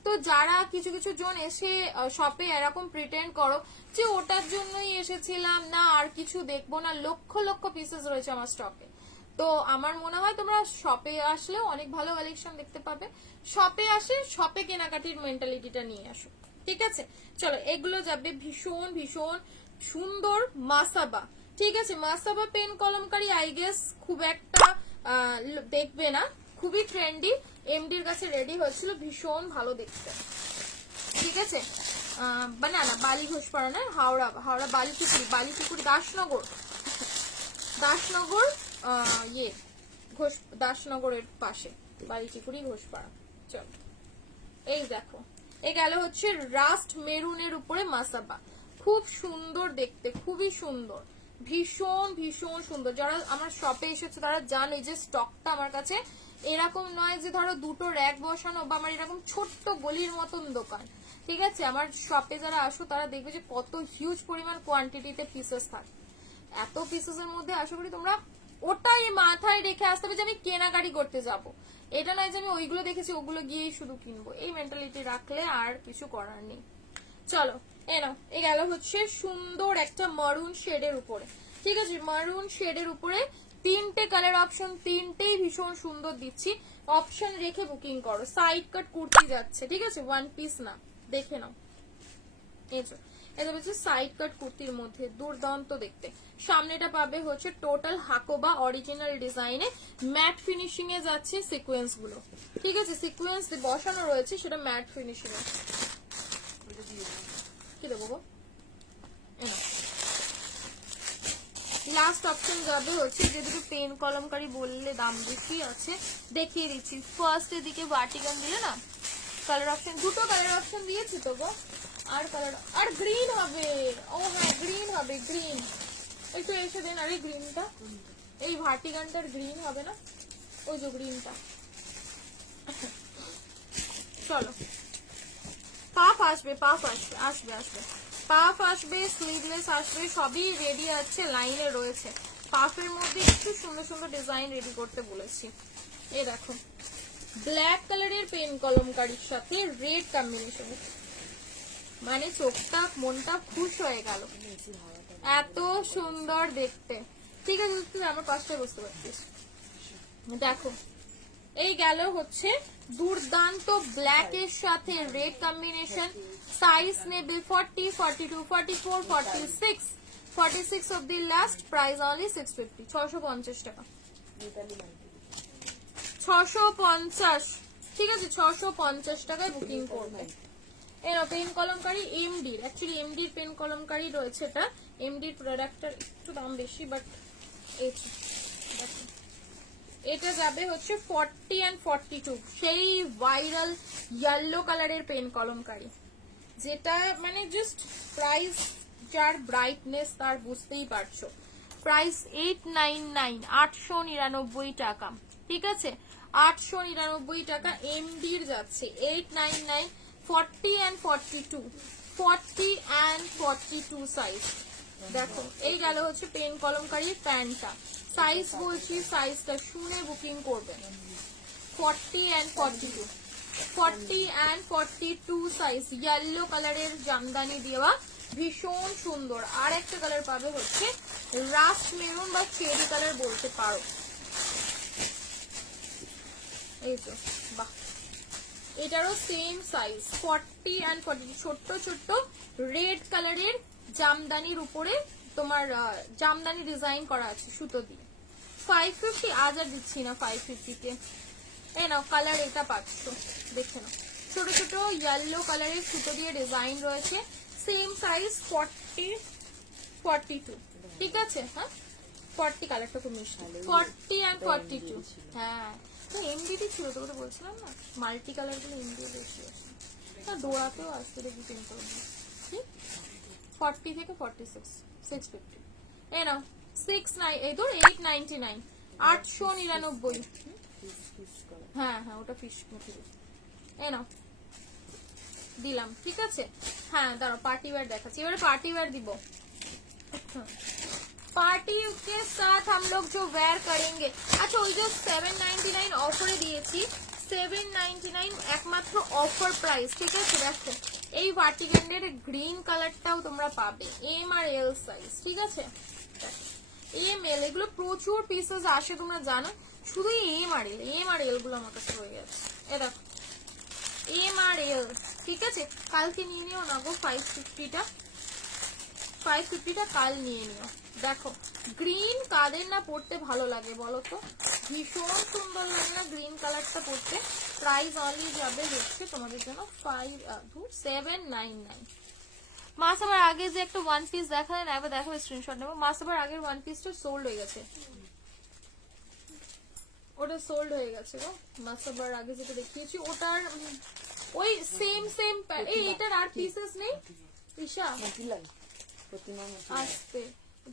তো যারা কিছু কিছু জন এসে শপে এরকম প্রিটেন্ড করো যে ওটার জন্যই এসেছিলাম, না আর কিছু দেখবো না, লক্ষ লক্ষ পিসেস রয়েছে আমার স্টকে। তো আমার মনে হয় তোমরা শপে আসলে অনেক ভালো কালেকশন দেখতে পাবে। শপে আসে, শপে কেনাকাটির মেন্টালিটিটা নিয়ে আসো, ঠিক আছে? চলো, এগুলো যাবে ভীষণ ভীষণ সুন্দর মাসাবা, ঠিক আছে? Masaba pen kalamkari I guess খুব একটা দেখবে না, খুবই ট্রেন্ডি, এমডির কাছে রেডি হয়েছিল, ভীষণ ভালো দেখতে, ঠিক আছে? না বালি ঘোষপাড়া না, হাওড়া হাওড়া বালিচুকুরি দাসনগর ইয়ে দাসনগরের পাশে বালিচুকুরি ঘোষপাড়া। চল, এই দেখো, এই গেল হচ্ছে রাস্ট মেরুনের উপরে মাসাবা, খুব সুন্দর দেখতে, খুবই সুন্দর, ভীষণ ভীষণ সুন্দর। যারা আমার শপে এসেছে তারা জানে যে স্টকটা আমার কাছে এরকম নয় যে ধরো দুটো র্যাক বসানো বা আমার এরকম ছোট্ট গলির মতন দোকান, ঠিক আছে? আমার শপে যারা আসো তারা দেখবে যে কত হিউজ পরিমাণ কোয়ান্টিটিতে পিসেস থাকে। এত পিসেসের মধ্যে আশা করি তোমরা ওটাই মাথায় রেখে আসতে হবে যে আমি কেনাকাটি করতে যাব, এটা নয় যে আমি ওইগুলো দেখেছি ওগুলো গিয়েই শুধু কিনবো, এই মেন্টালিটি রাখলে আর কিছু করার নেই। চলো, এ নাও, এ গেল হচ্ছে সুন্দর একটা মারুন শেডের উপরে, ঠিক আছে? মারুন শেডের উপরে তিনটে কালার অপশন, তিনটেই ভীষণ সুন্দর দিচ্ছি, অপশন রেখে বুকিং করো। সাইড কাট কুর্তি যাচ্ছে, ঠিক আছে? ওয়ান পিস না, দেখে নাও, এটা হচ্ছে সাইড কাট কুর্তির মধ্যে দুর্দান্ত দেখতে। সামনেটা পাবে হচ্ছে টোটাল হাকোবা অরিজিনাল ডিজাইনে, ম্যাট ফিনিশিং এ যাচ্ছে সিকোয়েন্স গুলো, ঠিক আছে? সিকোয়েন্স বসানো রয়েছে, সেটা ম্যাট ফিনিশিং এ। কি দেবো গো? লাস্ট অপশন যাবে হচ্ছে যে দুটো পেন কলমকারি বললে দাম বেশি আছে, দেখিয়ে দিচ্ছি। ফার্স্ট এদিকে ভার্টিকান দিলে না, কালার অপশন দুটো কালার অপশন দিয়েছি তো গো, আর কালার আর গ্রিন হবে, ও হ্যাঁ গ্রিন হবে, গ্রিন একটু এসে দেন। আরে গ্রিনটা, এই ভার্টিকানটার গ্রিন হবে না, ওই যে গ্রিনটা। চলো, পাফ আসবে, পাফ আসবে, আসবে আসবে, পাফ আসবে, স্লিভলেস আসবে, সবই রেডি আছে, লাইনে রয়েছে। পাফের মধ্যে একটু সুন্দর সুন্দর ডিজাইন রেডি করতে বলেছি। এই দেখো, ব্ল্যাক কালারের পেন কলমকারির সাথে রেড কম্বিনেশন, মানে চোখটা মনটা খুশ হয়ে গেল, এত সুন্দর দেখতে, ঠিক আছে? তুই আমার পাশটায় বুঝতে পারছিস। দেখো, এই গেল হচ্ছে দুর্দান্ত ব্ল্যাক এর সাথে রেড কম্বিনেশন। সাইজ নেবে 40, 42, 44, 46, 46 অব্দি লাস্ট, প্রাইস অনলি 650, 650 টাকা, 650, ঠিক আছে? 650 টাকায় বুকিং করবে। এর পেন কলমকারি এমডির, অ্যাকচুয়ালি এমডির পেন কলমকারি রয়েছে, এটা এমডির প্রোডাক্টটার একটু দাম বেশি, বাট এটা যাবে হচ্ছে 40 and 42, সেই ভাইরাল ইয়েলো কালারের পেন কলমকারি, যেটা মানে জাস্ট প্রাইস, যার ব্রাইটনেস তার বুঝতেই পারছো। প্রাইস 899, 899 টাকা, ঠিক আছে? 899 টাকা এমডির যাচ্ছে, 899, 40 and 42, 40 and 42 সাইজ। দেখো, এই গেল হচ্ছে পেন কলমকারির প্যান্টটা, সাইজ বলছি, সাইজটা শুনে বুকিং করবেন। 40 and 42, 40 and 42 সাইজ, ইয়েলো কালারের জামদানি দেওয়া, ভীষণ সুন্দর। আর একটা কালার পাবে হচ্ছে রাস্ট মেরুন বা চেরি কালার বলতে পারো, এই তো, বাহ, এটারও সেম সাইজ 40 and 42, ছোট্ট ছোট্ট রেড কালারের জামদানির উপরে তোমার জামদানি ডিজাইন করা আছে সুতো দিয়ে। 550, আজ আর দিচ্ছি না 550 তে। এই নাও, কালার এটা পাচ্ছ, দেখে নাও, ছোট ছোট ইয়েলো কালারের সুতো দিয়ে ডিজাইন রয়েছে, সেম সাইজ 40, 42, ঠিক আছে? হ্যাঁ, 40 কালারটা খুব মিষ্টি, 40 and 42, হ্যাঁ তো এমডিটি ছিল, তো ওটা বলছিলাম না, মাল্টি কালার গুলো এমডি বেশি আছে, হ্যাঁ দোড়াতেও আসতে দেখি পেন করে, ঠিক? 40 থেকে 46, 650। এই নাও 69, এই তো 899, 899, হ্যাঁ হ্যাঁ ওটা ফিশ মেটেরিয়াল। এই নাও দিলাম, ঠিক আছে? হ্যাঁ দাঁড়াও, পার্টি ওয়্যার দেখাচ্ছি, এবারে পার্টি ওয়্যার দিব। पार्टी के साथ हम लोग जो वेयर करेंगे, अच्छा वही जो 799 ऑफर दिए थी 799 একমাত্র অফার প্রাইস, ঠিক আছে। দেখো এই ভার্টিক্যান্ডের গ্রিন কালারটাও তোমরা পাবে, এম আর এল সাইজ, ঠিক আছে। এম এল এগুলো প্রচুর পিসেস আসে তোমরা জানো, শুধু এম আর এল গুলো আমার কাছে রয়ে গেছে। এ দেখো এম আর এল, ঠিক আছে। কালকে নিয়ে নিও না গো 550টা কাল নিয়ে নিও। দেখো গ্রিন কাদের না পড়তে ভালো লাগে বলো তো, ভীষণ সুন্দর লাগে না গ্রিন কালারটা পড়তে। প্রাইস অনলি যাবে হচ্ছে তোমাদের জন্য 799। মাস আবার আগে যে একটা ওয়ান পিস দেখালেন, একবার দেখো স্ক্রিনশট নেবো। মাস আবার আগের ওয়ান পিসটা সোল্ড হয়ে গেছে, ওটা সোল্ড হয়ে গেছে গো। মাস আবার আগে যেটা দেখিয়েছি ওটার ওই সেম এই এটার আর পিসেস নেই ঈশা আসতে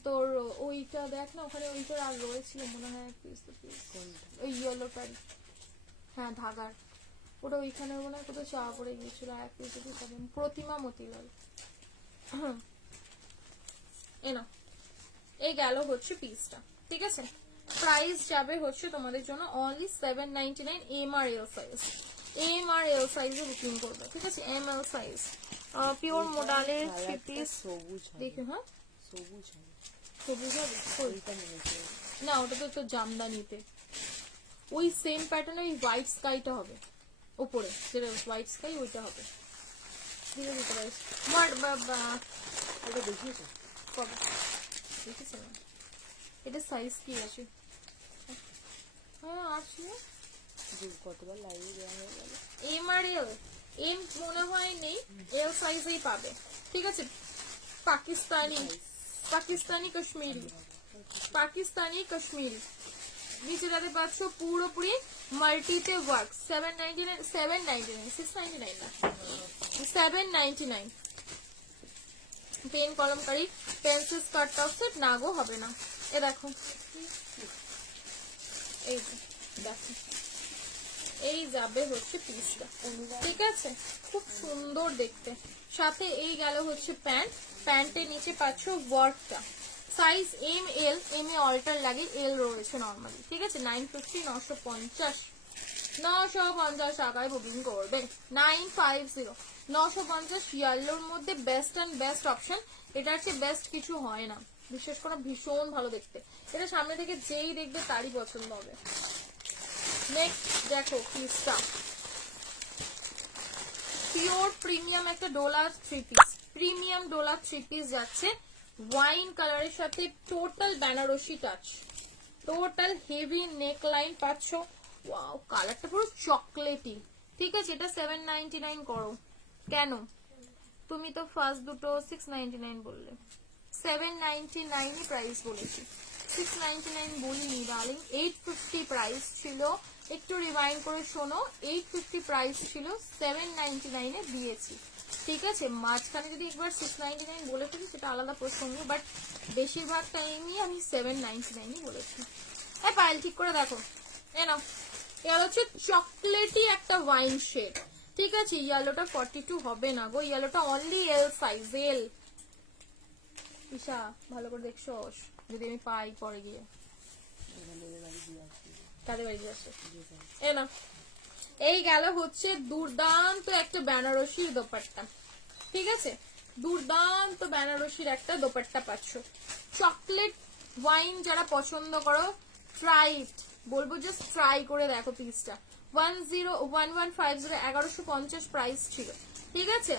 তোর ওইটা দেখ না, ওখানে ওইটার আর রয়েছিল মনে হয় এক পিস, ওই ইয়েলোটার, হ্যাঁ ধাগার, ওটা ওইখানে মনে হয় কোথাও চাওয়া পড়ে গিয়েছিল, এক পিস যদি পাবেন। প্রতিমা মতিলাল, এ না এই গেল হচ্ছে পিসটা, ঠিক আছে। প্রাইস যাবে হচ্ছে তোমাদের জন্য অনলি 799 এম আর এল সাইজ, এম আর এল সাইজে বুকিং করবে, ঠিক আছে। এম এল সাইজ পিওর মোডালের 3 পিস দেখো। হ্যাঁ সবুজ হবে না, ওটা তো একটু জামদানিতে ওই সেম প্যাটার্নে ওই হোয়াইট স্কাইটা হবে উপরে, যেটা হোয়াইট স্কাই ওইটা হবে, ঠিক আছে। প্রাইস এটা দেখিয়েছো কবে দেখেছি না, এটা সাইজ কি আছে? হ্যাঁ আছে, কতবার লাইভে দেওয়া হয়ে গেল। এম আর এল, এম মনে হয় নেই, এল সাইজেই পাবে, ঠিক আছে। পাকিস্তানি কাশ্মীরি নিচেটাতে পাচ্ছ পুরোপুরি মাল্টিতে ওয়ার্ক, 699 না 799। Pen kalamkari pencil skirt top set না গো হবে না। এ দেখো এই দেখো এই যাবে হচ্ছে পিসটা, ঠিক আছে। খুব সুন্দর দেখতে, সাথে এই গেল হচ্ছে প্যান্ট, প্যান্টের নিচে পাচ্ছ ওয়ার্কটা। Size M L, M A alter লাগে, এল রয়েছে নর্মালি, ঠিক আছে। 950 950 টাকায় বুকিং করবে, 950 950। ইয়েলোর মধ্যে বেস্ট অ্যান্ড বেস্ট অপশন, এটার চেয়ে বেস্ট কিছু হয় না, বিশেষ করে ভীষণ ভালো দেখতে, এটা সামনে থেকে যেই দেখবে তারই পছন্দ হবে। নেক্সট দেখো পিসটা পিওর প্রিমিয়াম একটা ডোলা 3 পিস, প্রিমিয়াম ডোলা 3 পিস যাচ্ছে ওয়াইন কালারের সাথে, total Banarasi touch, total heavy neck line পাচ্ছ। ওয়াও কালারটা পুরো চকলেটি, ঠিক আছে। এটা 799 করো, কেন তুমি তো ফার্স্ট দুটো 699 বললে, 799 প্রাইস বলেছি, 699 বলিনি ডার্লিং। 850 প্রাইস ছিল, একটু রিমাইন্ড করে শোনো, 850 প্রাইস ছিল, 799 এ দিয়েছি, ঠিক আছে। মাঝখানে যদি একবার 699 বলে ফেলি সেটা আলাদা প্রসঙ্গ, বাট বেশিরভাগ টাইমই আমি 799 বলেছি। এই পাইল ঠিক করে দেখো, এ নাও এটা হচ্ছে চকলেটি একটা ওয়াইন শেড, ঠিক আছে। ইয়েলোটা 42 হবে না গো, ইয়েলোটা অনলি এল সাইজ, এল। ঈশা ভালো করে দেখছো যদি আমি পাই পরে গিয়ে, কাদের বাড়ি যাচ্ছে। এ না এই গেল হচ্ছে দুর্দান্ত একটা বেনারসির দোপাট্টা, ঠিক আছে। দুর্দান্ত বেনারসির একটা দোপাট্টা পাচ্ছ, চকলেট ওয়াইন যারা পছন্দ করো ট্রাইট বলবো, জাস্ট ট্রাই করে দেখো পিসটা। 1150 1150 প্রাইস ছিল, ঠিক আছে।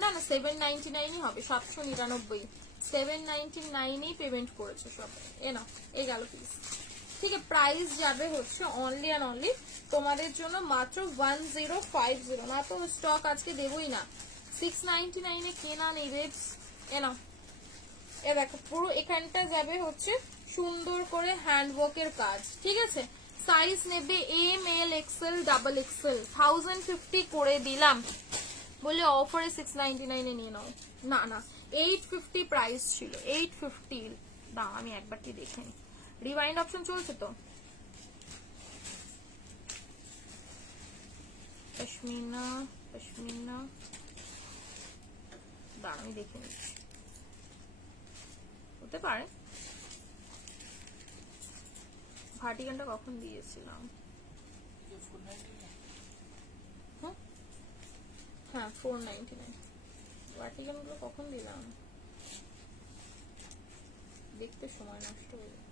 না 799 হবে, 799 799 পেমেন্ট করেছে সব। এ না এই গেল পিস, ঠিক আছে। প্রাইস যাবে হচ্ছে অনলি অ্যান্ড অনলি তোমাদের জন্য মাত্র 1050, না তো স্টক আজকে দেবই না। 699 এ কেনা নেবে, এ না এ দেখো পুরো এখানটা যাবে হচ্ছে সুন্দর করে হ্যান্ডওয়ার্কের কাজ, ঠিক আছে। সাইজ নেবে M L XL double XL, 1050 করে দিলাম বলে অফারে 699 এ নিয়ে নাও। না 850 প্রাইস ছিল, 850। না আমি একবার কি দেখে নি, রিওয়াইন্ড অপশন চলছে তো। পশমিনা দাঁড়া আমি দেখে নিচ্ছি, হতে পারে ভার্টিকানটা কখন দিয়েছিলাম। হ্যাঁ 499। ভার্টিকান গুলো কখন দিলাম, দেখতে সময় নষ্ট হয়ে যায়।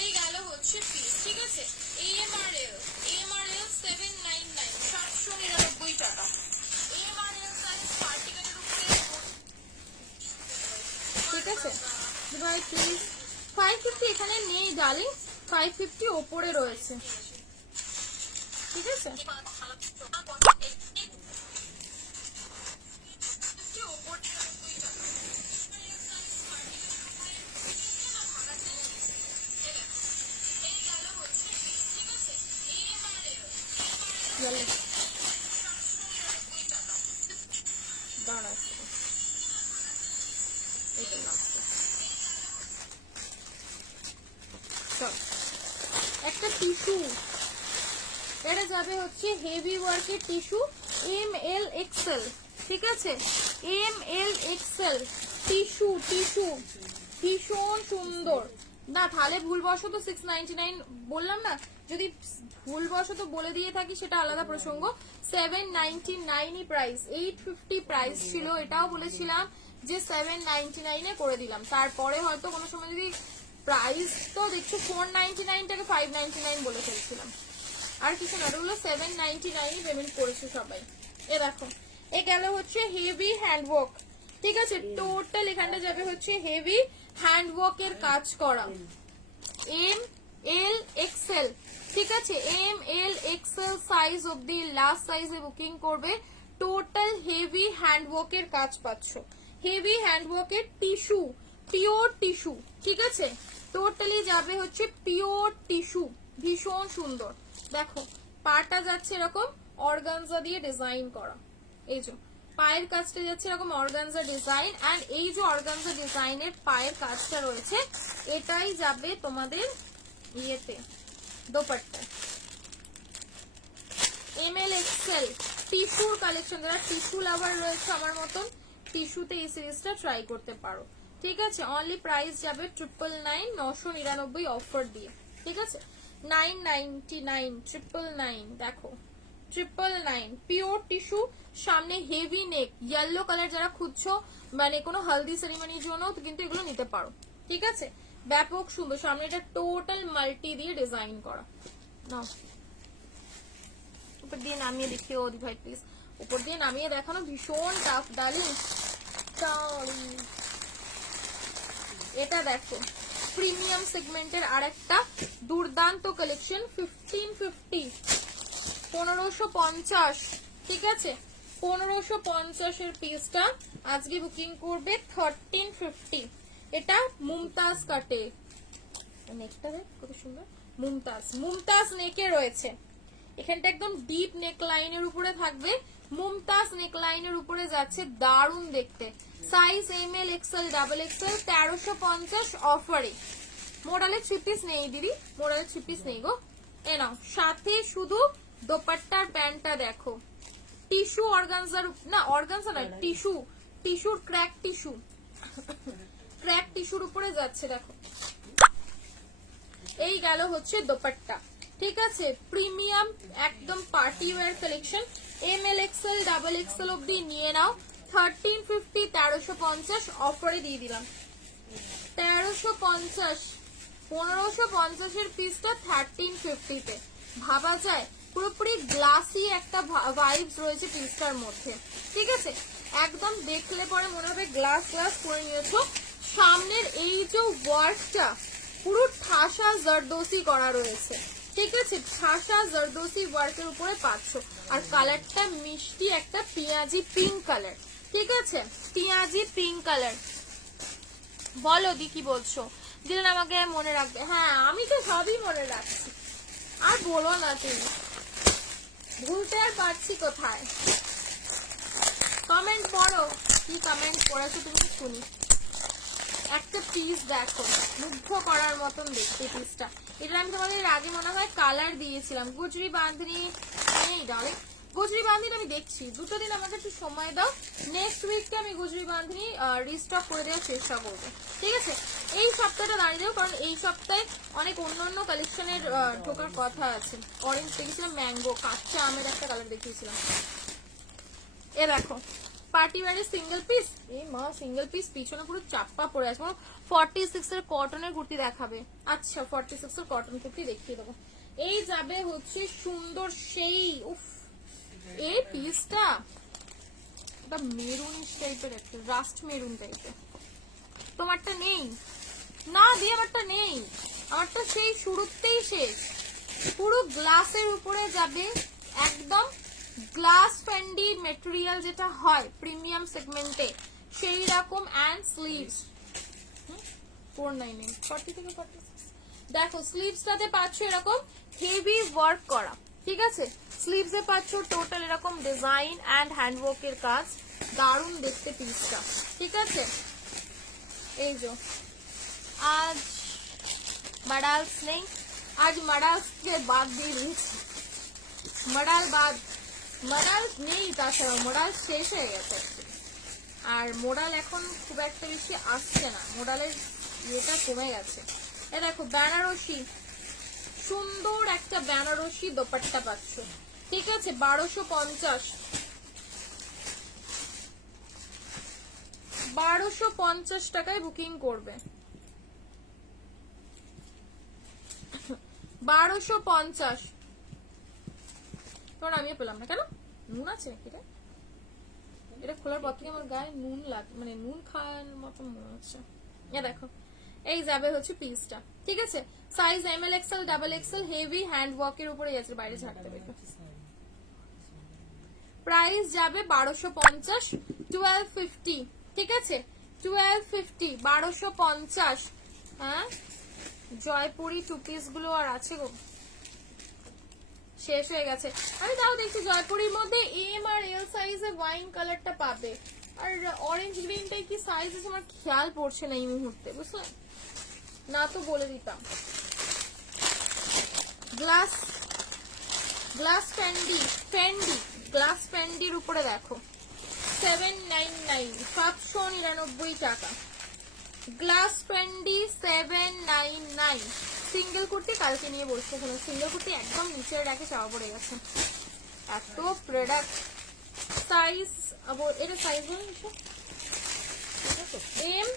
এই গেল হচ্ছে পিস, ঠিক আছে। AMRL 799 799 টাকা। AMRL সাইজ ভার্টিকালের উপরে, ঠিক আছে ভাই প্লিজ। 550 এখানে নেই ডার্লিং, 550 ওপরে রয়েছে, ঠিক আছে। একটা টিস্যু, এটা যাবে হচ্ছে হেভি ওয়ার্কের টিস্যু ML XL, ঠিক আছে। ML XL টিস্যু, টিস্যু ভীষণ সুন্দর। না তাহলে ভুলবশত 699 বললাম না, যদি ভুলবশত বলে দিয়ে থাকি সেটা আলাদা প্রসঙ্গ। 799 প্রাইস, 850 প্রাইস ছিল, এটাও বলেছিলাম যে 799 করে দিলাম। তারপরে হয়তো কোনো সময় যদি প্রাইস, তো দেখছো 499 টাকে 599 বলে ফেলছিলাম। আর কিছু না, ওগুলো 799 পেমেন্ট করেছে সবাই। এ দেখো, এ গেল হচ্ছে হেভি হ্যান্ডওয়ার্ক, ঠিক আছে। টোটাল এখানটা যাবে হচ্ছে হেভি হ্যান্ডওয়ার্কের কাজ করা ML XL, ঠিক আছে। ML XL সাইজ অবধি লাস্ট সাইজে বুকিং করবে। টোটাল হেভি হ্যান্ডওয়ার্কের কাজ পাচ্ছ, হেভি হ্যান্ডওয়ার্কের টিস্যু, পিওর টিস্যু, ঠিক আছে। টোটালি যাবে হচ্ছে পিওর টিস্যু, ভীষণ সুন্দর। দেখো পাটা যাচ্ছে এরকম অর্গানজা দিয়ে ডিজাইন করা, এই যে পায়ের কাজটা যাচ্ছে এরকম অর্গানজা ডিজাইন, এন্ড এই যে অর্গানজা ডিজাইনের পায়ের কাজটা রয়েছে এটাই যাবে তোমাদের ইয়েতে দোপাট্টা। ML XL টিস্যুর কালেকশন, যারা টিস্যু লাভার রয়েছে আমার মতন, টিস্যুতে এই সিরিজটা ট্রাই করতে পারো, ঠিক আছে। অনলি প্রাইস যাবে 999 999 অফার দিয়ে, ঠিক আছে। 999 999, দেখো 999 পিওর টিস্যু, সামনে হেভি নেক, ইয়েলো কালার যারা খুঁজছো মানে কোনো হলদি সেরিমনির জন্য কিন্তু এগুলো নিতে পারো, ঠিক আছে। ব্যাপক সুন্দর, সামনে এটা টোটাল মাল্টি দিয়ে ডিজাইন করা। নাও উপর দিয়ে নামিয়ে দেখিও দি ভাই প্লিজ, উপর দিয়ে নামিয়ে দেখানো ভীষণ টাফ ডার্লিং। এটা দেখো প্রিমিয়াম সেগমেন্টের আরেকটা দুর্দান্ত কালেকশন, 1550 1550, ঠিক আছে। 1550 এর পিসটা আজকে বুকিং করবে 1350। এটা মুমতাজ কাটে, নেকটা দেখ কত সুন্দর, মুমতাজ নেকে রয়েছে। এখানটা একদম ডিপ নেক লাইনের উপরে থাকবে, মুমতাজ নেক লাইনের উপরে যাচ্ছে, দারুণ দেখতে। Size ML XL double XL 1350 অফারে। মোডালের 3 পিস নেই দিদি, মোডালের 3 পিস নেই গো। এ নাও, সাথে শুধু দোপাট্টার প্যান্টটা দেখো, টিস্যু অর্গানজার, না অর্গানজা নয় টিস্যু, টিস্যুর ক্র্যাক টিস্যু, ক্র্যাক টিস্যুর উপরে যাচ্ছে দেখো। এই গেল হচ্ছে দোপাট্টা, ঠিক আছে। প্রিমিয়াম একদম party wear collection, ML XL double XL অব্দি নিয়ে নাও। 1350 1350 অফারে দিয়ে দিলাম 1350, 1550 এর পিসটা 1350 তে। ভাবা যায় পুরোপুরি গ্লাসি একটা ভাইবস রয়েছে পিসটার মধ্যে, ঠিক আছে। একদম দেখলে পরে মনে হবে গ্লাস গ্লাস করে নিয়েছো। সামনের এই যে ওয়ার্কটা পুরো ঠাসা জারদোসি করা রয়েছে, ঠিক আছে। ঠাসা জারদোসি ওয়ার্কের উপরে পাচ্ছ, আর কালারটা মিষ্টি একটা পেঁয়াজি পিঙ্ক কালার, ঠিক আছে। পেঁয়াজি পিঙ্ক কালার। বলো দি কি বলছো, দিলেন আমাকে মনে রাখবে। হ্যাঁ আমি তো সবই মনে রাখছি, আর বলো না তুমি, ভুলতে আর পারছি কোথায়। কমেন্ট পড়ো, কি কমেন্ট করেছো তুমি শুনি। একটা পিস দেখো, মুগ্ধ করার মতন দেখতে পিসটা। এটা আমি তোমাদের আগে মনে হয় কালার দিয়েছিলাম। গুজরি বাঁধনি নেই ডালে, গুজরি বাঁধনি আমি দেখছি, দুটো দিন আমাকে একটু সময় দাও, নেক্সট উইককে আমি গুজরি বাঁধনি রিস্টক করে দেওয়ার চেষ্টা করবো, ঠিক আছে? এই সপ্তাহটা দাঁড়িয়ে দেবো, কারণ এই সপ্তাহে অনেক অন্য কালেকশনের ঢোকার কথা আছে। অরেঞ্জ দেখেছিলাম, ম্যাঙ্গো, কাঁচা আমের একটা কালার দেখিয়েছিলাম। এ দেখো পার্টি ওয়্যারের সিঙ্গেল পিস, এই মা সিঙ্গেল পিস পিছনে পুরো চাপ্পা পড়ে আছে। 46 এর কটনের কুর্তি দেখাবে? আচ্ছা 46 এর কটন কুর্তি দেখিয়ে দেবো। এই যাবে হচ্ছে সুন্দর সেই, উফ এই পিসটা এটা মেরুনিশ টাইপের, একটা রাস্ট মেরুন টাইপের। তোমারটা নেই না দিয়ে, আমারটা নেই, আমারটা সেই শুরুতেই শেষ। পুরো গ্লাসের উপরে যাবে, একদম গ্লাস ফ্যান্ডি মেটেরিয়াল যেটা হয় প্রিমিয়াম সেগমেন্টে সেই রকম, অ্যান্ড স্লিভস 498 40 থেকে 46। দেখো স্লিভসটাতে পাচ্ছ এরকম হেভি ওয়ার্ক করা, ঠিক আছে? স্লিভসে পাচ্ছ টোটাল এরকম ডিজাইন অ্যান্ড হ্যান্ডওয়ার্কের কাজ, দারুণ দেখতে পিসটা, ঠিক আছে? এই যে আজ মডালস নেই, আজ মডালসকে বাদ দিয়ে দিয়েছি, মডাল বাদ, মডাল নেই, তাছাড়া মডাল শেষ হয়ে গেছে actually। আর মোডাল এখন খুব একটা বেশি আসছে না, মোডালের ইয়েটা কমে গেছে। এ দেখো বেনারসি, সুন্দর একটা বেনারসি দোপাট্টা পাচ্ছ, ঠিক আছে? 1250, 1250 টাকায় বুকিং করবে, 1250। তোমার আমিও পেলাম না কেন? নুন আছে নাকি রে? এটা খোলার পর থেকে আমার গায়ে নুন লাগে, মানে নুন খাওয়ার মতো মনে হচ্ছে। এ দেখো এই যাবে হচ্ছে পিসটা, ঠিক আছে? Size M L XL, double XL, heavy hand ওয়ার্কের উপরে যাচ্ছে, বাইরে ঝাড়তে পারবে। প্রাইস যাবে 1250, 1250, ঠিক আছে? 1250, 1250। হ্যাঁ জয়পুরি টু পিস গুলো আর আছে গো, শেষ হয়ে গেছে। আমি তাও দেখছি জয়পুরির মধ্যে এম আর এল সাইজে ওয়াইন কালারটা পাবে, আর অরেঞ্জ গ্রিনটাই কি সাইজ আছে আমার খেয়াল পড়ছে না এই মুহূর্তে, বুঝলেন? না তো বলে দিতাম। গ্লাস, গ্লাস ফ্যান্ডি, ফ্যান্ডি গ্লাস ফ্যান্ডির উপরে দেখো 799, 799 টাকা। গ্লাস ফ্যান্ডি 799, সিঙ্গেল কুর্তি কালকে নিয়ে বসবো, কোনো সিঙ্গেল কুর্তি একদম নিচের র্যাকে চাওয়া পড়ে গেছে, এত প্রোডাক্ট। সাইজ এটা size M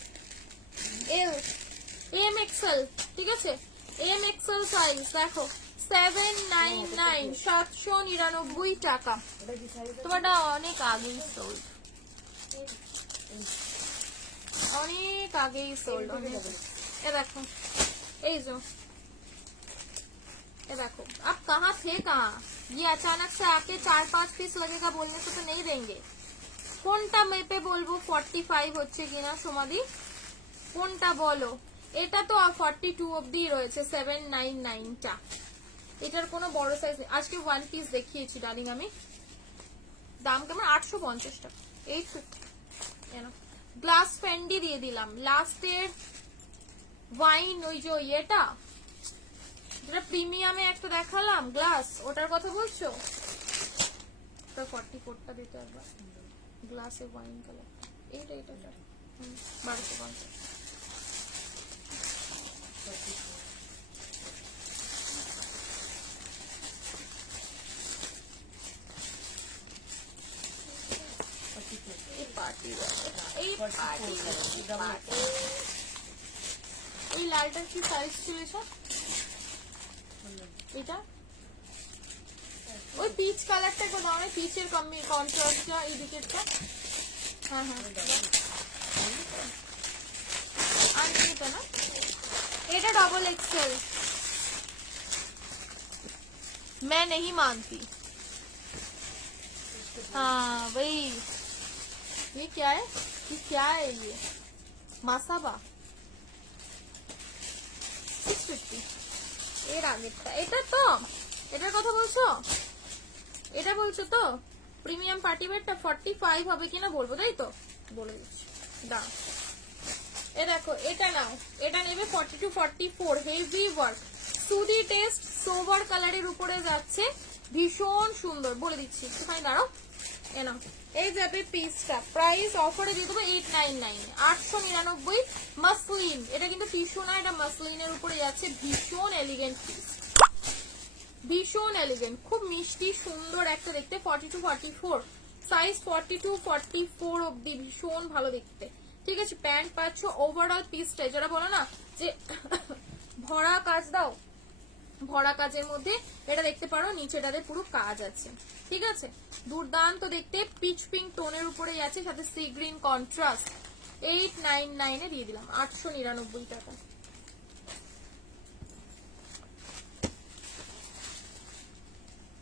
L, M XL, ঠিক আছে? এম এক্সেল সাইজ দেখো 799, 799 টাকা। তোমারটা অনেক আগেই সোল্ড, অনেক আগেই সোল্ড। এ দেখো এই जो, ये देखो अब कहाँ थे कहाँ, ये अचानक से आके 4-5 पीस लगेगा बोलने से तो नहीं देंगे। কোনটা মেপে বলবো 45 হচ্ছে কিনা সমাধি, কোনটা বলো? এটা তো 42 অবধি রয়েছে 799 টা, এটার কোনো বড় সাইজ নেই। আজকে ওয়ান পিস দেখিয়েছি ডার্লিং আমি, দাম কেমন? 850 টাকা। 850 গ্লাস ফ্যান্ডি দিয়ে দিলাম। লাস্টের ওয়াইন ওই যে ইয়েটা যেটা প্রিমিয়ামে একটা দেখালাম গ্লাস, ওটার কথা বলছো? 44টা দিতে একবার, গ্লাসে ওয়াইন কালার, এইটা 1250। এই লালটার কি সাইজ ছিল সব? এটা ওই পিচ কালারটা একটু দাও না, পিচের কন্ট্রাস্টটা এই দিকেরটা। হ্যাঁ হ্যাঁ আনটা না, এটা डबल एक्सेल, मैं नहीं मानती। हाँ वही, ये क्या है, ये क्या है, ये মাসাবা 650। এর আগেরটা এটা তো, এটার কথা বলছো? এটা বলছো তো? প্রিমিয়াম পার্টি ওয়্যারটা 45 হবে কিনা বলবো, তাই তো বলে দিচ্ছি দাম। এ দেখো এটা নাও, এটা নেবে 40 to 44, হেভি ওয়ার্ক, সুদি টেস্ট, সোভার কালারের উপরে যাচ্ছে, ভীষণ সুন্দর, বলে দিচ্ছি একটুখানি দাঁড়াও। এ নাও, এই যাবে পিসটা, প্রাইস অফারে দিয়ে দেবো 899, 899 মাসলিন। এটা কিন্তু টিস্যু না, এটা মাসলিনের উপরে যাচ্ছে, ভীষণ এলিগেন্ট পিস, ভীষণ এলিগেন্ট, খুব মিষ্টি সুন্দর একটা দেখতে। 40 to 44 সাইজ, 40 to 44 অবধি, ভীষণ ভালো দেখতে। ঠিক আছে, প্যান্ট পাচ্ছ ওভারঅল পিসটা, যারা বলো না যে ভরা কাজ দাও, ভরা কাজের মধ্যে এটা দেখতে পারো, নিচেটাতে পুরো কাজ আছে। ঠিক আছে, দুর্দান্ত দেখতে, পিচ পিঙ্ক টোনের উপরে আছে, সাথে সি গ্রিন কন্ট্রাস্ট। 899 এ দিয়ে দিলাম, 899 টাকা।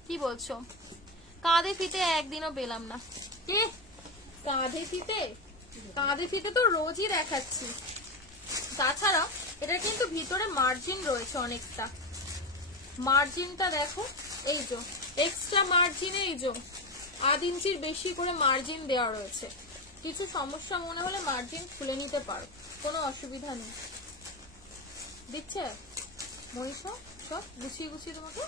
কি বলছো? কাঁধে ফিতে একদিনও পেলাম না। কে কাঁধে ফিতে? কাঁধে ফিতে তো রোজই দেখাচ্ছি। তাছাড়া এটা কিন্তু ভিতরে মার্জিন রয়েছে অনেকটা, মার্জিনটা দেখো, এই যে এক্সট্রা মার্জিনে এই যে 1/2 ইঞ্চির বেশি করে মার্জিন দেওয়া রয়েছে। কিছু সমস্যা মনে হলে মার্জিন খুলে নিতে পারো, কোনো অসুবিধা নেই। দিচ্ছে মনীষা সব গুছিয়ে গুছিয়ে তোমাকে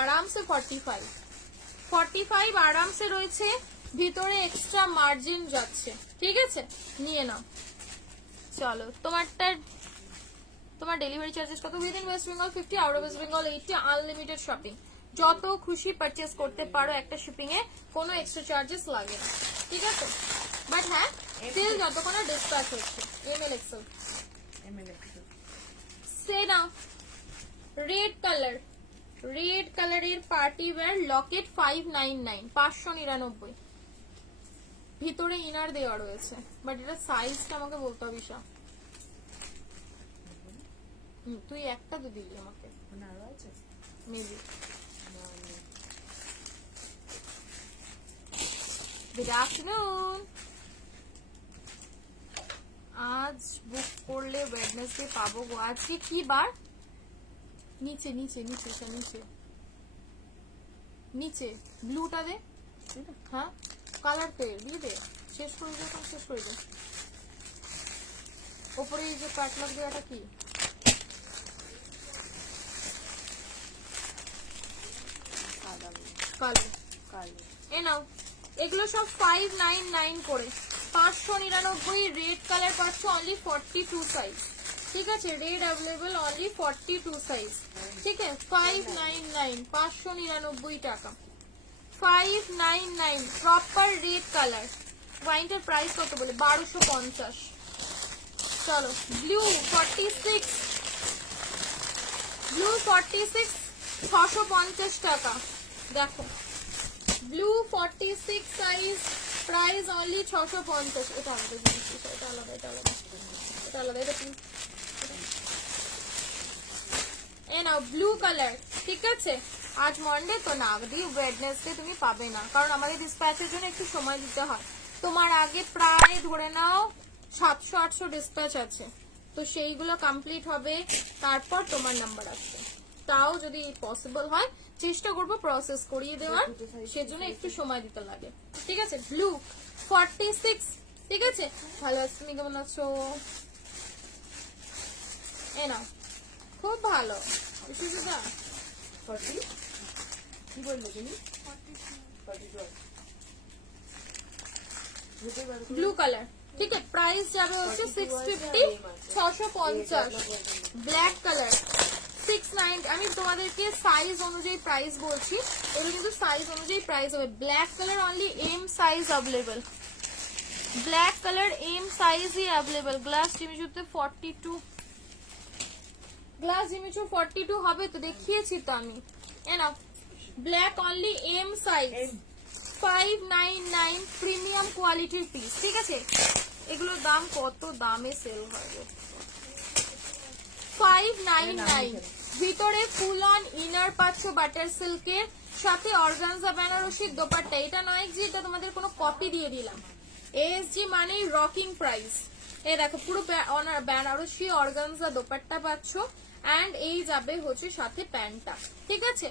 আরামসে 45 আরামসে রয়েছে, ভিতরে এক্সট্রা মার্জিন যাচ্ছে। ঠিক আছে, নিয়ে নাও। চলো, তোমার ডেলিভারি চার্জেস কত? Within West Bengal 50, out of West Bengal 80, unlimited shopping, যত খুশি পারচেজ করতে পারো একটা শিপিং এ, কোনো এক্সট্রা চার্জেস লাগে না। ঠিক আছে, বাট হ্যাঁ স্টিল যতক্ষণ ডিসপ্যাচ হচ্ছে। এমএল এক্সেল সে নাও, রেড কালারের পার্টি ওয়্যার লকেট 599, 599, ভিতরে ইনার দেওয়া রয়েছে, বাট এটা সাইজটা আমাকে বলতে হবে। ঈশা তুই একটা তো দিলি আমাকে, আরো আছে মেবি। Good afternoon. আজ বুক করলে ওয়েডনেসডে পাবো গো। আজকে কি বার? নিচে নিচে নিচে নিচে নিচে ব্লুটা দে, হ্যাঁ কালার পেয়ে দিয়ে দে, শেষ করে দে, শেষ করে দে। ওপরে এই যে ক্যাটলগ দেওয়াটা কি? কালো কালো। এ নাও, এগুলো সব 599 করে, 599। রেড কালার পাচ্ছ অনলি 42 সাইজ। ঠিক আছে, রেড অ্যাভেলেবল অনলি 42 সাইজ। ঠিক আছে, 599, 599 টাকা, 599 প্রপার রেড কালার। ওয়াইনটার প্রাইস কত বলে? 1250। চলো, ব্লু 46, 650 টাকা। দেখো, ব্লু 46 সাইজ, প্রাইস অনলি 650। এটা আলাদা জিনিস, এটা আলাদা, এটা আলাদা, এটা আলাদা, এটা পিঙ্ক। এ নাও ব্লু কালার। ঠিক আছে, আজ মন্ডে তো না, ওয়েডনেসডে তুমি পাবে না, কারণ আমাদের ডিসপ্যাচের জন্য একটু সময় দিতে হয়। তোমার আগে প্রায় ধরে নাও 700-800 ডিসপ্যাচ আছে, তো সেইগুলো কমপ্লিট হবে, তারপর তোমার নাম্বার আসবে। তাও যদি পসিবল হয় চেষ্টা করবো প্রসেস করিয়ে দেওয়ার, সেজন্য একটু সময় দিতে লাগে। ঠিক আছে, ব্লু 46। ঠিক আছে, ভালো আছো তুমি, কেমন আছো? এ নাও, খুব ভালো। সুবিধা 40 কি বললে তুমি? 42 ব্লু কালার। ঠিক আছে, প্রাইস যাবে হচ্ছে 650, 650। Black colour 690। আমি তোমাদেরকে সাইজ অনুযায়ী প্রাইস বলছি, এগুলো কিন্তু সাইজ অনুযায়ী প্রাইস হবে। Black colour only M size available, black colour M সাইজই অ্যাভেলেবল। গ্লাস জিমিচুতে 42, গ্লাস জিমিচু 42 হবে তো, দেখিয়েছি তো আমি। Enough, black only M size, 599, premium কোয়ালিটির পিস। ঠিক আছে, এগুলোর দাম কত দামে সেল হয়? 599। ভিতরে ফুল অন ইনার পাচ্ছ বাটার সিল্কের, সাথে অর্গানজা বেনারসির দোপাট্টা। এটা নয় যে এটা তোমাদের কোনো কপি দিয়ে দিলাম, এসজি মানে রকিং প্রাইস। এই দেখো, পুরো বেনারসি অর্গানজা দোপাট্টা পাচ্ছ, অ্যান্ড এই যাবে হচ্ছে সাথে প্যান্টটা, ঠিক আছে।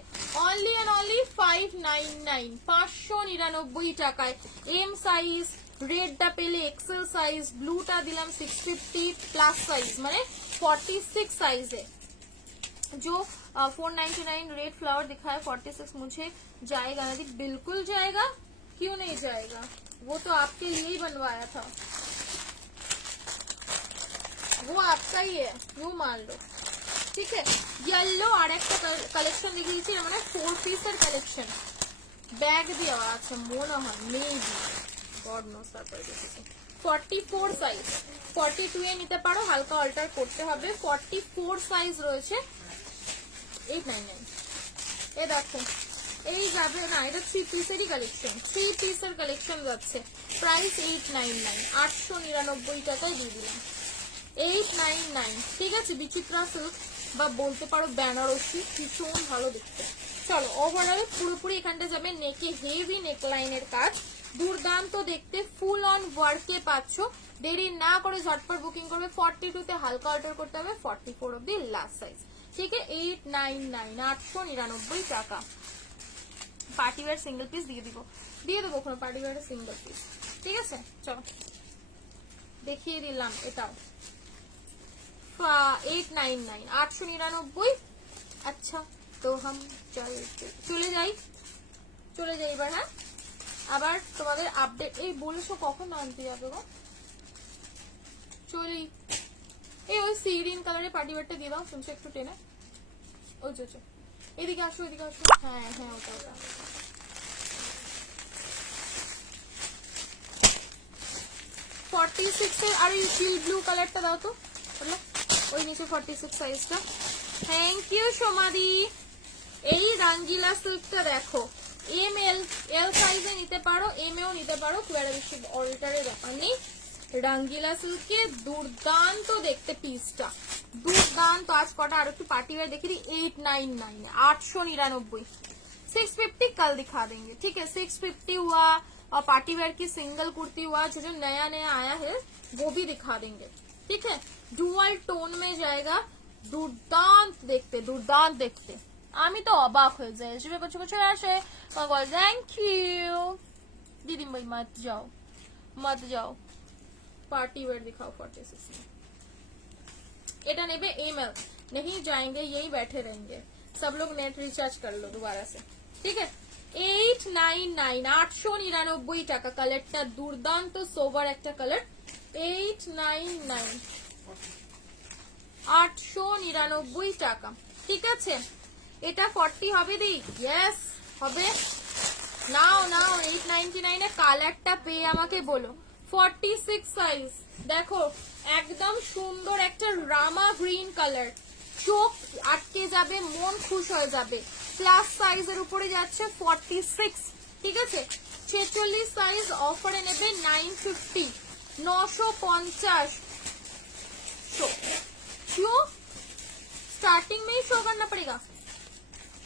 অনলি অ্যান্ড অনলি 599, 599 টাকায়। এম সাইজ, রেডটা পেলে এক্সেল সাইজ, ব্লুটা দিলাম 650 প্লাস সাইজ, মানে 46 साइज है। जो 499 रेड फ्लावर दिखा है 46 मुझे जाएगा ना? बिल्कुल जाएगा, क्यों नहीं जाएगा, वो तो आपके लिए ही बनवाया था, वो आपका ही है, यूं मान लो, ठीक है। येलो और एक कलेक्शन दिखी थी मैंने 4 पीसर कलेक्शन बैग दिया अच्छा Mona may be God knows তারপরে দেখেছি 44 সাইজ, 42 এ নিতে পারো, হালকা অল্টার করতে হবে। 44 সাইজ রয়েছে 899। এ দেখো এই যাবে না, এটা 3 পিসেরই কালেকশন, 3 পিসের কালেকশন যাচ্ছে, প্রাইস 899, 899 টাকায় দিয়ে দিলাম, 899, ঠিক আছে। বিচিত্রা সিল্ক বা বলতে পারো বেনারসি, ভীষণ ভালো দেখতে। চলো ওভারঅল পুরোপুরি এখানটা যাবে নেকে হেভি নেকলাইনের কাজ, দুর্দান্ত দেখতে, ফুল অন ওয়ার্কে পাচ্ছ। দেরি না করে ঝটপট বুকিং করবে। 42 তে হালকা অর্ডার করতে হবে, 44 অব্দি লাস্ট সাইজ, ঠিক আছে। 899, 899 টাকা। পার্টিওয়ার সিঙ্গেল পিস দিয়ে দেবো কোনো পার্টিওয়ার সিঙ্গেল পিস, ঠিক আছে। চলো দেখিয়ে দিলাম এটাও 899, 899। আচ্ছা তো হাম চলে যাই এবার। হ্যাঁ আবার তোমাদের আপডেট এই বলেছো কখন আনতে যাবে গো? চলি এই ওই সি গ্রিন কালারের পার্টি ওয়্যারটা দিয়ে দাও, শুনছো একটু টেনে, ওই চো এদিকে আসো, এদিকে আসো, হ্যাঁ হ্যাঁ ওটা 46 এর আর এই চিল ব্লু কালারটা দাও তো, ওই নিচে 46 সাইজটা। থ্যাংক ইউ সোমাদি। এই রাঙ্গিলা সিল্কটা দেখো, এল সাইজে নিতে পারো, এম এও নিতে পারো, খুব একটা বেশি অল্টারের ব্যাপার নেই। রাঙ্গিলা সিল্কে দুর্দান্ত দেখতে পিসটা, দুর্দান্ত। আজ কটা আর একটু पार्टी वेयर देखी थी 899, 899, 650 कल दिखा देंगे, ठीक है। 650 हुआ और पार्टी वेयर की सिंगल कुर्ती हुआ, जो नया आया है वो भी दिखा देंगे, ठीक है। डुअल टोन में जाएगा, दुर्दांत देखते আমি তো অবাক হয়ে যাই, এসবে কিছু কিছু আসে। থ্যাংক ইউ दीदी भाई, मत जाओ पार्टी वेयर दिखाओ 46 में। এটা নেবে एमएल, नहीं जाएंगे यही बैठे रहेंगे, सब लोग नेट रिचार्ज कर लो दोबारा से, ठीक है। 899, 899 টাকা। কালারটা দুর্দান্ত সোভার একটা কালার, 899, 899 টাকা, ঠিক আছে। এটা 40 হবে দি, ইয়েস হবে। নাও 899 এ কালারটা পেয়ে আমাকে বলো। 46 সাইজ দেখো, একদম সুন্দর একটা রামা গ্রিন কালার, চোখ আটকে যাবে, মন খুশ হয়ে যাবে। প্লাস সাইজের উপরে যাচ্ছে 46, ঠিক আছে। 46 সাইজ অফারে নেবে 950, 950। क्यों स्टार्टिंग में ही शो करना पड़ेगा।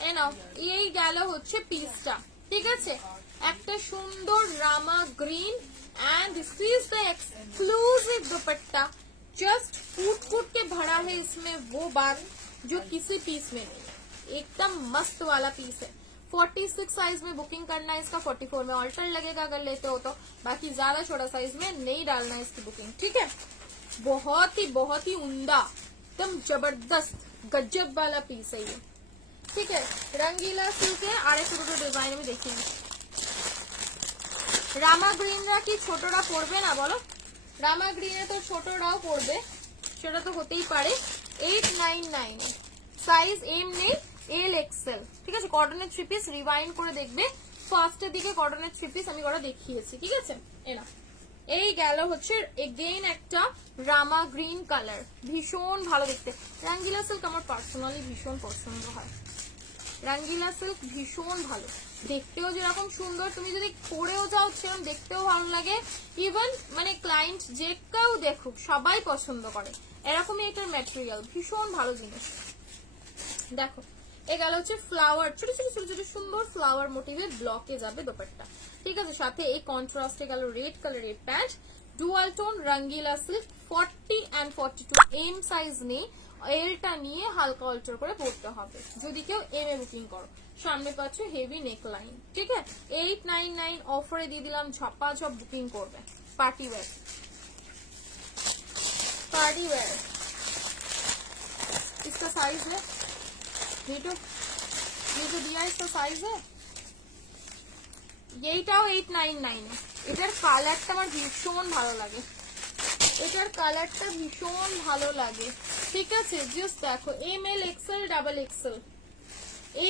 এ নাও, এই গেল হচ্ছে পিসটা, ঠিক আছে। একটা সুন্দর Rama green and this is the exclusive dupatta, just फूट के भरा है इसमें वो बात जो किसी पीस में नहीं है, एकदम मस्त वाला पीस है। 46 साइज में बुकिंग करना है इसका, 44 में ऑल्टर लगेगा अगर लेते हो तो, बाकी ज्यादा छोटा साइज में नहीं डालना है इसकी बुकिंग, ठीक है। बहुत ही उम्दा, एकदम जबरदस्त गजब वाला पीस है ये, ठीक है। रंगीला सिल्क है, আর একটু দুটো ডিজাইন আমি দেখিয়ে দিচ্ছি। রামা গ্রিনরা কি ছোটরা পরবে না বলো? রামা গ্রিনে তো ছোটরাও পরবে, সেটা তো হতেই পারে। 899 সাইজ এম নেই, এল এক্সেল, ঠিক আছে। কটনের 3 পিস রিভাইন্ড করে দেখবে, ফার্স্টের দিকে কটনের 3 পিস আমি করা দেখিয়েছি, ঠিক আছে। এনা এই গেল হচ্ছে এগেইন একটা রামা গ্রিন কালার, ভীষণ ভালো দেখতে। রাঙ্গিলা সিল্ক আমার পার্সোনালি ভীষণ পছন্দ হয়, রাঙ্গিলা সিল্ক ভীষণ ভালো দেখতেও, যেরকম সুন্দর, তুমি যদি পরেও যাও সেরকম দেখতেও ভালো লাগে। ইভেন মানে ক্লায়েন্ট যে কেউ দেখুক সবাই পছন্দ করে, এরকমই এটার ম্যাটেরিয়াল, ভীষণ ভালো জিনিস। দেখো এ গেল হচ্ছে ফ্লাওয়ার, ছোট ছোট ছোট ছোট সুন্দর ফ্লাওয়ার মোটিভে ব্লকে যাবে দোপাট্টা, ঠিক আছে। সাথে এই কন্ট্রাস্টে গেল রেড কালারের pant, dual tone Rangila silk. 40 and 42 M size নেই, এলটা নিয়ে হালকা অল্টার করে পড়তে হবে যদি কেউ এম এ বুকিং করো। সামনে পাচ্ছ হেভি নেক লাইন, ঠিক আছে। 899 অফারে দিয়ে দিলাম, ঝপা ঝপ বুকিং করবে। Party wear, party wear. इसका साइज है नीटू, नीटू दिया इसका साइज है। এইটাও 899 এটার কালারটা আমার ভীষণ ভালো লাগে, এটার কালারটা ভীষণ ভালো লাগে, ঠিক আছে। জাস্ট দেখো M L XL double XL,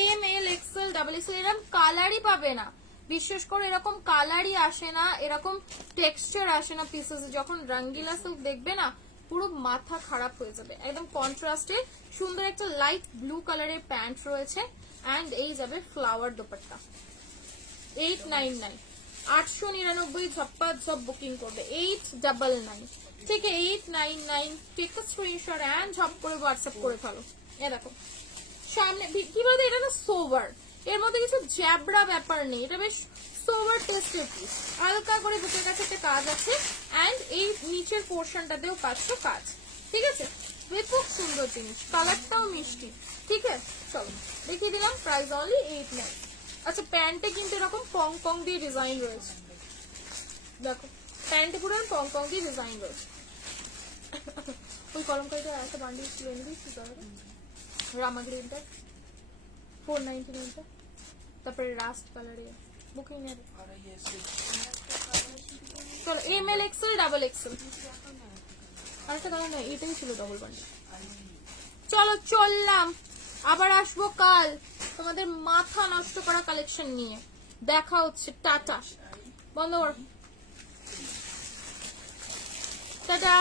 M L XL double XL, এরকম কালারই পাবে না, বিশ্বাস করো এরকম কালারই আসে না, এরকম টেক্সচার আসে না পিসেস। যখন রঙ্গিলা সিল্ক দেখবে না পুরো মাথা খারাপ হয়ে যাবে। একদম কন্ট্রাস্টে সুন্দর একটা লাইট ব্লু কালারের প্যান্ট রয়েছে এন্ড এই যাবে ফ্লাওয়ার দোপাট্টা। 899 899 ঝপ্পা ঝপ বুকিং করবে। 899 ঠিক আছে, 899 টেক আ স্ক্রিনশট এন্ড ঝপ করে হোয়াটসঅ্যাপ করে ফেলো। এ দেখো সামনে কি বলতো, এটা না সোভার, এর মধ্যে কিছু জ্যাবরা ব্যাপার নেই, এটা বেশ সোভার টেস্টের পিস। হালকা করে বুকের কাছে একটা কাজ আছে এন্ড এই নিচের পোর্শনটাতেও পাচ্ছ কাজ, ঠিক আছে। খুব সুন্দর জিনিস, কালারটাও মিষ্টি, ঠিক আছে। চলো দেখিয়ে দিলাম, প্রাইস অনলি 89। আচ্ছা প্যান্টে কিন্তু এরকম পং পং দিয়ে ডিজাইন রয়েছে, দেখো প্যান্টে পুরো পং পং দিয়ে ডিজাইন রয়েছে। ওই কলমকারিটা একটা বান্ডিল ছিল এনে দিচ্ছি রামা গ্রিনটা 499টা, তারপরে রাস্ট কালারে বুকিং এর। চলো M L XL double XL, আরেকটা কালার না এটাই ছিল ডবল বান্ডিল। চলো চললাম, আবার আসবো কাল তোমাদের মাথা নষ্ট করা কালেকশন নিয়ে। দেখা হচ্ছে, টাটা, বন্ধ কর, টাটা।